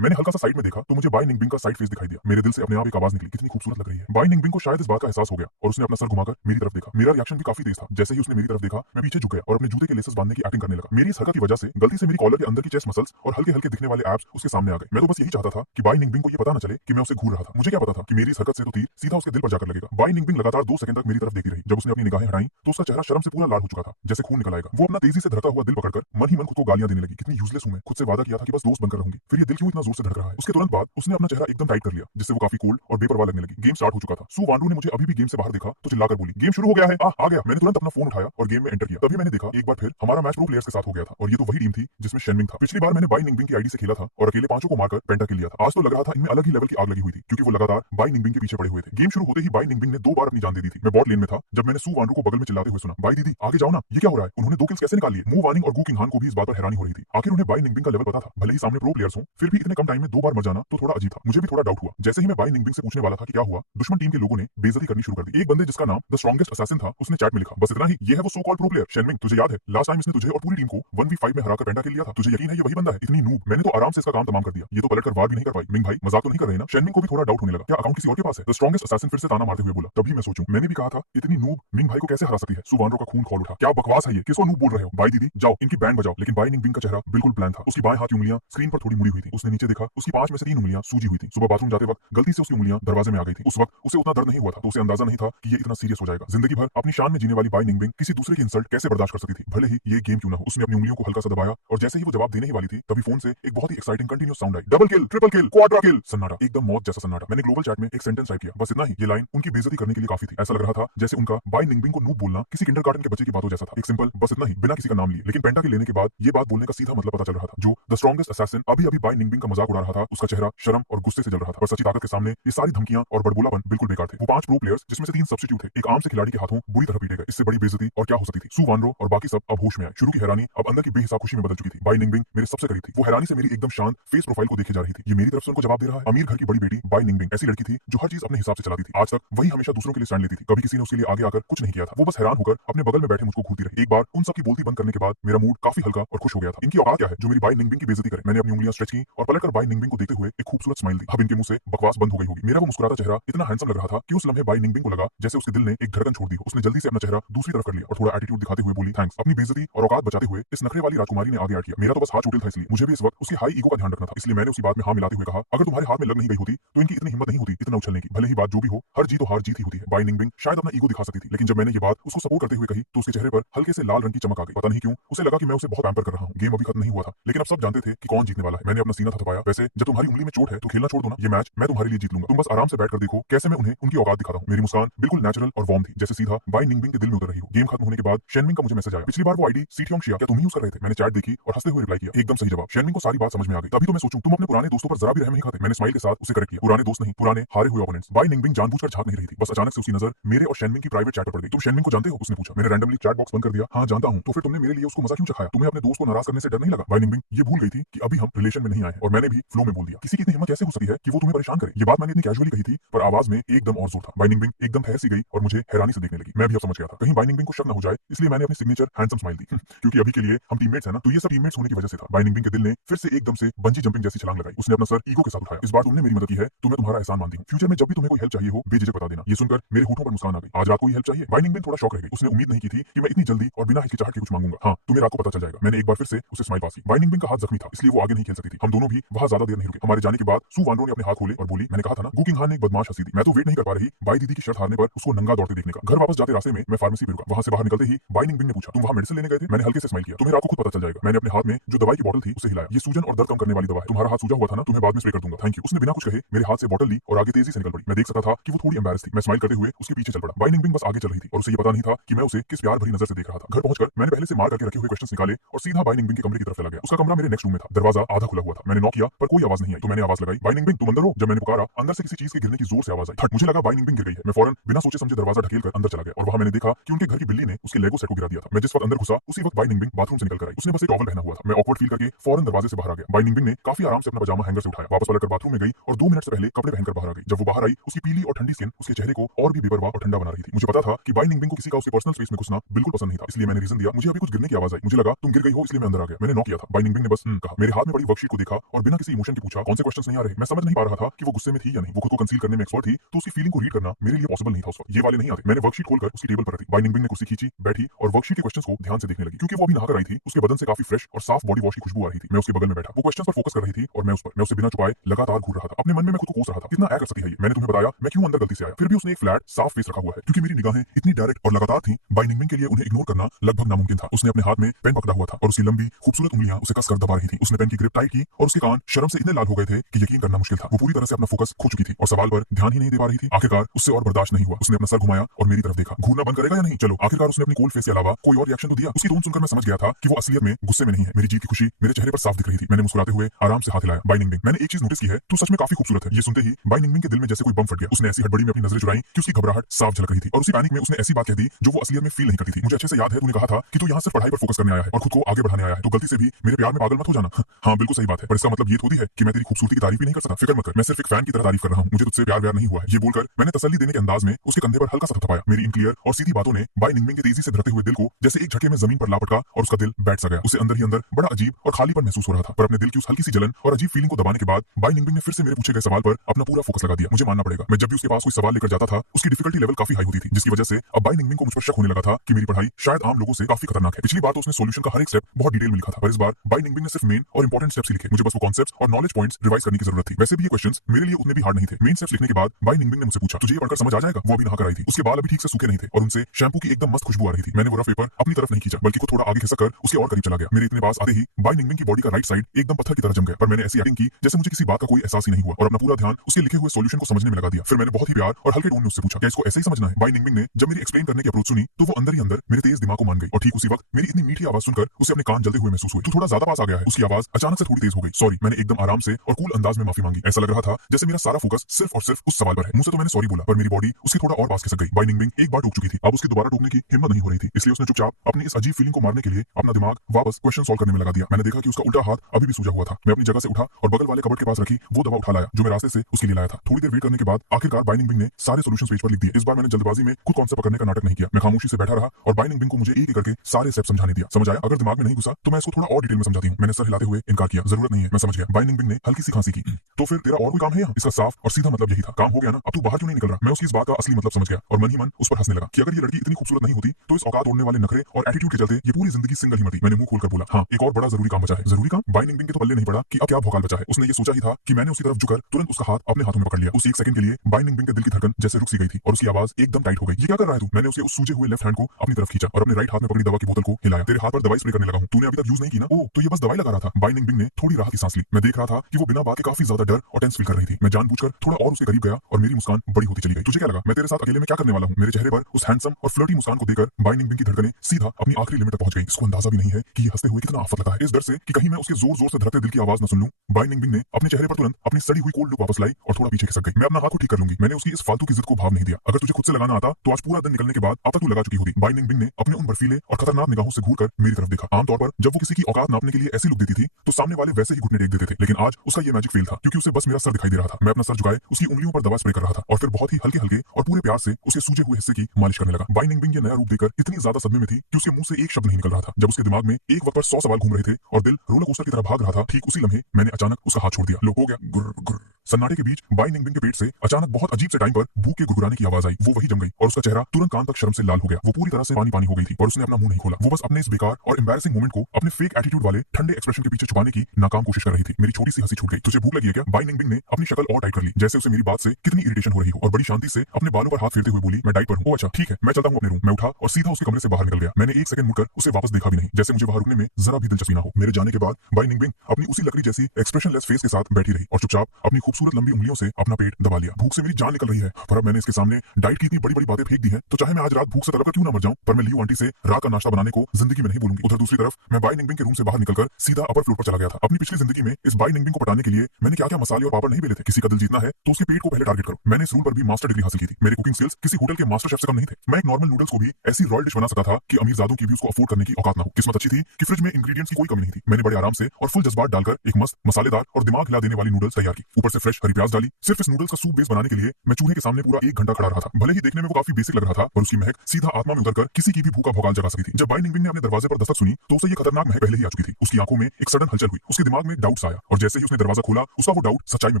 मैंने हल्का सा साइड में देखा तो मुझे बाई निंगबिंग का साइड फेस दिखाई दिया। मेरे दिल से अपने आप एक आवाज निकली, कितनी खूबसूरत लग रही है। बाई निंगबिंग को शायद इस बात का एहसास हो गया और उसने अपना सर घुमाकर मेरी तरफ देखा। मेरा रिएक्शन भी काफी तेज था। जैसे ही उसने मेरी तरफ देखा मैं पीछे झुक गया और अपने जूते के लेसेस बांधने की एक्टिंग करने लगा। मेरी इस हरकत की वजह से गलती से मेरी कॉलर के अंदर की चेस्ट मसल्स और हल्के हल्के दिखने वाले एब्स उसके सामने आ गए। मैं तो बस यही चाहता था कि बाई निंगबिंग को ये पता न चले कि मैं उसे घूर रहा था। मुझे क्या पता था कि मेरी इस हरकत से तो तीर सीधा उसके दिल पर जाकर लगेगा। बाई निंगबिंग लगातार 2 सेकंड तक मेरी तरफ देखती रही। जब उसने अपनी निगाहें हटाई तो उसका चेहरा शर्म से पूरा लाल हो चुका था, जैसे खून निकल आएगा। वो अपना तेजी से धड़कता हुआ दिल पकड़कर मन ही मन खुद को गालियां देने लगी। कितनी यूजलेस हूं मैं, खुद से वादा किया था कि बस दोस्त बनकर रहूंगी, फिर ये दिल क्यों इतना जोर से धड़क रहा है। उसके तुरंत बाद उसने अपना चेहरा एकदम टाइट कर लिया, जिससे वो काफी कोल्ड और बेपरवाह लगने लगी। गेम स्टार्ट हो चुका था। सू वांडू ने मुझे अभी भी गेम से बाहर देखा तो चिल्लाकर बोली, गेम शुरू हो गया है, आ गया। मैंने तुरंत अपना फोन उठाया और गेम में एंटर किया। तभी मैंने देखा एक बार फिर हमारा मैच प्रो प्लेयर्स के साथ हो गया था और ये तो वही टीम थी जिसमें शेनमिंग था। पिछली बार मैंने बाई निंगबिंग की आईडी से खेला था और अकेले 5 को मारकर पेंटा किल लिया था। आज तो लग रहा था इनमें अलग ही लेवल की आग लगी हुई थी, क्योंकि वो लगातार बाई निंगबिंग के पीछे पड़े हुए थे। गेम शुरू होते ही बाई निंगबिंग ने 2 बार अपनी जान दे दी थी। मैं बॉट लेन में था जब मैंने सू वांडू को बगल में चिल्लाते हुए सुना, बाई दीदी आगे जाओ ना, ये क्या हो रहा है। उन्होंने 2 किल्स कैसे निकाल लिए। मू वानिंग और गू किंगहान को भी इस बात पर हैरानी हो रही थी। आखिर उन्हें बाई निंगबिंग का लेवल पता था। भले ही सामने प्रो प्लेयर्स हों, फिर भी इतने कम टाइम में 2 बार मर जाना तो थोड़ा अजीब था। मुझे भी थोड़ा डाउट हुआ। जैसे ही मैं बाई निंगबिंग से पूछने वाला था कि क्या हुआ, दुश्मन टीम के लोगों ने बेइज्जती करनी शुरू कर दी। एक बंदे जिसका नाम द स्ट्रॉन्गेस्ट असैसिन था, उसने चैट में लिखा, बस इतना ही, ये है वो सो कॉल्ड प्रो प्लेयर शेनमिंग। तुझे याद है लास्ट टाइम इसने तुझे और पूरी टीम को 1v5 में हराकर पेंटा किल लिया था। तुझे यकीन है ये वही बंदा है। इतनी नूब। मैंने तो आराम से इसका काम तमाम कर दिया। ये तो पलटकर वार भी नहीं कर पाई। मिंग भाई मजाक तो नहीं कर रहे ना। शेनमिंग को भी थोड़ा डाउट होने लगा, क्या अकाउंट किसी और के पास है। द स्ट्रॉन्गेस्ट असैसिन फिर से ताना मारते हुए बोला। तभी मैं सोचूं, मैंने भी कहा था इतनी नूब मिंग भाई को कैसे हरा सकती है। सुवानरो का खून खौल उठा। क्या बकवास है ये, किसको नूब बोल रहे हो। बाई दीदी जाओ इनकी बैंड बजाओ। लेकिन बाई निंगबिंग का चेहरा बिल्कुल प्लान था। उसकी बाएं हाथ की उंगलियां स्क्रीन पर थोड़ी मुड़ी हुई थी। उसने नीचे देखा, उसकी 5 में से 3 उंगलियां सूजी हुई थी। सुबह बाथरूम जाते वक्त गलती से उसकी उंगलियां दरवाजे में आ गई थी। उस वक्त उसे उतना दर्द नहीं हुआ था तो उसे अंदाजा नहीं था कि ये इतना सीरियस हो जाएगा। जिंदगी भर अपनी शान में जीने वाली बाई निंगबिंग किसी दूसरे की इंसल्ट कैसे बर्दाश्त कर सकती थी, भले ही ये गेम क्यों ना हो। उसने अपनी उंगलियों को हल्का सा दबाया और जैसे ही वो जवाब देने ही वाली थी तभी फोन से एक बहुत ही एक्साइटिंग कंटीन्यूअस साउंड आई। Double kill, triple kill, quadra kill. सन्नाटा, एकदम मौत जैसा सन्नाटा। मैंने ग्लोबल चैट में एक सेंटेंस टाइप किया, बस इतना ही। ये लाइन उनकी बेइज्जती करने के लिए काफी थी। ऐसा लग रहा था जैसे उनका बाई निंगबिंग को नूब बोलना किसी किंडरगार्टन के बच्चे की बातों जैसा था। एक सिंपल बस इतना ही, बिना किसी का नाम लिए। लेकिन पेंटा के लेने के बाद ये बात बोलने का सीधा मतलब पता चल रहा था। जो द स्ट्रॉन्गेस्ट असैसिन अभी अभी बाई निंगबिंग का मजाक उड़ा रहा था, उसका चेहरा शर्म और गुस्से से जल रहा था। और सच्ची ताकत के सामने ये सारी धमकियां और बड़बोलापन बिल्कुल बेकार थे। वो 5 प्रो प्लेयर्स जिसमें से 3 सब्स्टिट्यूट थे, एक आम से खिलाड़ी के हाथों बुरी तरह पीटे गए। इससे बड़ी बेइज्जती और क्या हो सकती थी। सू वानरो और बाकी सब अब होश में आए। शुरू की हैरानी अब अंदर की बेहिसाब खुशी में बदल चुकी थी। बाई निंगबिंग मेरे सबसे करीब थी। वो हैरानी से मेरी एकदम शांत फेस प्रोफाइल को देखे जा रही थी। ये मेरी तरफ से उनको जवाब दे रहा है। अमीर घर की बड़ी बेटी बाई निंगबिंग ऐसी लड़की थी जो हर चीज अपने हिसाब से चलाती थी। आज तक वही हमेशा दूसरों के लिए स्टैंड लेती थी। कभी किसी ने उसके लिए आगे आकर कुछ नहीं किया था। वो बस हैरान होकर अपने बगल में बैठे मुझको घूरती रही। एक बार उन सबकी बोलती बंद करने के बाद मेरा मूड काफी हल्का और खुश हो गया था। इनकी औकात क्या है जो मेरी बाई निंगबिंग की बेइज्जती करे। मैंने अपनी उंगलियां स्ट्रेच की और पलटकर बाई निंगबिंग को देखते हुए एक खूबसूरत स्माइल दी। अब इनके मुंह से बकवास बंद हो गई होगी। मेरा वो मुस्कुराता चेहरा इतना हैंडसम लग रहा था कि उस लम्हे बाई निंगबिंग को लगा जैसे उसके दिल ने एक धड़कन छोड़ दी हो। उसने जल्दी से अपना चेहरा दूसरी तरफ कर लिया और थोड़ा एटीट्यूड दिखाते हुए बोली, थैंक्स। अपनी बेइज्जती और औकात बचाते हुए इस नखरे वाली राजकुमारी ने आगे ऐड किया। मेरा तो बस हाथ चोटिल था, इसलिए मुझे भी इस वक्त उसकी हाई ईगो का ध्यान रखना था। इसलिए मैंने उसी बात में हाँ मिलाते हुए कहा, अगर तुम्हारे हाथ में लग नहीं गई होती तो इनकी इतनी हिम्मत नहीं होती इतना उछलने की। भले ही बात जो भी हो, हर जीत तो हार जीत ही होती है। बाई निंगबिंग शायद अपना ईगो दिखा सकती थी, लेकिन जब मैंने ये बात उसको सपोर्ट करते हुए कही तो उसके चेहरे पर हल्के से लाल रंग की चमक आ गई। पता नहीं क्यों उसे लगा कि मैं उसे बहुत पैम्पर कर रहा हूँ। गेम अभी खत्म नहीं हुआ था, लेकिन अब सब जानते थे कि कौन जीतने वाला है। मैंने अपना सीना थपथपाया, वैसे जब तुम्हारी उंगली में चोट है तो खेलना छोड़ दो ना, ये मैच मैं तुम्हारे लिए जीत लूंगा। तुम बस आराम से बैठ कर देखो कैसे मैं उन्हें उनकी औकात दिखाता हूँ। मेरी मुस्कान बिल्कुल नेचुरल और वार्म थी, जैसे सीधा बाई निंगबिंग के दिल में उतर रही हो। गेम खत्म होने के बाद शेनमिंग का मुझे मैसेज आया। पिछली बार वो आईडी सीटियोंग शिया क्या तुम ही यूज कर रहे थे। मैंने चैट देखी और हंसते हुए रिप्लाई किया, एकदम सही जवाब। शेनमिंग को सारी बात समझ में आ गई। तभी तो मैं सोचूं तुम अपने पुराने दोस्तों पर जरा भी रहम नहीं खाते। मैंने स्माइल के साथ उसे करेक्ट किया, पुराने दोस्त नहीं, पुराने हारे हुए ओपोनेंट्स। बाई निंगबिंग जानबूझकर झांक नहीं रही थी, बस अचानक से उसकी नजर मेरे और शेनमिंग की प्राइवेट चैट पर पड़ गई। तुम शेनमिंग को जानते हो, उसने पूछा। मैंने रैंडमली चैट बॉक्स बंद कर दिया। हाँ जानता हूं। तो फिर तुमने मेरे लिए उसको मजा क्यों चखाया। तुम्हें अपने दोस्त को नाराज करने से डर नहीं लगा। बाई निंगबिंग ये भूल गई थी कि अभी हम रिलेशन में नहीं आए हैं और मैंने भी फ्लो में बोल दिया। किसी की इतनी हिम्मत कैसे हो सकती है कि वो तुम्हें परेशान करे। ये बात मैंने इतनी कैजुअली कही थी पर आवाज में एकदम और जोर था। बाई निंगबिंग एकदम ठहर सी गई और मुझे हैरानी से देखने लगी। मैं भी अब समझ गया था कहीं बाई निंगबिंग को शक न हो जाए, इसलिए मैंने अपनी सिग्नेचर हैंडसम स्माइल दी। क्योंकि अभी के लिए हम टीममेट्स हैं ना, तो ये सब टीममेट्स होने की वजह से था। बाई निंगबिंग के दिल ने फिर से एकदम से बंजी जंपिंग जैसी छलांग लगाई। उसने अपना सर ईगो के साथ उठाया। इस बार तुमने मेरी मदद की है तो मैं तुम्हारा एहसान मानती हूँ। फ्यूचर में जब भी तुम्हें कोई हेल्प चाहिए हो बेझिझक बता देना। ये सुनकर मेरे होठों पर मुस्कान आ गई। आज रात को ही हेल्प चाहिए। बाई निंगबिंग थोड़ा शॉक रह गई। उसने उम्मीद नहीं की थी कि मैं इतनी जल्दी और बिना हिचकिचाहट के कुछ मांगूंगा। हाँ तुम्हें रात को पता चल जाएगा। मैंने एक बार फिर से उसे स्माइल पास की। बाई निंगबिंग का हाथ जख्मी था इसलिए वो आगे नहीं खेल सकती थी। हम दोनों भी वहां ज्यादा देर नहीं रुके। हमारे जाने के बाद सू वानरो ने अपने हाथ खोले और बोली, मैंने कहा था ना गू किंगहान ने एक बदमाश हंसी दी। मैं तो वेट नहीं कर पा रही बाई दीदी की शर्त हारने पर उसको नंगा दौड़ते देखने का। घर वापस जाते रास्ते में मैं फार्मेसी पे रुका। वहां से बाहर निकलते ही बाई निंगबिंग ने पूछा, तुम वहां मेडिसिन लेने गए थे। मैंने हल्के से स्माइल किया। तुम्हें रात को खुद पता चल जाएगा। मैंने अपने हाथ में जो दवाई की बोतल थी उसे हिलाया। ये सूजन और दर्द कम करने वाली दवा है। तुम्हारा हाथ सूजा हुआ था ना, तुम्हें बाद में स्प्रे कर दूंगा। Thank you. उसने बिना कुछ कहे मेरे हाथ से बोतल ली और आगे तेजी से निकल पड़ी। मैं देख सकता था कि वो थोड़ी एम्बैरेस थी। मैं स्माइल करते हुए उसके पीछे चल पड़ा। बाई निंगबिंग बस आगे चल रही थी और उसे ये पता नहीं था कि मैं उसे किस प्यार भरी नजर से देख रहा था। घर पहुंचकर मैंने पहले से मार करके रखे हुए क्वेश्चंस निकाले और सीधा बाई निंगबिंग के कमरे की तरफ चला गया। उसका कमरा मेरे नेक्स्ट रूम में था। दरवाजा आधा खुला हुआ था। मैंने नॉक किया पर कोई आवाज नहीं आई। तो मैंने आवाज लगाई, बाई निंगबिंग तुम अंदर हो। जब मैंने पुकारा अंदर से किसी चीज के गिरने की जोर से आवाज आई। मुझे लगा बाई निंगबिंग गिर गई है। मैं फौरन बिना सोचे समझे दरवाजा ढकेलकर अंदर चला गया और वहां मैंने देखा कि उनके घर की बिल्ली ने उसके लेगो सेट को गिरा दिया था। मैं जिस वक्त अंदर घुसा उसी वक्त बाई निंगबिंग बाथरूम से निकल कर आई। उसने बस एक टॉवल पहना हुआ था। मैं ऑकवर्ड फील करके फौरन दरवाजे से बाहर आ गया। बाई निंगबिंग ने काफी आराम से अपना पजामा हैंगर से उठाया, वापस पलटकर बाथरूम में गई और 2 मिनट से पहले कपड़े पहनकर बाहर आ गई। जब वो बाहर आई, उसकी पीली और ठंडी स्किन उसके चेहरे को और भी बेपरवाह और ठंडा बना रही थी। मुझे पता था कि बाई निंगबिंग को किसी का उसके पर्सनल स्पेस में घुसना बिल्कुल पसंद नहीं था, इसलिए मैंने रीजन दिया, मुझे अभी कुछ गिरने की आवाज आई, मुझे लगा तुम गिर गई हो इसलिए मैं अंदर आ गया। मैंने नॉक किया था। बाई निंगबिंग ने बस कहा। मेरे हाथ में पड़ी वर्कशीट को देखा और बिना किसी इमोशन के पूछा कौन से क्वेश्चंस नहीं आ रहे। मैं समझ नहीं पा रहा था कि वो गुस्से में थी या नहीं। वो खुद को कंसील करने में एक्सपर्ट थी, तो उसकी फीलिंग को रीड करना मेरे लिए पॉसिबल नहीं था उस वक्त। ये वाले नहीं आते। मैंने वर्कशीट खोलकर उसकी टेबल पर रखी। बाई निंगबिंग ने कुर्सी खींची, बैठी और वर्कशीट के क्वेश्चंस को ध्यान से देखने लगी। क्योंकि वो अभी नहाकर आई थी, उसके बदन से काफी फ्रेश और साफ बॉडी वॉश की खुशबू आ रही थी। मैं उसके बगल में बैठा, वो क्वेश्चंस पर फोकस कर रही थी और मैं उस पर। मैं उसे बिना छुपाए लगातार घूर रहा था। अपने मन में मैं खुद को कोस रहा था, कितना कर सकती है ये। मैंने तुम्हें बताया मैं क्यों अंदर गलती से आया। फिर भी उसने एक फ्लैट साफ फेस रखा हुआ है। क्योंकि मेरी निगाहें इतनी डायरेक्ट और लगातार थी, बाई निंगबिंग के लिए उन्हें इग्नोर करना लगभग नामुमकिन था। उसने अपने हाथ में पेन पकड़ा हुआ था और उसकी लंबी खूबसूरत उंगलियां उसे कसकर दबा रही थी। उसने पेन की ग्रिप टाइट की और उसके कान शर्म से इतने लाल हो गए थे कि यकीन करना मुश्किल था। वो पूरी तरह से अपना फोकस खो चुकी थी और सवाल पर ध्यान ही नहीं दे पा रही थी। आखिरकार उससे और बर्दाश्त नहीं हुआ। उसने अपना सर घुमाया और मेरी तरफ देखा। घूरना बंद करेगा या नहीं? चलो। आखिरकार उसने अपनी कोल्ड फेस के अलावा कोई और रिएक्शन तो दिया। उसकी टोन सुनकर मैं समझ गया था कि वो असलियत में गुस्से में नहीं है। मेरी जीत की खुशी मेरे चेहरे पर साफ दिख रही थी। मैंने मुस्कुराते हुए आराम से हाथ हिलाया। बाई निंगबिंग, मैंने एक चीज नोटिस की है, तू सच में काफी खूबसूरत है। ये सुनते ही बाई निंगबिंग के दिल में जैसे कोई बम फट गया। उसने ऐसी हड़बड़ी में अपनी नजरें चुराई कि उसकी घबराहट साफ झलक रही थी और उसी पैनिक में उसने ऐसी बात कह दी जो वो असलियत में फील नहीं करती थी। मुझे अच्छे से याद है तूने कहा था कि तू यहाँ सिर्फ पढ़ाई पर फोकस करने आया है और खुद को आगे बढ़ाने आया है, तो गलती से भी मेरे प्यार में पागल मत हो जाना। हाँ बिल्कुल सही बात है, पर इसका मतलब ये थोड़ी है कि मैं तेरी खूबसूरती की तारीफ भी नहीं कर सकता। फिक्र मत कर, मैं सिर्फ एक फैन की तरह तारीफ कर रहा हूँ, मुझे तुझसे प्यार नहीं हुआ है। ये बोलकर मैंने तसल्ली देने के अंदाज में उसके कंधे पर हल्का सा थपथपाया। मेरी इन क्लियर और सीधी बातों ने बाई निंगबिंग के तेजी से धड़कते हुए दिल को जैसे एक झटके में जमीन पर लापटका और उसका दिल बैठ सा गया। उसे अंदर ही अंदर बड़ा अजीब और खालीपन महसूस हो रहा था। पर अपने दिल की उस हल्की सी जलन और अजीब फीलिंग को दबाने के बाद बाई निंगबिंग ने फिर से मेरे पूछे गए सवाल पर अपना पूरा फोकस लगा दिया। मुझे मानना पड़ेगा, मैं जब भी उसके पास कोई सवाल लेकर जाता था, उसकी डिफिकल्टी लेवल काफी हाई होती थी, जिसकी वजह से अब बाई निंगबिंग को मुझ पर शक होने लगा था कि मेरी पढ़ाई शायद आम लोगों से काफी खतरनाक है। पिछली बार तो उसने सॉल्यूशन का हर एक स्टेप बहुत डिटेल में लिखा था, पर इस बार बाई निंगबिंग ने सिर्फ मेन और इंपॉर्टेंट स्टेप्स ही लिखे। मुझे बस वो कॉन्सेप्ट्स और नॉलेज पॉइंट्स रिवाइज करने की जरूरत थी। वैसे भी ये क्वेश्चंस मेरे लिए उतने भी हार्ड नहीं थे। मेन स्टेप्स लिखने के बाद बाई निंगबिंग ने मुझसे पूछा, तुझे ये पढ़कर समझ आ जाएगा? वो अभी नहाकर आई थी, उसके बाल अभी ठीक से सूखे नहीं थे और उनसे शैम्पू की एकदम मस्त खुशबू आ रही थी। मैंने वो रफ पेपर अपनी तरफ नहीं खींचा, बल्कि खुद थोड़ा आगे खिसक कर उसके और करीब चला गया। मेरे इतने पास आते ही बाई निंगबिंग की बॉडी का राइट साइड एकदम पत्थर की तरह जम गया, पर मैंने ऐसी एक्टिंग की जैसे मुझे किसी बात का कोई एहसास ही नहीं हुआ और अपना पूरा ध्यान उसके लिखे हुए सॉल्यूशन को समझने में लगा दिया। फिर मैंने बहुत ही प्यार और हल्के टोन में उससे पूछा, क्या इसको ऐसे ही समझना है? बाई निंगबिंग ने जब मेरी एक्सप्लेन करने की अप्रोच सुनी तो वो अंदर ही अंदर मेरे तेज दिमाग को मान गई और ठीक उसी वक्त मेरी इतनी मीठी आवाज सुनकर उसे अपने कान जलते हुए महसूस हुए। तू थोड़ा ज्यादा पास आ गया है। उसकी आवाज अचानक से थोड़ी तेज हो गई। सॉरी, मैंने एकदम आराम से और कूल अंदाज में माफी मांगी। ऐसा लग रहा था जैसे मेरा सारा फोकस सिर्फ और सिर्फ उस सवाल पर है। मुझसे तो मैंने सॉरी बोला, पर मेरी बॉडी उसके थोड़ा और पास खिसक गई। बाई निंगबिंग एक बार टूक चुकी थी, अब उसकी दोबारा टूकने की हिम्मत नहीं हो रही थी, इसलिए उसने चुपचाप अपनी इस अजीब फीलिंग को मारने के लिए अपना दिमाग वापस क्वेश्चन सॉल्व करने में लगा दिया। मैंने देखा कि उसका उल्टा हाथ अभी भी सूजा हुआ था। मैं अपनी जगह से उठा और बगल वाले कबर्ड के पास रखी वो दवा उठा लाया जो मैं रास्ते से उसके लिए लाया था। थोड़ी देर वेट करने के बाद आखिरकार बाई निंगबिंग ने सारे सॉल्यूशंस पेज पर लिख दिए। इस बार मैंने जल्दबाजी में खुद कॉन्सेप्ट पकड़ने का नाटक नहीं किया। मैं खामोशी से बैठा रहा और बाई निंगबिंग को मुझे एक एक करके सारे स्टेप समझाने दिया। समझ आया? अगर दिमाग में नहीं घुसा तो मैं इसको थोड़ा और डिटेल में समझाती हूँ। मैंने सर हिलाते हुए इनकार किया। जरूरत नहीं है, मैं समझ गया। बाई निंगबिंग ने हल्की सी खांसी की। तो फिर तेरा और कोई काम है यहाँ? इसका साफ और सीधा मतलब यही था, काम हो गया ना, अब तू बाहर क्यों नहीं निकल रहा? मैं उसकी इस बात का असली मतलब समझ गया और मन ही मन उस पर हंसने लगा कि अगर ये लड़की इतनी खूबसूरत नहीं होती तो इस औकात तोड़ने वाले नखरे और एटीट्यूड के चलते ये पूरी जिंदगी सिंगल ही मरती। मैंने मुंह खोलकर बोला, हाँ एक और बड़ा जरूरी काम बचा है। जरूरी काम? बाई निंगबिंग के तो पल्ले नहीं पड़ा कि अब क्या भौकाल बचा है। उसने ये सोचा ही था कि मैंने उसकी तरफ झुककर तुरंत उसका हाथ अपने हाथों में पकड़ लिया। उस एक सेकंड के लिए बाई निंगबिंग के दिल की धड़कन जैसे रुक सी गई थी और उसकी आवाज एकदम टाइट हो गई। ये क्या कर रहा है तू? मैंने उसके उस सूजे हुए लेफ्ट हैंड को अपनी तरफ खींचा और अपने राइट हाथ में पकड़ी दवा की बोतल को हिलाया। तेरे हाथ पर दवाई स्प्रे करने लगा हूं, तूने अभी तक यूज नहीं की ना? ओह, तो ये बस दवाई लगा रहा था। बाई निंगबिंग ने थोड़ी राहत की सांस ली। मैं देख रहा था कि वो बिना बात के काफी ज्यादा डर और टेंस फील कर रही थी। मैं जानबूझकर थोड़ा और उसके करीब गया और मेरी मुस्कान बड़ी होती चली गई। तुझे क्या लगा मैं तेरे साथ अकेले में क्या करने वाला हूँ? मेरे चेहरे पर उस हैंडसम और फ्लर्टी मुस्कान को देखकर बाई निंगबिंग की धड़कनें सीधा अपनी आखिरी लिमिट तक पहुंच गई। इसको अंदाजा भी नहीं है कि ये हंसते हुए कितना आफत लगा है। इस डर से कि कहीं मैं उसके जोर जोर से धड़कते दिल की आवाज न सुन लूं, बाई निंगबिंग ने अपने चेहरे पर तुरंत अपनी सड़ी हुई कोल्ड लुक वापस लाई और थोड़ा पीछे खिसक गई। मैं अपना हाथ को ठीक कर लूंगी। मैंने उसकी इस फालतू की जिद को भाव नहीं दिया। अगर तुझे खुद से लगाना आता तो आज पूरा दिन निकलने के बाद अब तक तू लगा चुकी होती। बाई निंगबिंग ने अपने उन बर्फीले और खतरनाक निगाहों से घूरकर मेरी तरफ देखा। आमतौर पर जब वो किसी की औकात नापने के लिए ऐसी लुक देती थी तो सामने वाले वैसे ही घुटने टेक देते थे, लेकिन आज उसका ये मैजिक फेल था क्योंकि उसे बस मेरा सर दिखाई दे रहा था। मैं अपना सर झुकाए उसकी उंगलियों पर दवा स्प्रे कर रहा था और फिर बहुत ही हल्के हल्के और पूरे प्यार से उसके सूजे हुए हिस्से की मालिश करने लगा। बाई निंगबिंग ये नया रूप देखकर इतनी ज्यादा सदमे में थी कि उसके मुंह से एक शब्द नहीं निकल रहा था। जब उसके दिमाग में एक वक्त पर 100 सवाल घूम रहे थे और दिल रोलर कोस्टर की तरह भाग रहा था, ठीक उसी लम्हे मैंने अचानक उसका हाथ छोड़ दिया। लो, हो गया। गुर्र गुर्र। सन्नाटे के बीच बाई निंगबिंग के पेट से अचानक बहुत अजीब से टाइम पर भूख के गुरगुराने की आवाज आई। वो वही जम गई और उसका चेहरा तुरंत कान तक शर्म से लाल हो गया। वो पूरी तरह से पानी पानी हो गई थी और उसने अपना मुंह नहीं खोला। वो बस अपने इस बेकार और एम्बैरेसिंग मोमेंट को अपने फेक एटीट्यूड वाले ठंडे एक्सप्रेशन के पीछे छुपाने की नाकाम कोशिश कर रही थी। मेरी छोटी सी हंसी छूट गई। तुझे भूख लगी है क्या? बाई निंगबिंग ने अपनी शक्ल और टाइट कर ली, जैसे उसे मेरी बात से कितनी इरिटेशन हो रही हो, और बड़ी शांति से अपने बालों पर हाथ फेरते हुए बोली, मैं डाइट पर हूं। अच्छा ठीक है, मैं चलता हूं अपने रूम। मैं उठा और सीधा उसके कमरे से बाहर निकल गया। मैंने एक सेकंड मुड़कर उसे वापस देखा भी नहीं, जैसे मुझे वहां रुकने में जरा भी दिलचस्पी ना हो। मेरे जाने के बाद बाई निंगबिंग अपनी उसी लकड़ी जैसी एक्सप्रेशनलेस फेस के साथ बैठी रही और चुपचाप अपनी खूबसूरत लंबी उंगलियों से अपना पेट दबा लिया। भूख से मेरी जान निकल रही है, पर अब मैंने इसके सामने डाइट की इतनी बड़ी बड़ी बातें फेंक दी हैं, तो चाहे मैं आज रात भूख से तड़प कर क्यों ना मर जाऊं, पर मैं लियू आंटी से रात का नाश्ता बनाने को जिंदगी में नहीं भूलूंगी। उधर दूसरी तरफ मैं बाई निंगबिंग के रूम से बाहर निकलकर सीधा अपर फ्लोर पर चला गया था। अपनी पिछली जिंदगी में इस बाई निंगबिंग को पटाने के लिए मैंने क्या क्या मसाले और पापड़ नहीं बेले थे। किसी का दिल जीतना है तो उसके पेट को पहले टारगेट करो। मैंने इस रूल पर भी मास्टर डिग्री हासिल की थी। मेरे कुकिंग स्किल्स किसी होटल के मास्टर शेफ से कम नहीं थे। मैं एक नॉर्मल नूडल्स को भी ऐसी रॉयल डिश बना सकता था कि अमीरजादों की भी उसको अफोर्ड करने की औकात ना हो। किस्मत अच्छी थी कि फ्रिज में इंग्रेडिएंट्स की कोई कमी नहीं थी। मैंने बड़े आराम से और फुल जज्बात डालकर एक मस्त मसालेदार और दिमाग हिला देने वाली नूडल्स तैयार की। ऊपर से फ्रेश हरी प्याज डाली। सिर्फ इस नूडल्स का सूप बेस बनाने के लिए मैं चूल्हे के सामने पूरा 1 घंटा खड़ा रहा था। भले ही देखने में वो काफी बेसिक लग रहा था, पर उसकी महक सीधा आत्मा में उतरकर किसी की भी भूखा भौकाल जगा सकती थी। जब बाई निंगबिंग ने अपने दरवाजे पर दस्तक सुनी तो उसे ये खतरनाक महक पहले ही आ चुकी थी। उसकी आंखों में एक सडन हलचल हुई। उसके दिमाग में डाउट्स आया और जैसे ही उसने दरवाजा खोला उसका वो डाउट सच्चाई में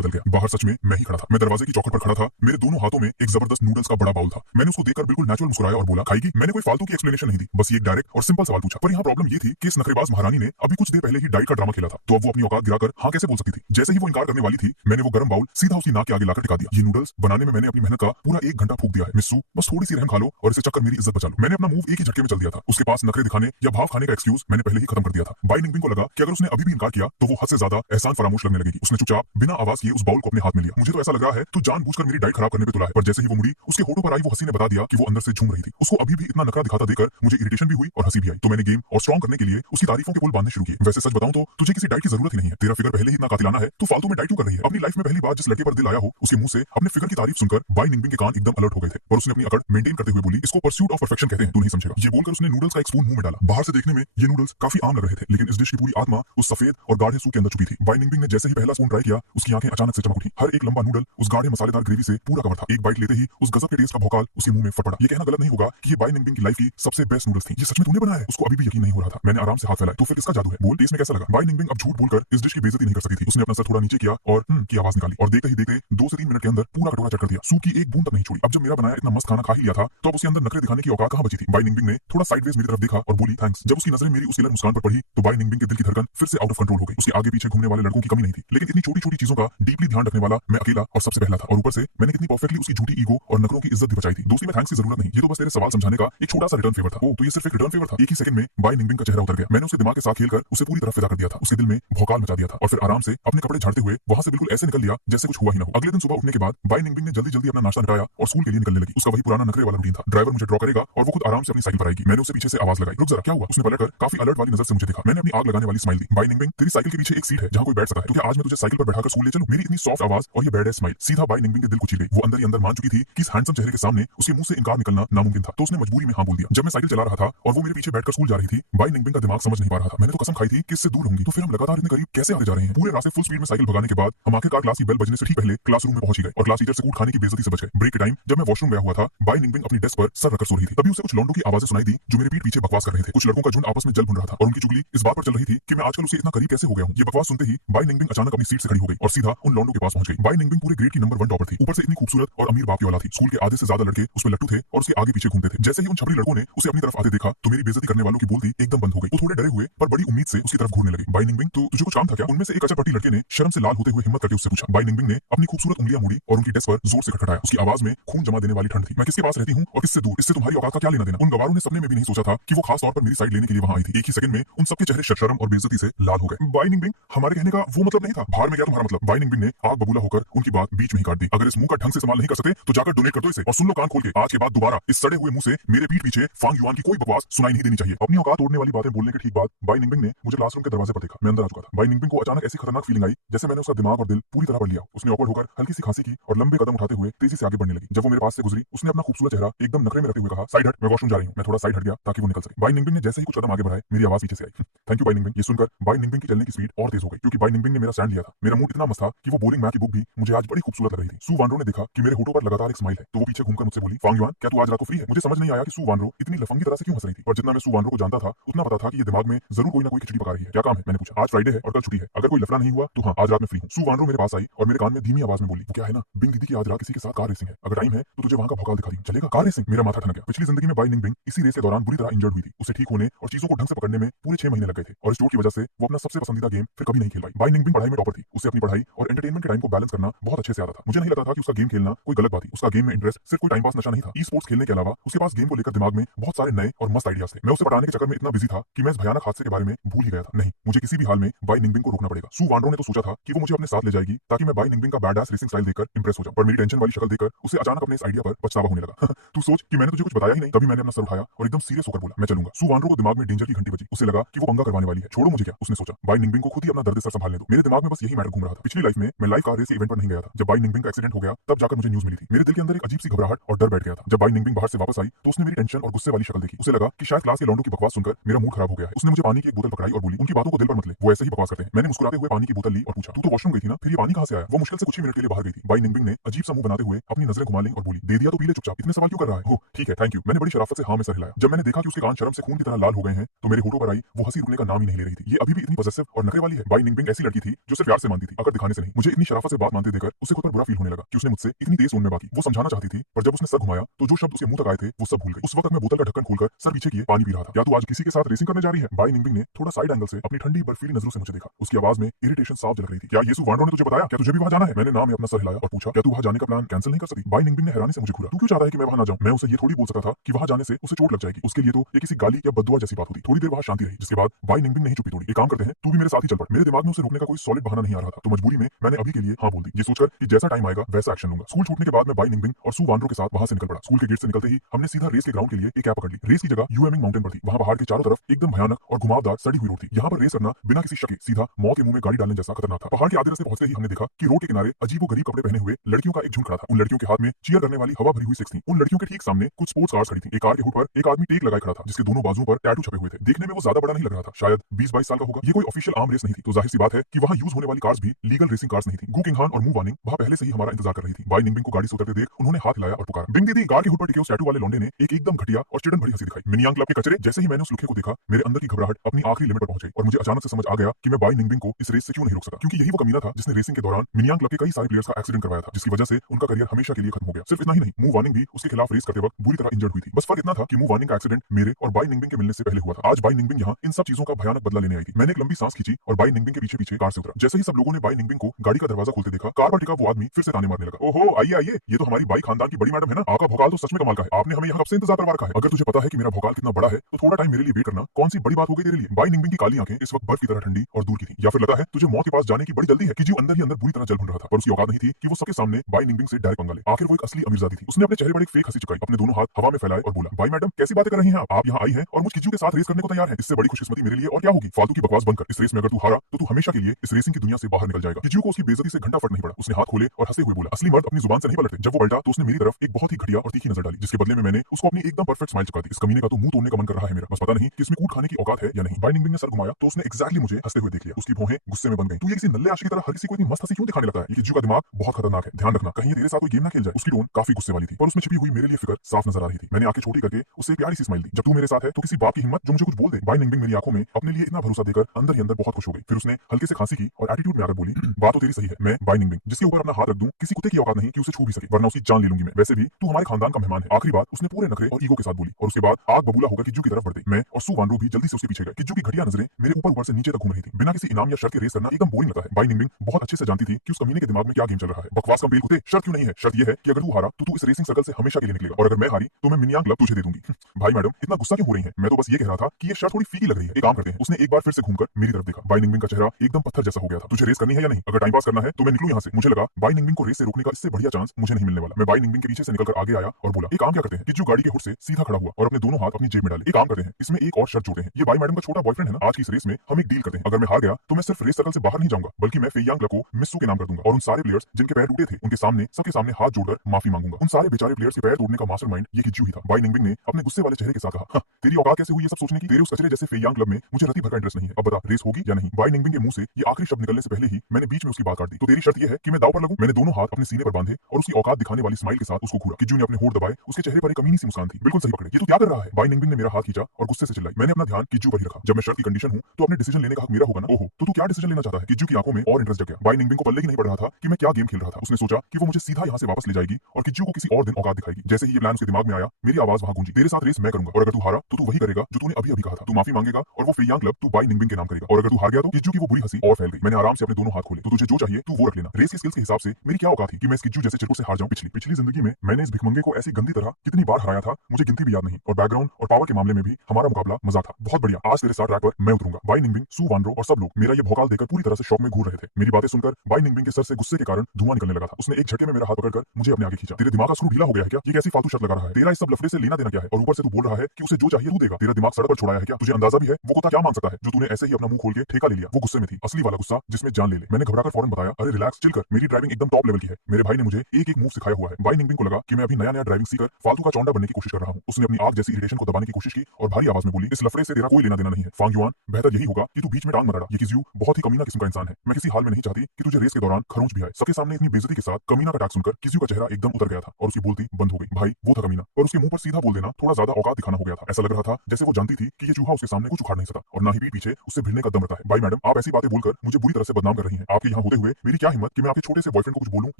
बदल गया। बाहर सच में मैं ही खड़ा था। मैं दरवाजे की चौखट पर खड़ा था। मेरे दोनों हाथों में एक जबरदस्त नूडल्स का बड़ा बाउल था। मैंने उसको देखकर बिल्कुल नेचुरल मुस्कुराया और बोला, खाएगी? मैंने कोई फालतू की एक्सप्लेनेशन नहीं दी, बस एक डायरेक्ट और सिंपल सवाल पूछा। पर यहाँ प्रॉब्लम ये थी कि इस नखरेबाज महारानी ने अभी कुछ देर पहले ही डाइट का ड्रामा खेला था, तो अब वो अपनी औकात गिराकर हाँ कैसे बोल सकती थी। जैसे ही वो इनकार करने वाली थी, मैंने वो गर्म बाउल सीधा उसकी नाक के आगे लाकर टिका दिया। ये नूडल्स बनाने में मैंने अपनी मेहनत का पूरा 1 घंटा फूंक दिया है। मिस्सू, बस थोड़ी सी रहम खा लो और इसे चक्कर मेरी इज्जत बचा लो। मैंने अपना मूव एक ही झटके में चल दिया था। उसके पास नखरे दिखाने या भाव खाने का एक्सक्यूज मैंने पहले ही खत्म कर दिया था। बाई निंगबिंग को लगा कि अगर उसने अभी भी इनकार किया तो वो हद से ज्यादा एहसान फरामोश लगने लगेगी। उसने चुपचाप बिना आवाज किए उस बाउल को अपने हाथ में लिया। मुझे तो ऐसा लग रहा है तो जानबूझकर मेरी डाइट खराब करने पे तुला है। पर जैसे ही वो मुड़ी, उसके होठों पर आई वो हंसी ने बता दिया कि वो अंदर से झूम रही थी। उसको अभी भी इतना नखरा दिखाता देखकर मुझे इरिटेशन भी हुई और हंसी भी आई। तो मैंने गेम और स्ट्रॉन्ग करने के लिए उसकी तारीफों के पुल बांधने शुरू किए। वैसे सच बताऊं तो तुझे किसी डाइट की जरूरत ही नहीं है। तेरा फिगर पहले ही इतना कातिलाना है, तू फालतू में डाइट क्यों कर रही है? अपनी लाइफ में पहली बार जिस लड़के पर दिल आया हो उसके मुंह से अपने फिगर की तारीफ सुनकर बाई निंगबिंग के कान एकदम अलर्ट हो गए थे। पर उसने अपनी अकड़ मेंटेन करते हुए बोली, इसको परस्यूट ऑफ परफेक्शन कहते हैं, तू नहीं समझेगा। ये बोलकर उसने नूडल्स का एक स्पून मुंह में डाला। बाहर से देखने में ये नूडल्स काफी आम लग रहे थे, लेकिन इस डिश की पूरी आत्मा उस सफेद और गाढ़े सूप के अंदर छुपी थी। बाई निंगबिंग ने जैसे ही पहला स्पून ट्राई किया, उसकी आंखें अचानक से चमक उठी। हर एक लंबा नूडल उस गाढ़े मसालेदार ग्रेवी से पूरा कवर था। एक बाइट लेते ही उस गजब के टेस्ट का भौकाल उसके मुंह में फट पड़ा। ये कहना गलत नहीं होगा कि ये बाई निंगबिंग की लाइफ की सबसे बेस्ट नूडल्स थी। ये सच में तूने बनाया है? उसको अभी भी यकीन नहीं हो रहा था। मैंने आराम से हाथ फैलाया, तो फिर किसका जादू है? बोल, टेस्ट में कैसा लगा? बाई निंगबिंग अब झूठ बोलकर इस डिश की बेइज्जती नहीं कर सकती थी। उसने अपना सर थोड़ा नीचे किया और की आवाज निकाली और देखते ही देखते 2 से 3 मिनट के अंदर पूरा कटोरा चट कर दिया। सूप की एक बूंद तक नहीं छोड़ी। अब जब मेरा बनाया इतना मस्त खाना खा ही लिया था तो अब उसके अंदर नखरे दिखाने की औकात कहां बची थी? बाई निंगबिंग ने थोड़ा साइडवेज मेरी तरफ देखा और बोली, थैंक्स। जब उसकी नजरें मेरी उस किलर मुस्कान पर पड़ी तो बाई निंगबिंग के दिल की धड़कन फिर से आउट ऑफ कंट्रोल हो गई। उसके आगे पीछे घूमने वाले लड़कों की कमी नहीं थी, लेकिन इतनी छोटी छोटी चीजों का डीपली ध्यान रखने वाला मैं अकेला और सबसे पहला था। और ऊपर से मैंने कितनी परफेक्टली उसकी झूठी ईगो और नखरों की इज्जत भी बचाई थी। दोस्ती में थैंक्स की जरूरत नहीं, ये तो बस तेरे सवाल समझाने का एक छोटा सा रिटर्न फेवर था। ओ, तो ये सिर्फ एक रिटर्न फेवर था। एक ही सेकंड में बाई निंगबिंग का चेहरा उतर गया। मैंने उसके दिमाग के साथ खेलकर उसे पूरी तरह फिदा कर दिया था। उसके दिल में भौकाल मचा दिया था और फिर आराम से अपने कपड़े झाड़ते हुए वहां से बिल्कुल ऐसे निकल लिया जैसे कुछ हुआ ही ना हो। अगले दिन सुबह उठने के बाद बाई निंगबिंग ने जल्दी जल्दी अपना नाश्ता निपटाया और स्कूल के लिए निकलने लगी। उसका वही पुराना नखरे वाला रूटीन था। ड्राइवर मुझे ड्रॉ करेगा और वो खुद आराम से अपनी साइकिल पर आएगी। मैंने उसे पीछे से आवाज लगाई, रुक जरा, क्या हुआ? उसने पलटकर काफी अलर्ट वाली नजर से मुझे देखा। मैंने अपनी आग लगाने वाली स्माइल दी। बाई निंगबिंग, तेरी साइकिल के पीछे एक सीट है जहां कोई बैठ सकता है, तो क्या आज मैं तुझे साइकिल पर बैठाकर स्कूल ले चलूं? मेरी इतनी सॉफ्ट आवाज और ये बैड स्माइल सीधा बाई निंगबिंग के दिल को चीर गई। वो अंदर ही अंदर मान चुकी थी कि इस हैंडसम चेहरे के सामने उसके मुंह से इनकार निकलना नामुमकिन था, तो उसने मजबूरी में हां बोल दिया। जब मैं साइकिल चला रहा था और वो मेरे पीछे बैठकर स्कूल जा रही थी, बाई निंगबिंग का दिमाग समझ नहीं पा रहा था। मैंने तो कसम खाई थी कि इससे दूर होंगी, तो फिर हम लगातार इतने करीब कैसे आते जा रहे हैं? पूरे रास्ते फुल स्पीड में साइकिल भगाने के बाद हम आखिरकार क्लास की बेल बजने से ठीक पहले क्लासरूम में पहुंच गए और क्लास टीचर से कूट खाने की बेइज्जती से बच गए। ब्रेक के टाइम जब मैं वॉशरूम गया हुआ था, बाई निंगबिंग अपनी डेस्क पर सर रखकर सो रही थी। तभी उसे कुछ लौंडों की आवाजें सुनाई दी जो मेरे पीठ पीछे बकवास कर रहे थे। कुछ लड़कों का झुंड आपस में जल भुन रहा था और उनकी चुगली इस बात पर चल रही थी कि मैं आजकल उसे इतना करीब कैसे हो गया हूं। ये बकवास सुनते ही बाई निंगबिंग अचानक अपनी सीट से खड़ी हो गई और सीधा उन लौंडों के पास पहुंच गई। बाई निंगबिंग पूरे ग्रेड की नंबर 1 टॉपर थी। ऊपर से इतनी खूबसूरत और अमीर बाप की औलाद थी। स्कूल के आधे से ज्यादा लड़के उस पर लट्टू थे और उसके आगे पीछे घूमते थे। जैसे ही उन छपरी लड़कों ने उसे अपनी तरफ आते देखा तो मेरी बेइज्जती करने वालों की बोलती एकदम बंद हो गई। वो थोड़े डरे हुए पर बड़ी उम्मीद से उसकी तरफ घूरने लगे। बाई निंगबिंग, तो तुझे कुछ काम था क्या? उनमें से एक अचरपट्टी लड़के ने शर्म से लाल होते हुए हिम्मत करके उससे पूछा। बाई निंगबिंग ने अपनी खूबसूरत उंगलियां मोड़ी और उनकी डेस्क पर जोर से खटखटाया। उसकी आवाज में खून जमा देने वाली ठंड थी। मैं किसके पास रहती हूँ और किससे दूर, इससे तुम्हारी औकात का क्या लेना देना? उन गवारों ने सपने में भी नहीं सोचा था कि वो खास तौर पर मेरी साइड लेने के लिए वहां आई थी। एक ही सेकंड में उन सबके चेहरे शर्म और बेइज्जती से लाल हो गए। बाई निंगबिंग, हमारे कहने का वो मतलब नहीं था। बाहर में क्या तुम्हारा मतलब? बाई निंगबिंग ने आग बबूला होकर उनकी बात बीच में ही काट दी। अगर इस मुंह का ढंग से इस्तेमाल नहीं कर सकते तो जाकर डोनेट कर दो इसे। और सुन लो कान खोल के, आज के बाद दोबारा इस सड़े हुए मुंह से मेरे पीठ पीछे फांग युआन की कोई बकवास सुनाई नहीं देनी चाहिए। अपनी औकात तोड़ने वाली बातें बोलने के ठीक बाद बाई निंगबिंग ने मुझे क्लासरूम के दरवाजे पर देखा। मैं अंदर आ चुका था। बाई निंगबिंग को अचानक ऐसी खतरनाक फीलिंग आई जैसे मैंने उसका दिमाग और दिल पूरी तरह पढ़ लिया। उसने ऑकवर्ड होकर हल्की सी खांसी की और लंबे कदम उठाते हुए तेजी से आगे बढ़ने लगी। जब वो मेरे पास से गुजरी, उसने अपना खूबसूरत चेहरा एकदम नखरे में रखते हुए कहा, साइड हट, मैं वॉशरूम जा रही हूँ। मैं थोड़ा साइड हट गया ताकि वो निकल सके। बाई निंगबिंग ने जैसे ही कुछ कदम आगे बढ़ाए, मेरी आवाज पीछे से आई, थैंक यू बाई निंगबिंग। ये सुनकर बाई निंगबिंग की चलने की स्पीड और तेज हो गई क्योंकि बाई निंगबिंग ने मेरा स्टैंड लिया था। मेरा मूड इतना मस्त था कि वो बोरिंग मैथ की बुक भी मुझे आज बड़ी खूबसूरत लग रही थी। सू वानरो ने देखा कि मेरे होठों पर लगातार एक स्माइल है, तो वो पीछे घूमकर मुझसे बोली, फांग युआन, क्या तू आज रात को फ्री है? मुझे समझ नहीं आया कि सू वानरो इतनी लफंगी तरह से क्यों हंस रही थी, और जितना मैं सू वानरो को जानता था उतना पता था कि ये दिमाग में जरूर कोई ना कोई खिचड़ी पका रही है। क्या काम है? मैंने पूछा। आज फ्राइडे है और कल छुट्टी है, अगर कोई लफड़ा नहीं हुआ तो हाँ, आज रात में फ्री हूँ। सू वानरो मेरे पास आई और मेरे कान में धीमी आवाज में बोली, वो क्या है ना, बिंग दीदी की आज रात किसी के साथ कार रेसिंग है, अगर टाइम है तो तुझे वहां का भौकाल दिखा दी, चलेगा? Car racing? मेरा माथा ठनक गया। पिछली जिंदगी में बाई निंगबिंग इसी रेस के दौरान बुरी तरह इंजर्ड हुई थी। उसे ठीक होने और चीजों को ढंग से पकड़ने में पूरे 6 महीने लग गए थे और इस चोट की वजह से वो अपना सबसे पसंदीदा गेम फिर कभी नहीं खेल पाई। बाई निंगबिंग पढ़ाई में टॉपर थी। उसे अपनी पढ़ाई और एंटरटेनमेंट के टाइम को बैलेंस करना बहुत अच्छे से आता था। मुझे नहीं लगता था कि उसका गेम खेलना कोई गलत बात थी। उसका गेम में इंटरेस्ट सिर्फ कोई टाइम पास नशा नहीं था। ई स्पोर्ट्स खेलने के अलावा उसके पास गेम को लेकर दिमाग में बहुत सारे नए और मस्त आइडियाज थे। मैं उसे पढ़ाने के चक्कर में इतना बिजी था कि मैं इस भयानक हादसे के बारे में भूल ही गया था। नहीं, मुझे किसी भी हाल में बाई निंगबिंग को रोकना पड़ेगा। सू वानरो ने तो सोचा था कि वो मुझे अपने साथ ले जाएगी ताकि मैं बाई निंगबिंग का बैडास रेसिंग स्टाइल देखकर इंप्रेस हो जाऊं, पर मेरी टेंशन वाली शक्ल देखकर उसे अचानक अपने इस आइडिया पर पछतावा होने लगा। तू सोच कि मैंने तुझे कुछ बताया ही नहीं। तभी मैंने अपना सर उठाया और एकदम सीरियस होकर बोला, मैं चलूंगा। सु वानरो को दिमाग में डेंजर की घंटी बजी। उसे लगा कि वो पंगा करवाने वाली है। छोड़ो मुझे क्या, उसने सोचा। बाई निंगबिंग को खुद ही अपना दर्द सर संभालने दो। मेरे दिमाग में बस यही मैटर घूम रहा था। पिछली लाइफ में मैं लाइव कार रेस के इवेंट पर नहीं गया था। जब बाई निंगबिंग का एक्सीडेंट हो गया तब जाकर मुझे न्यूज मिली थी। मेरे दिल के अंदर एक अजीब सी घबराहट और डर बैठ गया था। जब बाई निंगबिंग बाहर से वापस आई तो उसने मेरी टेंशन और गुस्से वाली शक्ल देखी। उसे लगा कि शायद क्लास के लौंडों की बकवास सुनकर मेरा मूड खराब हो गया है। उसने मुझे पानी की एक बोतल पकड़ाई और बोली, उनकी बातों को दिल पर मत ले, वो ऐसे ही बकवास करते हैं। मैंने मुस्कुराते हुए पानी की बोतल ली और पूछा, तू तो वॉशरूम गई थी ना, फिर ये पानी कहां से आया? वो मुश्किल से कुछ ही मिनट के लिए बाहर गई थी। बाई निंगबिंग ने अजीब सा मुंह बनाते हुए अपनी नजरें घुमा ली और बोली, दे दिया तो पी ले चुपचाप, इतने सवाल क्यों कर रहा है? ओह ठीक है, थैंक यू। मैंने बड़ी शराफत से हाँ में सर हिलाया। जब मैंने देखा कि उसके कान शर्म से खून की तरह लाल हो गए हैं तो मेरे होठों पर आई वो हंसी रुकने का नाम ही नहीं ले रही थी। ये अभी भी इतनी पॉसेसिव और नखरे वाली है। बाई निंगबिंग ऐसी लड़की थी जो सिर्फ प्यार से मानती थी, अकड़ दिखाने से नहीं। मुझे इतनी शराफत से बात मानते देखकर उसे खुद पर बुरा फील होने लगा कि उसने मुझसे इतनी तेज टोन में बात की। वो समझाना चाहती थी पर जब उसने सर घुमाया तो जो शब्द उसके मुंह तक आए थे वो सब भूल गई। उस वक्त मैं बोतल का ढक्कन खोलकर सर पीछे किए पानी पी रहा था। क्या तू आज किसी के साथ रेसिंग करने जा रही है? बाई निंगबिंग ने थोड़ा साइड एंगल से अपनी ठंडी बर्फीली नजरों से मुझे देखा। उसकी आवाज में इरिटेशन साफ झलक रही थी। क्या ये सु वांडरो ने तुझे बताया? क्या तुझे भी वहां जाना है? मैंने नाम में अपना सर हिलाया और पूछा, क्या तू वहां जाने का प्लान कैंसिल नहीं कर सकती? बाई निंगबिंग ने हैरानी से मुझे घूरा। तू क्यों चाहता है कि मैं वहां ना जाऊं? मैं उसे ये थोड़ी बोल सकता था कि वहां जाने से उसे चोट लग जाएगी। उसके लिए तो ये किसी गाली या बद्दुआ जैसी बात होती। थोड़ी देर वहां शांति रही जिसके बाद बाई निंगबिंग नहीं चुप्पी तोड़ी। एक काम करते हैं, तू भी मेरे साथ ही चल पड़। मेरे दिमाग में उसे रोकने का कोई सॉलिड बहाना नहीं आ रहा था तो मजबूरी में मैंने अभी के लिए हाँ बोल दी, ये सोचकर कि जैसा टाइम आएगा वैसा एक्शन लूंगा। स्कूल छूटने के बाद मैं बाई निंगबिंग और सु वांडरो के साथ वहां से निकल पड़ा। स्कूल के गेट से निकलते ही हमने सीधा रेस के ग्राउंड के लिए एक कैब पकड़ ली। रेस की जगह यूएमिंग माउंटेन पर थी। वहां पहाड़ के चारों तरफ एकदम भयानक और घुमावदार सड़ी हुई रोड थी। यहाँ पर रेस करना बिना किसी शक के सीधा मौत के मुंह में गाड़ी डालने जैसा खतरनाक था। पहाड़ के आधे रास्ते पहुंचते ही हमने देखा कि रोड के किनारे अजीबोगरीब कपड़े पहने हुए लड़कियों का एक झुंड खड़ा था। उन लड़कियों के हाथ में चीयर करने वाली हवा भरी हुई सिक्स थी। उन लड़कियों के ठीक सामने कुछ स्पोर्ट्स कार्स खड़ी थी। एक कार के हुड पर एक आदमी टेक लगाए खड़ा था जिसके दोनों बाजुओं पर टैटू छपे हुए थे। देखने में वो ज्यादा बड़ा नहीं लग रहा था, शायद 20-22 साल का होगा। ये कोई ऑफिशियल आर्म रेस नहीं थी तो जाहिर सी बात है कि वहां यूज होने वाली कार्स भी लीगल रेसिंग कार्स नहीं थी। गु किंगहान और मू वानिंग वहां पहले से ही हमारा इंतजार कर रही थी। बाई निंगबिंग को गाड़ी से उतरते देख उन्होंने हाथ हिलाया और पुकारा, बिंग दीदी। कार के हुड पर टिके उस टैटू वाले लौंडे ने एक एकदम घटिया और चिड़न भरी हंसी दिखाई। मिनियांग क्लब के कचरे। जैसे ही मैंने उस लुखे को देखा मेरे अंदर की घबराहट अपनी आखिरी लिमिट पर पहुंच गई और मुझे अचानक से समझ आ गया कि मैं बाई निंगबिंग को इस रेस से क्यों नहीं रोक सका, क्योंकि यही वो कमीना था जिसने रेसिंग के दौरान मिनियांग क्लब के कई सारे प्लेयर्स का एक्सीडेंट करवाया था, जिसकी वजह से उनका करियर हमेशा के लिए खत्म हो गया। सिर्फ इतना ही नहीं, मू वानिंग भी उसके खिलाफ रेस करते वक्त बुरी तरह इंजर्ड हुई थी। बस फर्क इतना था कि मू वानिंग का एक्सीडेंट मेरे और बाई निंगबिंग के मिलने से पहले हुआ था। आज बाई निंगबिंग यहाँ इन सब चीजों का भयानक बदला लेने आई थी। मैंने एक लंबी सांस खींची और बाई निंगबिंग के पीछे पीछे कार से उतरा। जैसे ही सब लोगों ने बाई निंगबिंग को गाड़ी का दरवाजा खोलते देखा, कार पर टिका वो आदमी फिर से ताने मारने लगा, ओहो आइए आइए, ये तो हमारी बाई खानदान की बड़ी मैडम है ना। आपका भौकाल तो सच में कमाल का है। आपने हमें यहाँ कब से इंतजार करवा रखा है। अगर तुझे पता है कि मेरा भौकाल कितना बड़ा है तो थोड़ा टाइम मेरे लिए वेट करना कौन सी बड़ी बात हो गई तेरे लिए। बाई निंगबिंग की काली आंखें इस वक्त बर्फ की तरह ठंडी और दूर की थी। या फिर लगा है तुझे मौत के पास जाने की बड़ी जल्दी है कि जीव अंदर ही अंदर बुरी तरह जल भुन रहा था, पर उसकी औकात नहीं थी कि वो सबके सामने बाई निंगबिंग से डायरेक्ट पंगा ले। आखिर वो एक असली अमीरजादी थी। उसने अपने चेहरे पर एक फेक हंसी चुकाई, अपने दोनों हाथ हवा में फैलाए और बोला, बाई मैडम कैसी बातें कर रही हैं आप यहाँ आई हैं और मुझ किज्जू के साथ रेस करने को तैयार हैं। इससे बड़ी खुशकिस्मती मेरे लिए और क्या होगी। फालतू की बकवास बंद कर। इस रेस में अगर तू हारा तो तू हमेशा के लिए इस रेसिंग की दुनिया से बाहर निकल जाएगा। किज्जू को उसकी बेइज्जती से घंटा फर्क नहीं पड़ा। उसने हाथ खोले और हंसते हुए बोला, असली मर्द अपनी जुबान से नहीं पलटते। जब वो पलटा तो उसने मेरी तरफ एक बहुत ही घटिया और तीखी नजर डाली, जिसके बदले में मैंने उसको अपनी एकदम परफेक्ट स्माइल चुका दी। इस कमीने का तो मुंह तोड़ने का मन कर रहा है मेरा, बस पता नहीं कि इसमें कूट खाने की औकात है या नहीं। बाई निंगबिंग ने सर घुमाया तो उसने एक्जैक्टली मुझे हंसते हुए देख लिया। उसकी भौहें गुस्से में बन गई। तू ये किसी नल्ले आशिक की तरह हर किसी को इतनी मस्त हंसी क्यों दिखाने लगता है? ये किज्जू का दिमाग बहुत खतरनाक है, ध्यान रखना कहीं ये तेरे साथ कोई गेम ना खेल जाए। उसकी टोन काफी गुस्से वाली थी पर उसमें छिपी हुई मेरे लिए फिक्र साफ नजर आ रही थी। मैंने आंखें छोटी करके उससे एक प्यारी सी स्माइल दी। जब तू मेरे साथ है तो किसी बाप की हिम्मत जो मुझे कुछ बोल दे। बाई निंगबिंग मेरी आंखों में अपने लिए इतना भरोसा देकर अंदर ही अंदर बहुत खुश हो गई। फिर उसने हल्के से खांसी की और एटीट्यूड में आकर बोली, बात तो तेरी सही है, मैं बाई निंगबिंग जिसके ऊपर अपना हाथ रख दूं किसी कुत्ते की औकात नहीं कि उसे छू भी सके, वरना उसकी जान ले लूंगी मैं। वैसे भी तू हमारे खानदान का मेहमान है। आखिरी बात उसने पूरे नखरे और ईगो के साथ बोली और उसके बाद आग बबूला होकर किज्जू की तरफ बढ़ गई। मैं और सु वांडरो भी जल्दी से उसके पीछे गए। किज्जू की घटिया नजरें मेरे ऊपर से नीचे तक घूम रही थी। बिना किसी इनाम या शर्त के रेस करना एकदम बोरिंग लगता है। बाई निंगबिंग बहुत अच्छे से जानती थी कि उस कमीने के दिमाग में क्या गेम चल रहा है। बकवास का बेल कुत्ते, शर्त क्यों नहीं है? शर्त यह है कि अगर तू हारा तो तू इस रेसिंग सर्कल से हमेशा के लिए निकलेगा और अगर मैं हारी तो मैं मिनियांग क्लब तुझे दे दूंगी। भाई मैडम इतना गुस्सा क्यों हो रही है? मैं तो बस ये कह रहा था कि ये शर्त थोड़ी फीकी लग रही है। एक काम करते हैं। उसने एक बार फिर से घूमकर मेरी तरफ देखा। बाई निंगबिंग का चेहरा एकदम पत्थर जैसा हो गया था। तुझे रेस करनी है या नहीं? अगर टाइम पास करना है तो मैं निकलूं यहाँ से। मुझे लगा बाई निंगबिंग को रेस से रोकने का इससे बढ़िया चांस मुझे नहीं मिलने वाला। मैं बाई निंगबिंग के पीछे से निकलकर आगे आया और बोला, एक काम क्या करते हैं? किज्जू गाड़ी के हुड से सीधा खड़ा हुआ और अपने दोनों हाथ अपनी जेब में डाले। एक काम करते हैं, इसमें एक और शर्त जोड़ते हैं। ये बाई मैडम का छोटा बॉयफ्रेंड है ना, आज की इस रेस में हम एक डील करते हैं। अगर मैं हार गया तो मैं सिर्फ रेस सर्कल से बाहर नहीं जाऊंगा बल्कि मैं फेयांग क्लब को मिस्सू के नाम कर दूंगा और उन सारे प्लेयर्स जिनके पैर टूटे थे उनके सामने सबके सामने हाथ जोड़कर माफी मांगूंगा। उन सारे बेचारे प्लेयर्स के पैर तोड़ने का मास्टरमाइंड ये किज्जू ही था। बाई निंगबिंग ने अपने गुस्से वाले चेहरे के साथ कहा, तेरी औकात कैसे हुई ये सब सोचने की? तेरे उस कचरे जैसे फेयांग क्लब में मुझे रत्ती भर का इंटरेस्ट नहीं है। अब बता रेस होगी या नहीं? बाई निंगबिंग के मुंह से ये आखिरी शब्द निकलने से पहले ही मैंने बीच में उसकी बात काट दी। तो तेरी शर्त ये है कि मैं दांव पर लगूं? मैंने दोनों हाथ अपने सीने पर बांधे और उसकी औकात दिखाने वाली स्माइल के साथ उसको घूरा। किज्जू ने अपने होंठ दबाए, उसके चेहरे पर एक कमीनी सी मुस्कान थी। बिल्कुल सही पकड़े, ये तू क्या कर रहा है? बाई निंगबिंग ने मेरा हाथ खींचा और गुस्से से चिल्लाई। मैंने अपना ध्यान किज्जू पर ही रखा। जब मैं शर्त की कंडीशन हूं तो अपने डिसीजन लेने का हक मेरा होगा ना। ओहो तो तू क्या डिसीजन लेना चाहता है? किज्जू की आंखों में और इंटरेस्ट जग गया। बाई निंगबिंग को पल्ले ही नहीं पड़ रहा था कि मैं क्या गेम खेल रहा था। उसने सोचा कि वो मुझे सीधा यहाँ से वापस ले जाएगी और किज्जू को किसी और दिन औकात दिखाएगी। जैसे ही ये प्लान उसके दिमाग में आया मेरी आवाज वहां गूंजी, तेरे साथ रेस मैं करूंगा और अगर तू हारा तो तू वही करेगा जो तूने अभी अभी कहा था। तू माफी मांगेगा और वो फेयांग क्लब तू बाई निंगबिंग के नाम करेगा और अगर तू हार गया तो किज्जू की वो बुरी हंसी और फैल गई। मैंने आराम से अपने दोनों हाथ खोले, तो तुझे जो चाहिए तू वो रख लेना। रेस की स्किल्स के हिसाब से मेरी क्या औकात थी कि मैं इस किज्जू जैसे चिरकुट से हार जाऊं। पिछली जिंदगी में मैंने इस भिखमंगे को ऐसी गंदी तरह कितनी बार हराया था मुझे गिनती भी याद नहीं और बैकग्राउंड और पावर के मामले में भी हमारा मुकाबला मजा था। बहुत बढ़िया, आज तेरे साथ ट्रैक पर मैं उतरूंगा। बाई निंगबिंग, सु वानरो और सब लोग मेरा ये भौकाल देकर पूरी तरह से शॉक में घूर रहे थे। मेरी बातें सुनकर देखकर बाई निंगबिंग के सर से गुस्से के कारण धुआं निकलने लगा था। उसने एक झटके में मेरा हाथ पकड़कर मुझे अपने आगे खींचा। तेरे दिमाग का स्क्रू ढीला हो गया है क्या? ये कैसी फालतू शर्त लगा रहा है? तेरा इस सब लफड़े से लेना देना क्या है? और ऊपर से तू बोल रहा है कि उसे जो चाहिए तू देगा। तेरा दिमाग सड़क पर छोड़ाया है क्या? तुझे अंदाजा भी है वो कुत्ता क्या मांग सकता है जो तूने ऐसे ही अपना मुंह खोल के ठेका ले लिया? वो गुस्से में थी, असली वाला गुस्सा जिसमें जान ले ले। मैंने घबराकर फौरन बताया, अरे रिलैक्स, चिल कर, मेरी ड्राइविंग एकदम टॉप लेवल की है। मेरे भाई ने मुझे एक एक मूव सिखाया हुआ है। बाई निंगबिंग को लगा कि मैं अभी नया नया ड्राइविंग सीखकर फालतू का चौंडा बनने की कोशिश कर रहा हूँ। उसने अपनी आग जैसी इरिटेशन को दबाने की कोशिश की और भारी आवाज में बोली, इस लफड़े से तेरा कोई लेना देना नहीं है फांग युआन। बेहतर यही होगा कि तू बीच में टांग मत अड़ा। ये किज़्यू बहुत ही कमीना किस्म का इंसान है। मैं किसी हाल में नहीं चाहती कि तुझे रेस के दौरान खरोंच भी आए। सबके सामने इतनी बेइज्जती के साथ कमीना का टैग सुनकर किज़्यू का चेहरा एकदम उतर गया था और उसकी बोलती बंद हो गई। भाई वो था कमीना, और उसके मुंह पर सीधा बोल देना थोड़ा ज्यादा औकात दिखाना हो गया था। ऐसा लग रहा था जैसे वो जानती थी कि ये चूहा उसके सामने कुछ उखाड़ नहीं सकता और ना ही पीठ पीछे उससे भिड़ने का दम रखता है। भाई मैडम, आप ऐसी बातें बोलकर मुझे बुरी तरह से बदनाम कर रही हैं। आपके यहाँ होते हुए मेरी क्या हिम्मत कि मैं आपके छोटे से बॉयफ्रेंड को कुछ बोलूं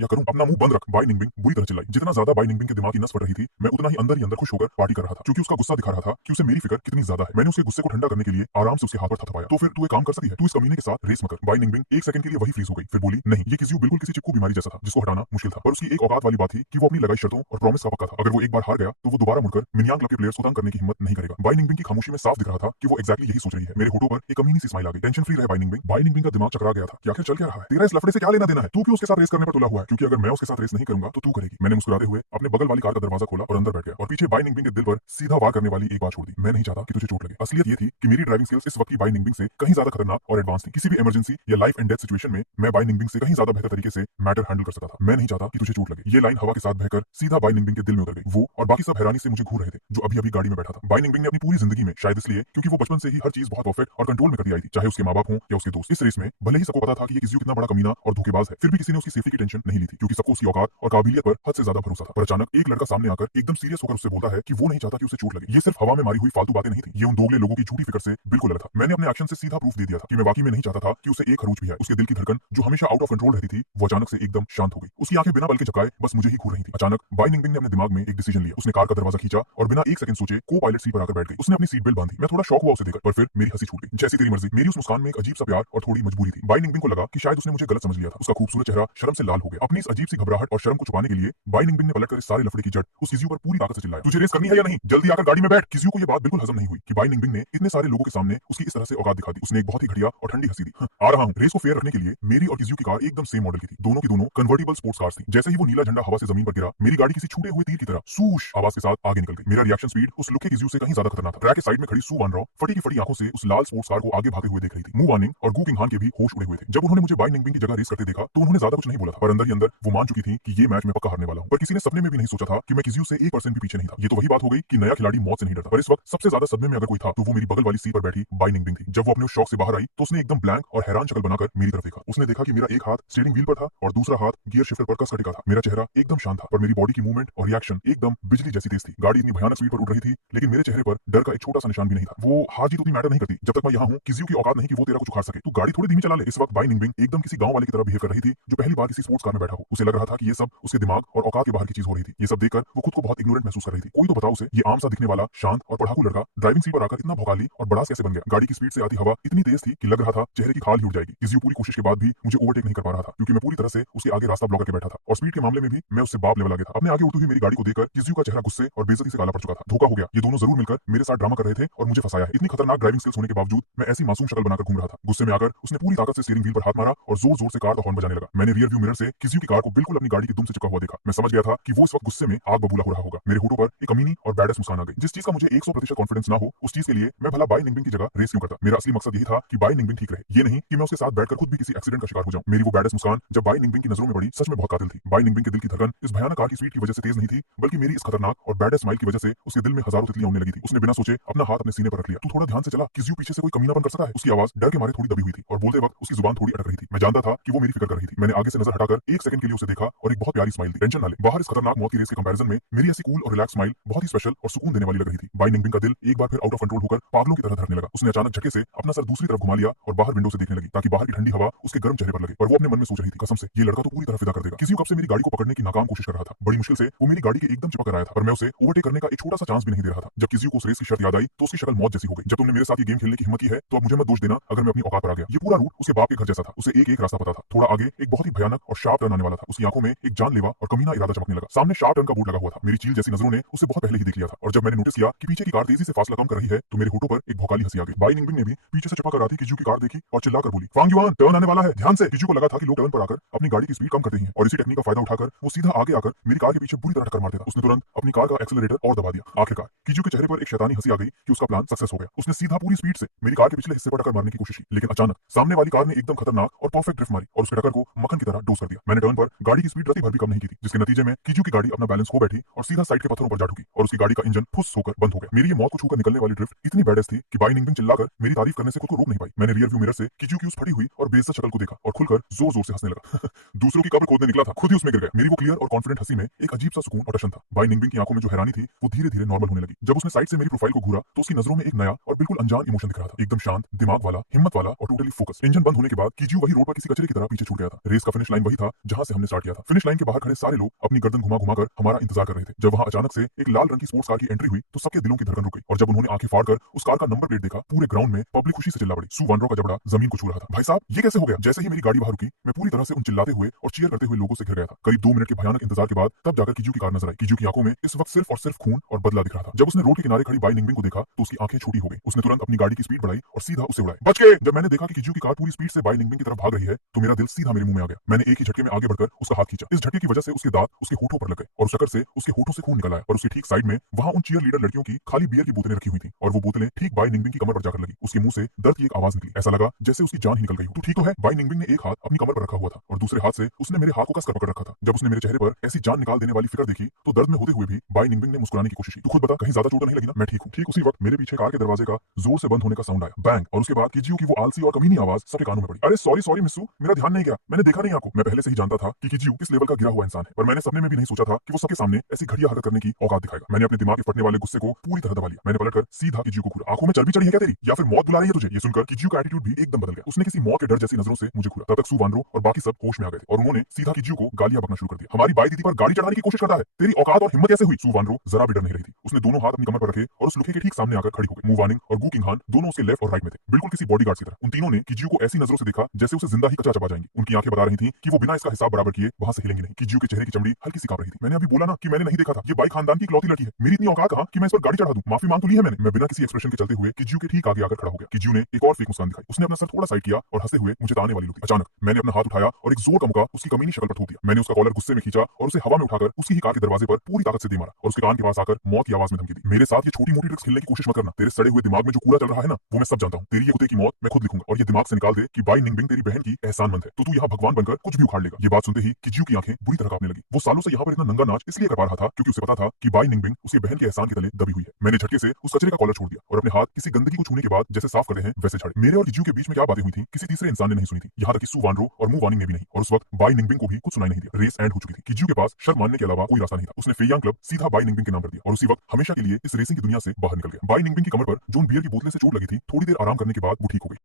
या करूं? अपना मुंह बंद रख। बाई निंगबिंग बुरी तरह चिल्लाई। जितना ज्यादा बाई निंगबिंग के दिमाग की नस फट रही थी, मैं उतना ही अंदर खुश होकर पार्टी कर रहा था, क्योंकि उसका गुस्सा दिखा रहा था कि उसे मेरी फिक्र कितनी ज्यादा है। मैंने उसके गुस्से को ठंडा करने के लिए आराम से उसके हाथ पर थपथपाया। तो फिर तू एक काम कर सकती है, तू इस कमीने के साथ रेस मत कर। बाई निंगबिंग एक सेकंड के लिए वही फ्रीज हो गई, फिर बोली, नहीं, ये किज़्यू बिल्कुल किसी चिपकू बीमारी जैसा था जिसको हटाना मुश्किल था। पर उसकी एक औकात वाली बात थी कि वो अपनी लगाई शर्तों और प्रॉमिस का पक्का था। अगर वो एक बार हार गया तो वो दोबारा मुड़कर मिनियांग क्लब के प्लेयर्स को तंग करने की हिम्मत नहीं करेगा। बाई निंगबिंग की खामोशी में साफ दिख रहा था कि वो एक्जैक्टली यही सोच रही है। मेरे होठों पर एक कमीनी सी स्माइल आ गई। टेंशन फ्री रहे बाई निंगबिंग। बाई निंगबिंग का दिमाग चकरा गया था कि आखिर चल क्या रहा है? तेरा इस लफड़े से क्या लेना देना है? तू क्यों उसके साथ रेस करने पर तुला हुआ है? क्योंकि अगर मैं उसके साथ रेस नहीं करूंगा तो तू करेगी। मैंने मुस्कुराते हुए अपने बगल वाली कार का दरवाजा खोला और अंदर बैठ गया और पीछे बाई निंगबिंग के दिल पर सीधा वार करने वाली एक बात छोड़ दी, मैं नहीं चाहता कि तुझे चोट लगे। असलियत ये थी कि मेरी ड्राइविंग स्किल्स इस वक्त की बाई निंगबिंग से कहीं ज्यादा खतरनाक और एडवांस थी। किसी भी इमरजेंसी या लाइफ एंड डेथ सिचुएशन में मैं बाई निंगबिंग से कहीं ज्यादा बेहतर तरीके से मैटर हैंडल कर सकता था। मैं नहीं चाहता कि तुझे चोट लगे। ये लाइन हवा के साथ बहकर सीधा बाई निंगबिंग के दिल में उतर गई। वो और बाकी सब हैरानी से मुझे घूर रहे थे जो अभी अभी गाड़ी में बैठा था। बाई निंगबिंग ने अपनी पूरी जिंदगी में, शायद इसलिए क्योंकि वो बचपन से ही हर चीज बहुत परफेक्ट और कंट्रोल में करती आई थी, चाहे उसके माँ बाप हों या उसके दोस्त। इस रेस में भले ही सबको पता था कि ये किज़्यू कितना बड़ा कमीना और धोखेबाज है, फिर भी किसी ने उसकी सेफ्टी की टेंशन नहीं ली थी, क्योंकि सबको उसकी औकात और काबिलियत पर हद से ज्यादा भरोसा था। पर अचानक एक लड़का सामने आकर एकदम सीरियस होकर उससे बोलता है कि वो नहीं चाहता कि उसे चोट लगे। ये सिर्फ हवा में मारी हुई फालतू बातें नहीं थी, ये उन दोगले लोगों की झूठी फिक्र से बिल्कुल अलग था। मैंने अपने एक्शन से सीधा प्रूफ दे दिया था कि मैं वाकई में नहीं चाहता था कि उसे एक खरोंच भी है। उसके दिल की धड़कन जो हमेशा आउट ऑफ कंट्रोल रहती थी, वो अचानक से एकदम शांत हो गई। उसकी आंखें बिना बल के झपकाए बस मुझे ही घूर रही थी। अचानक बाई निंगबिंग ने अपने दिमाग में एक डिसीजन लिया। उसने कार का दरवाजा खींचा और बिना एक सेकंड सोचे को पायलट सीट पर आकर बैठ गई। उसने अपनी सीट बेल्ट बांधी। मैं थोड़ा शॉक हुआ उसे देखकर, पर फिर मेरी हंसी छूट गई। जैसी तेरी मर्जी। मेरी उस मुस्कान में एक अजीब सा प्यार और थोड़ी मजबूरी थी। बाई निंगबिंग को लगा कि शायद उसने मुझे गलत समझ लिया था। उसका खूबसूरत चेहरा शर्म से लाल हो गया। अपनी इस अजीब सी घबराहट और शर्म को छुपाने के लिए बाई निंगबिंग ने पलटकर इस सारे लफड़े की जड़ उस किज़्यू पर पूरी ताकत से चिल्लाया, तुझे रेस करनी है या नहीं? जल्दी आकर गाड़ी में बैठ। किज़्यू को ये बात बिल्कुल हजम नहीं हुई कि बाई निंगबिंग ने इतने सारे लोगों के सामने उसकी इस तरह से औकात दिखा दी। उसने एक बहुत ही घटिया और ठंडी हंसी दी। आ रहा हूं। रेस को फेयर रखने के लिए मेरी और किज़्यू की कार एकदम सेम मॉडल की थी। दोनों की दोनों कन्वर्टिबल स्पोर्ट्स कार्स थी। जैसे ही वो नीला झंडा हवा से जमीन पर गिरा, मेरी गाड़ी किसी छूटे हुए तीर की तरह सूश आवाज के साथ आगे निकल गई। मेरा रिएक्शन स्पीड उस लुके किज़्यू से कहीं ज्यादा खतरनाक था। ट्रैक के साइड में खड़ी सू वान रॉ फटी की फटी आंखों से उस लाल स्पोर्ट्स कार को आगे भागते हुए देख रही थी। मू वानिंग और गू किंग हान के भी होश उड़े हुए थे। जब उन्होंने मुझे बाई निंगबिंग की जगह रेस करते देखा तो उन्होंने ज्यादा कुछ नहीं बोला था, पर अंदर ही अंदर वो मान चुकी थी कि ये मैच मैं पक्का हारने वाला हूं। पर किसी ने सपने में भी नहीं सोचा था कि मैं किज़्यू से 1% भी पीछे नहीं था। ये तो वही बात हो गई कि नया खिलाड़ी मौत से नहीं डरता। पर इस वक्त सबसे ज्यादा सदमे में अगर कोई था तो वो मेरी बगल वाली सीट पर बैठी बाई निंगबिंग थी। जब वो अपने उस शौक से बाहर आई तो उसने एकदम ब्लैंक और हैरान शक्ल बनाकर मेरी तरफ देखा। उसने देखा कि मेरा एक हाथ स्टीयरिंग व्हील पर था और दूसरा हाथ गियर शिफ्टर पर कस टिका था। मेरा चेहरा एकदम शांत था, पर मेरी बॉडी की मूवमेंट और रिएक्शन एकदम बिजली जैसी तेज थी। गाड़ी इतनी भयानक स्पीड पर उड़ रही थी, लेकिन मेरे चेहरे पर डर का एक छोटा सा निशान भी नहीं था। वो हार जीत उतनी मैटर नहीं करती जब तक मैं यहाँ हूँ। किज़्यू की औकात नहीं कि वो तेरा कुछ उखाड़ सके। तू गाड़ी थोड़ी धीमी चला ले। इस वक्त बाई निंगबिंग एकदम किसी गांव वाले की तरह बिहेव कर रही थी जो पहली बार किसी स्पोर्ट्स कार में बैठा हो। उसे लग रहा था कि ये सब उसके दिमाग और औकात के बाहर की चीज हो रही थी। ये सब देखकर वो खुद को बहुत इग्नोरेंट महसूस कर रही थी। कोई तो बताओ उसे, ये आम सा दिखने वाला शांत और पढ़ाकू लड़का ड्राइविंग सीट पर आकर इतना भौकाली और बड़ास कैसे बन गया? गाड़ी की स्पीड से आती हवा इतनी तेज थी कि लग रहा था चेहरे की खाल ही उड़ जाएगी। किज़्यू पूरी कोशिश के बाद भी मुझे ओवरटेक नहीं कर पा रहा था, क्योंकि मैं पूरी तरह से उसके आगे रास्ता ब्लॉक करके बैठा था और स्पीड के मामले में भी मैं उससे बाप लेवल आगे था। अपने आगे उड़ती हुई मेरी गाड़ी को देखकर किज़्यू का चेहरा गुस्से और बेइज्जती से काला पड़ चुका था। धोखा हो गया। ये दोनों जरूर मिलकर मेरे साथ ड्रामा कर रहे थे और मुझे फंसाया है। इतनी खतरनाक ड्राइविंग स्किल्स होने के बावजूद मैं ऐसी मासूम शक्ल बनाकर घूम रहा था। गुस्से में आकर उसने पूरी ताकत से स्टीयरिंग व्हील पर हाथ मारा और जोर जोर से कार का हॉर्न बजाने लगा। मैंने रियर व्यू मिरर से किज़्यू की कार को बिल्कुल अपनी गाड़ी की दुम से चिपका हुआ देखा। मैं समझ गया था कि वो इस वक्त गुस्से में आग बबूला हो रहा होगा। मेरे होठों पर एक कमीनी और बैडस मुस्कान आ गई। जिस चीज का मुझे 100% कॉन्फिडेंस ना हो, उस चीज के लिए मैं भला बाई निंगबिंग की जगह रेस क्यों करता? मेरा असली मकसद यही था कि बाई निंगबिंग ठीक रहे, ये नहीं कि मैं उसके साथ बैठकर खुद भी किसी एक्सीडेंट का शिकार हो जाऊं। मेरी वो बैडस मुस्कान जब बाई निंगबिंग की नजरों में पड़ी, सच में बहुत कातिल थी। बाई निंगबिंग के दिल की धड़कन इस भयानक कार की स्पीड की वजह से तेज नहीं थी, बल्कि मेरी इस खतरनाक और बैडस स्माइल की वजह से उसके दिल में हजारों तितलियां उड़ने लगी थी। उसने बिना सोचे अपना हाथ अपने सीने पर रख लिया। तू थोड़ा ध्यान से चला, किज़्यू पीछे से कोई कमीनापन कर सकता है? उसकी आवाज डर के मारे थोड़ी दबी हुई थी और बोलते वक्त उसकी जुबान थोड़ी अटक रही थी। मैं जानता था कि वो मेरी फिक्र कर रही थी। मैंने आगे से नजर हटाकर एक सेकंड के लिए उसे देखा और एक बहुत प्यारी स्माइल दी। टेंशन ना ले। बाहर इस खतरनाक मौत की रेस के कंपैरिजन में मेरी ऐसी कूल और रिलैक्स स्माइल बहुत ही स्पेशल और सुकून देने वाली लग रही थी। बाई निंगबिंग का दिल एक बार फिर आउट ऑफ कंट्रोल होकर पागलों की तरह धड़कने लगा। उसने अचानक झटके से अपना सर दूसरी तरफ घुमा लिया और बाहर विंडो से देखने लगी ताकि बाहर की ठंडी हवा उसके गर्म चेहरे पर लगे। पर वो अपने मन में सोच रही थी, कसम से ये लड़का तो पूरी तरह फिदा कर देगा। किज़्यू कब से मेरी गाड़ी को पकड़ने की नाकाम कोशिश कर रहा था। बड़ी मुश्किल से वो मेरी गाड़ी के एकदम चिपक कर आया था, पर मैं उसे ओवरटेक करने का एक छोटा सा चांस भी नहीं दे रहा था। जब किज़्यू को उस रेस की शर्त याद आई तो उसकी शक्ल मौत जैसी हो गई। जब तुमने मेरे साथ ये गेम खेलने की हिम्मत की है तो अब मुझे मत दोष देना अगर मैं अपनी औकात पर आ गया। ये पूरा रूट उसके बाप के घर जैसा था। उसे एक एक रास्ता पता था। थोड़ा आगे एक बहुत ही भयानक और शार्प टर्न आने वाला था। उसकी आंखों में एक जानलेवा और कमीना इरादा चमकने लगा। सामने शार्प टर्न का बोर्ड लगा हुआ था। मेरी चील जैसी नजरों ने उसे बहुत पहले ही देख लिया था और जब मैंने नोटिस किया कि पीछे की कार तेजी से फासला कम कर रही है तो मेरे होठों पर एक भौकाली हंसी आ गई। बाई निंगबिंग ने भी पीछे से चपा कर आती किज़्यू की कार देखी और चिल्लाकर बोली, फांग युआन, टर्न आने वाला है, ध्यान से से। किजू को लगा था कि लोग टर्न पर आकर अपनी गाड़ी की स्पीड कम करते ही हैं और इसी टेक्निक का फायदा उठाकर वो सीधा आगे आकर मेरी कार के पीछे बुरी तरह टक्कर मार देता। उसने तुरंत अपनी कार का एक्सेलरेटर और दबा दिया। आखिरकार किजू के चेहरे पर एक शैतानी हंसी आ गई कि उसका प्लान सक्सेस हो गया। उसने सीधा पूरी स्पीड से मेरी कार के पिछले हिस्से पर टक्कर मारने की कोशिश की, लेकिन अचानक सामने वाली कार ने एकदम खतरनाक और परफेक्ट ड्रिफ्ट मारी और उसके टक्कर को मक्खन की तरह डोस कर दिया। मैंने टर्न पर गाड़ी की स्पीड रति भर भी कम नहीं की थी, जिसके नतीजे में किजू की गाड़ी अपना बैलेंस खो बैठी और सीधा साइड के पत्थरों पर जा ठुकी और उसकी गाड़ी का इंजन फुस होकर बंद हो गया। मेरी ये मौत को छूकर निकलने वाली ड्रिफ्ट इतनी बैडेस थी कि बाई निंगबिंग चिल्लाकर मेरी तारीफ करने से खुद को रोक नहीं पाई। मैंने रियर व्यू मिरर से किजू की उस फटी हुई और बेइज्जत शक्ल को देखा और खुलकर जोर जोर से हंसने लगा। दूसरों की कब्र खोदने निकला था, खुद ही उसमें गिर गया। मेरी वो क्लियर और कॉन्फिडेंट हंसी में एक अजीब सा सुकून और टशन था। बाई निंगबिंग की आंखों में जो हैरानी थी वो धीरे धीरे नॉर्मल होने लगी। जब उसने साइड से मेरी प्रोफाइल को घूरा तो उसकी नजरों में एक नया और बिल्कुल अनजान इमोशन दिख रहा था, एकदम शांत, दिमाग वाला, हिम्मत वाला और टोटली फोकस। इंजन बंद होने के बाद किजू वही रोड पर किसी कचरे की तरह पीछे छूट गया था। रेस का फिनिश लाइन वही था जहां से हमने स्टार्ट किया था। फिनिश लाइन के बाहर खड़े सारे लोग अपनी गर्दन घुमा घुमा कर हमारा इंतजार कर रहे थे। जब वहां अचानक से एक लाल रंग की स्पोर्ट्स कार की एंट्री हुई तो सबके दिलों की धड़कन रुक गई और जब उन्होंने आंखें फाड़कर उस कार का नंबर प्लेट देखा, पूरे ग्राउंड में पब्लिक खुशी से चिल्ला पड़ी। सू वानरो का जबड़ा जमीन को छू रहा था। भाई साहब, ये कैसे हो गया? जैसे ही मेरी गाड़ी बाहर रुकी, मैं पूरी तरह से उन चिल्लाते हुए और चीयर करते हुए लोगों से घिर गया था। करीब 2 मिनट के भयानक इंतजार के बाद तब जाकर किजू की कार नजर आई। किजू की आंखों में इस वक्त सिर्फ और सिर्फ खून और बदला दिख रहा था। जब उसने रोड के किनारे खड़ी बाई निंगबिंग को देखा तो उसकी आंखें छोटी हो गई। उसने तुरंत अपनी गाड़ी की स्पीड बढ़ाई और सीधा उसे उड़ाया। बच गए! जब मैंने देखा कि किजू की कार पूरी स्पीड से बाई निंगबिंग की तरफ भाग रही है तो मेरा दिल सीधा मेरे मुंह में आ गया। मैंने एक ही झटके में आगे बढ़कर उसका हाथ खींचा। इस झटके की वजह से उसके दांत उसके होठों पर लग गए और उस चक्कर से उसके होठों से खून निकल आया और उसके ठीक साइड में वहां उन चीयर लीडर लड़कियों की खाली बियर की बोतलें रखी हुई थी और वो बोतलें ठीक बाई निंगबिंग की कमर पर जाकर लगी। उसके मुंह से दर्द की एक आवाज निकली। ऐसा लगा जैसे उसकी जान ही निकल गई हो। तू ठीक तो है? बाई निंगबिंग ने एक हाथ अपनी कमर पर रखा हुआ था और दूसरे हाथ से उसने मेरे हाथ को कसकर पकड़ रखा था। जब उसने मेरे चेहरे पर ऐसी जान निकाल देने वाली फिक्र देखी तो दर्द में होते हुए भी बाई निंगबिंग ने मुस्कुराने की कोशिश की। तू खुद बता, कहीं ज्यादा चोट तो नहीं लगी ना? मैं ठीक हूँ। ठीक उसी वक्त मेरे पीछे कार के दरवाजे का जोर से बंद होने का साउंड आया, बैंग, और उसके बाद किजू की वो आलसी और कमीनी आवाज सबके कानों में पड़ी। अरे सॉरी सॉरी मिस्सू, मेरा ध्यान नहीं गया, मैंने देखा नहीं आपको। मैं पहले से ही जानता था कि किजू किस लेवल का गिरा हुआ इंसान है, पर मैंने सपने में भी नहीं सोचा था कि वो सबके सामने ऐसी घटिया हरकत करने की औकात दिखाएगा। मैंने अपने दिमाग के फटने वाले गुस्से को पूरी तरह दबा लिया। मैंने पलटकर सीधा किजू को घूरा। आंखों में चर्बी चढ़ी है क्या तेरी, या फिर मौत बुला रही है तुझे? ये सुनकर किजू का एटीट्यूड भी एकदम बदल गया। उसने किसी मौत के डर जैसी नजरों से मुझे घूरा। तब तक सू वानरो और बाकी सब होश में आ गए थे और उन्होंने सीधा किजू को गालियां बकना शुरू कर दिया। हमारी बाई दीदी पर गाड़ी चढ़ाने की कोशिश करता है, तेरी औकात और हिम्मत कैसे हुई? सू वानरो जरा भी डर नहीं रही थी। उसने दोनों हाथ अपनी कमर पर रखे और उस लुके के ठीक सामने आकर खड़ी हो गई। मू वानिंग और गू किंग हान दोनों उसके लेफ्ट और राइट में थे, बिल्कुल किसी बॉडीगार्ड की तरह। उन तीनों ने किजू को ऐसी नजरों से देखा जैसे उसे जिंदा ही कचरा चबा जाएंगे। उनकी आंखें बता रही थी कि वो बिना इसका हिसाब बराबर किए वहां से हिलेंगी नहीं। किजू के चेहरे की चमड़ी हल्की सी कांप रही थी। मैंने अभी बोला ना कि मैंने नहीं देखा था, ये बाई खानदान की इकलौती लड़की है, मेरी इतनी औकात कहां कि मैं इस पर गाड़ी चढ़ा दूं? माफी मांग तो ली है मैंने। मैं बिना किसी एक्सप्रेशन के चलते हुए किजू के ठीक आगे आकर खड़ा हो गया। किजू ने एक और फेक मुस्कान दिखाई। उसने अपना सर थोड़ा साइड किया और हंसते हुए मुझे ताने वाली लुकी। अचानक मैंने अपना हाथ उठाया और एक जोर का मुक्का उसकी कमीनी शक्ल पर थूक दिया। मैंने उसका कॉलर गुस्से में खींचा और उसे हवा में उठाकर उसकी ही कार के दरवाजे पर पूरी ताकत से दे मारा और उसके कान के पास आकर मौत की आवाज में धमकी दी। मेरे साथ ये छोटी मोटी ट्रिक्स खेलने की कोशिश मत करना, तेरे सड़े हुए दिमाग में जो कूड़ा चल रहा है ना, वो मैं सब जानता हूँ। तेरी ये कुत्ते की मौत मैं खुद लिखूंगा और ये दिमाग से निकाल दे कि बाई निंगबिंग तेरी बहन की एहसानमंद है, तो तू यहाँ भगवान बनकर कुछ भी उखाड़ लेगा। ये बात सुनते ही किजू की आंखें बुरी तरह कांपने लगी। वो सालों से यहाँ पर इतना नंगा नाच इसलिए कर पा रहा था क्योंकि उसे पता था कि बाई निंगबिंग उसके बहन के एहसान के तले दबी हुई है। मैंने झटके से उस कचरे का कॉलर छोड़ दिया और अपने हाथ किसी गंदगी को छूने के बाद जैसे साफ करते हैं वैसे झाड़े। मेरे और किजू के बीच में क्या बातें हुई थी किसी तीसरे इंसान ने नहीं सुनी थी, यहाँ तक कि सू वानरो और मू वानिंग ने भी नहीं। और उस वक्त बाई निंगबिंग को भी कुछ सुनाई नहीं दिया। रेस एंड हो चुकी थी। किजू के पास शर्त मानने के अलावा कोई रास्ता नहीं था। उसने फेयांग क्लब सीधा बाई निंगबिंग के नाम कर दिया और उसी वक्त हमेशा के लिए इस रेसिंग की दुनिया से बाहर निकल गया। बाई निंगबिंग की कमर पर जो बियर की बोतले से चोट लगी थी, थोड़ी देर आराम करने के बाद वो ठीक हो गई।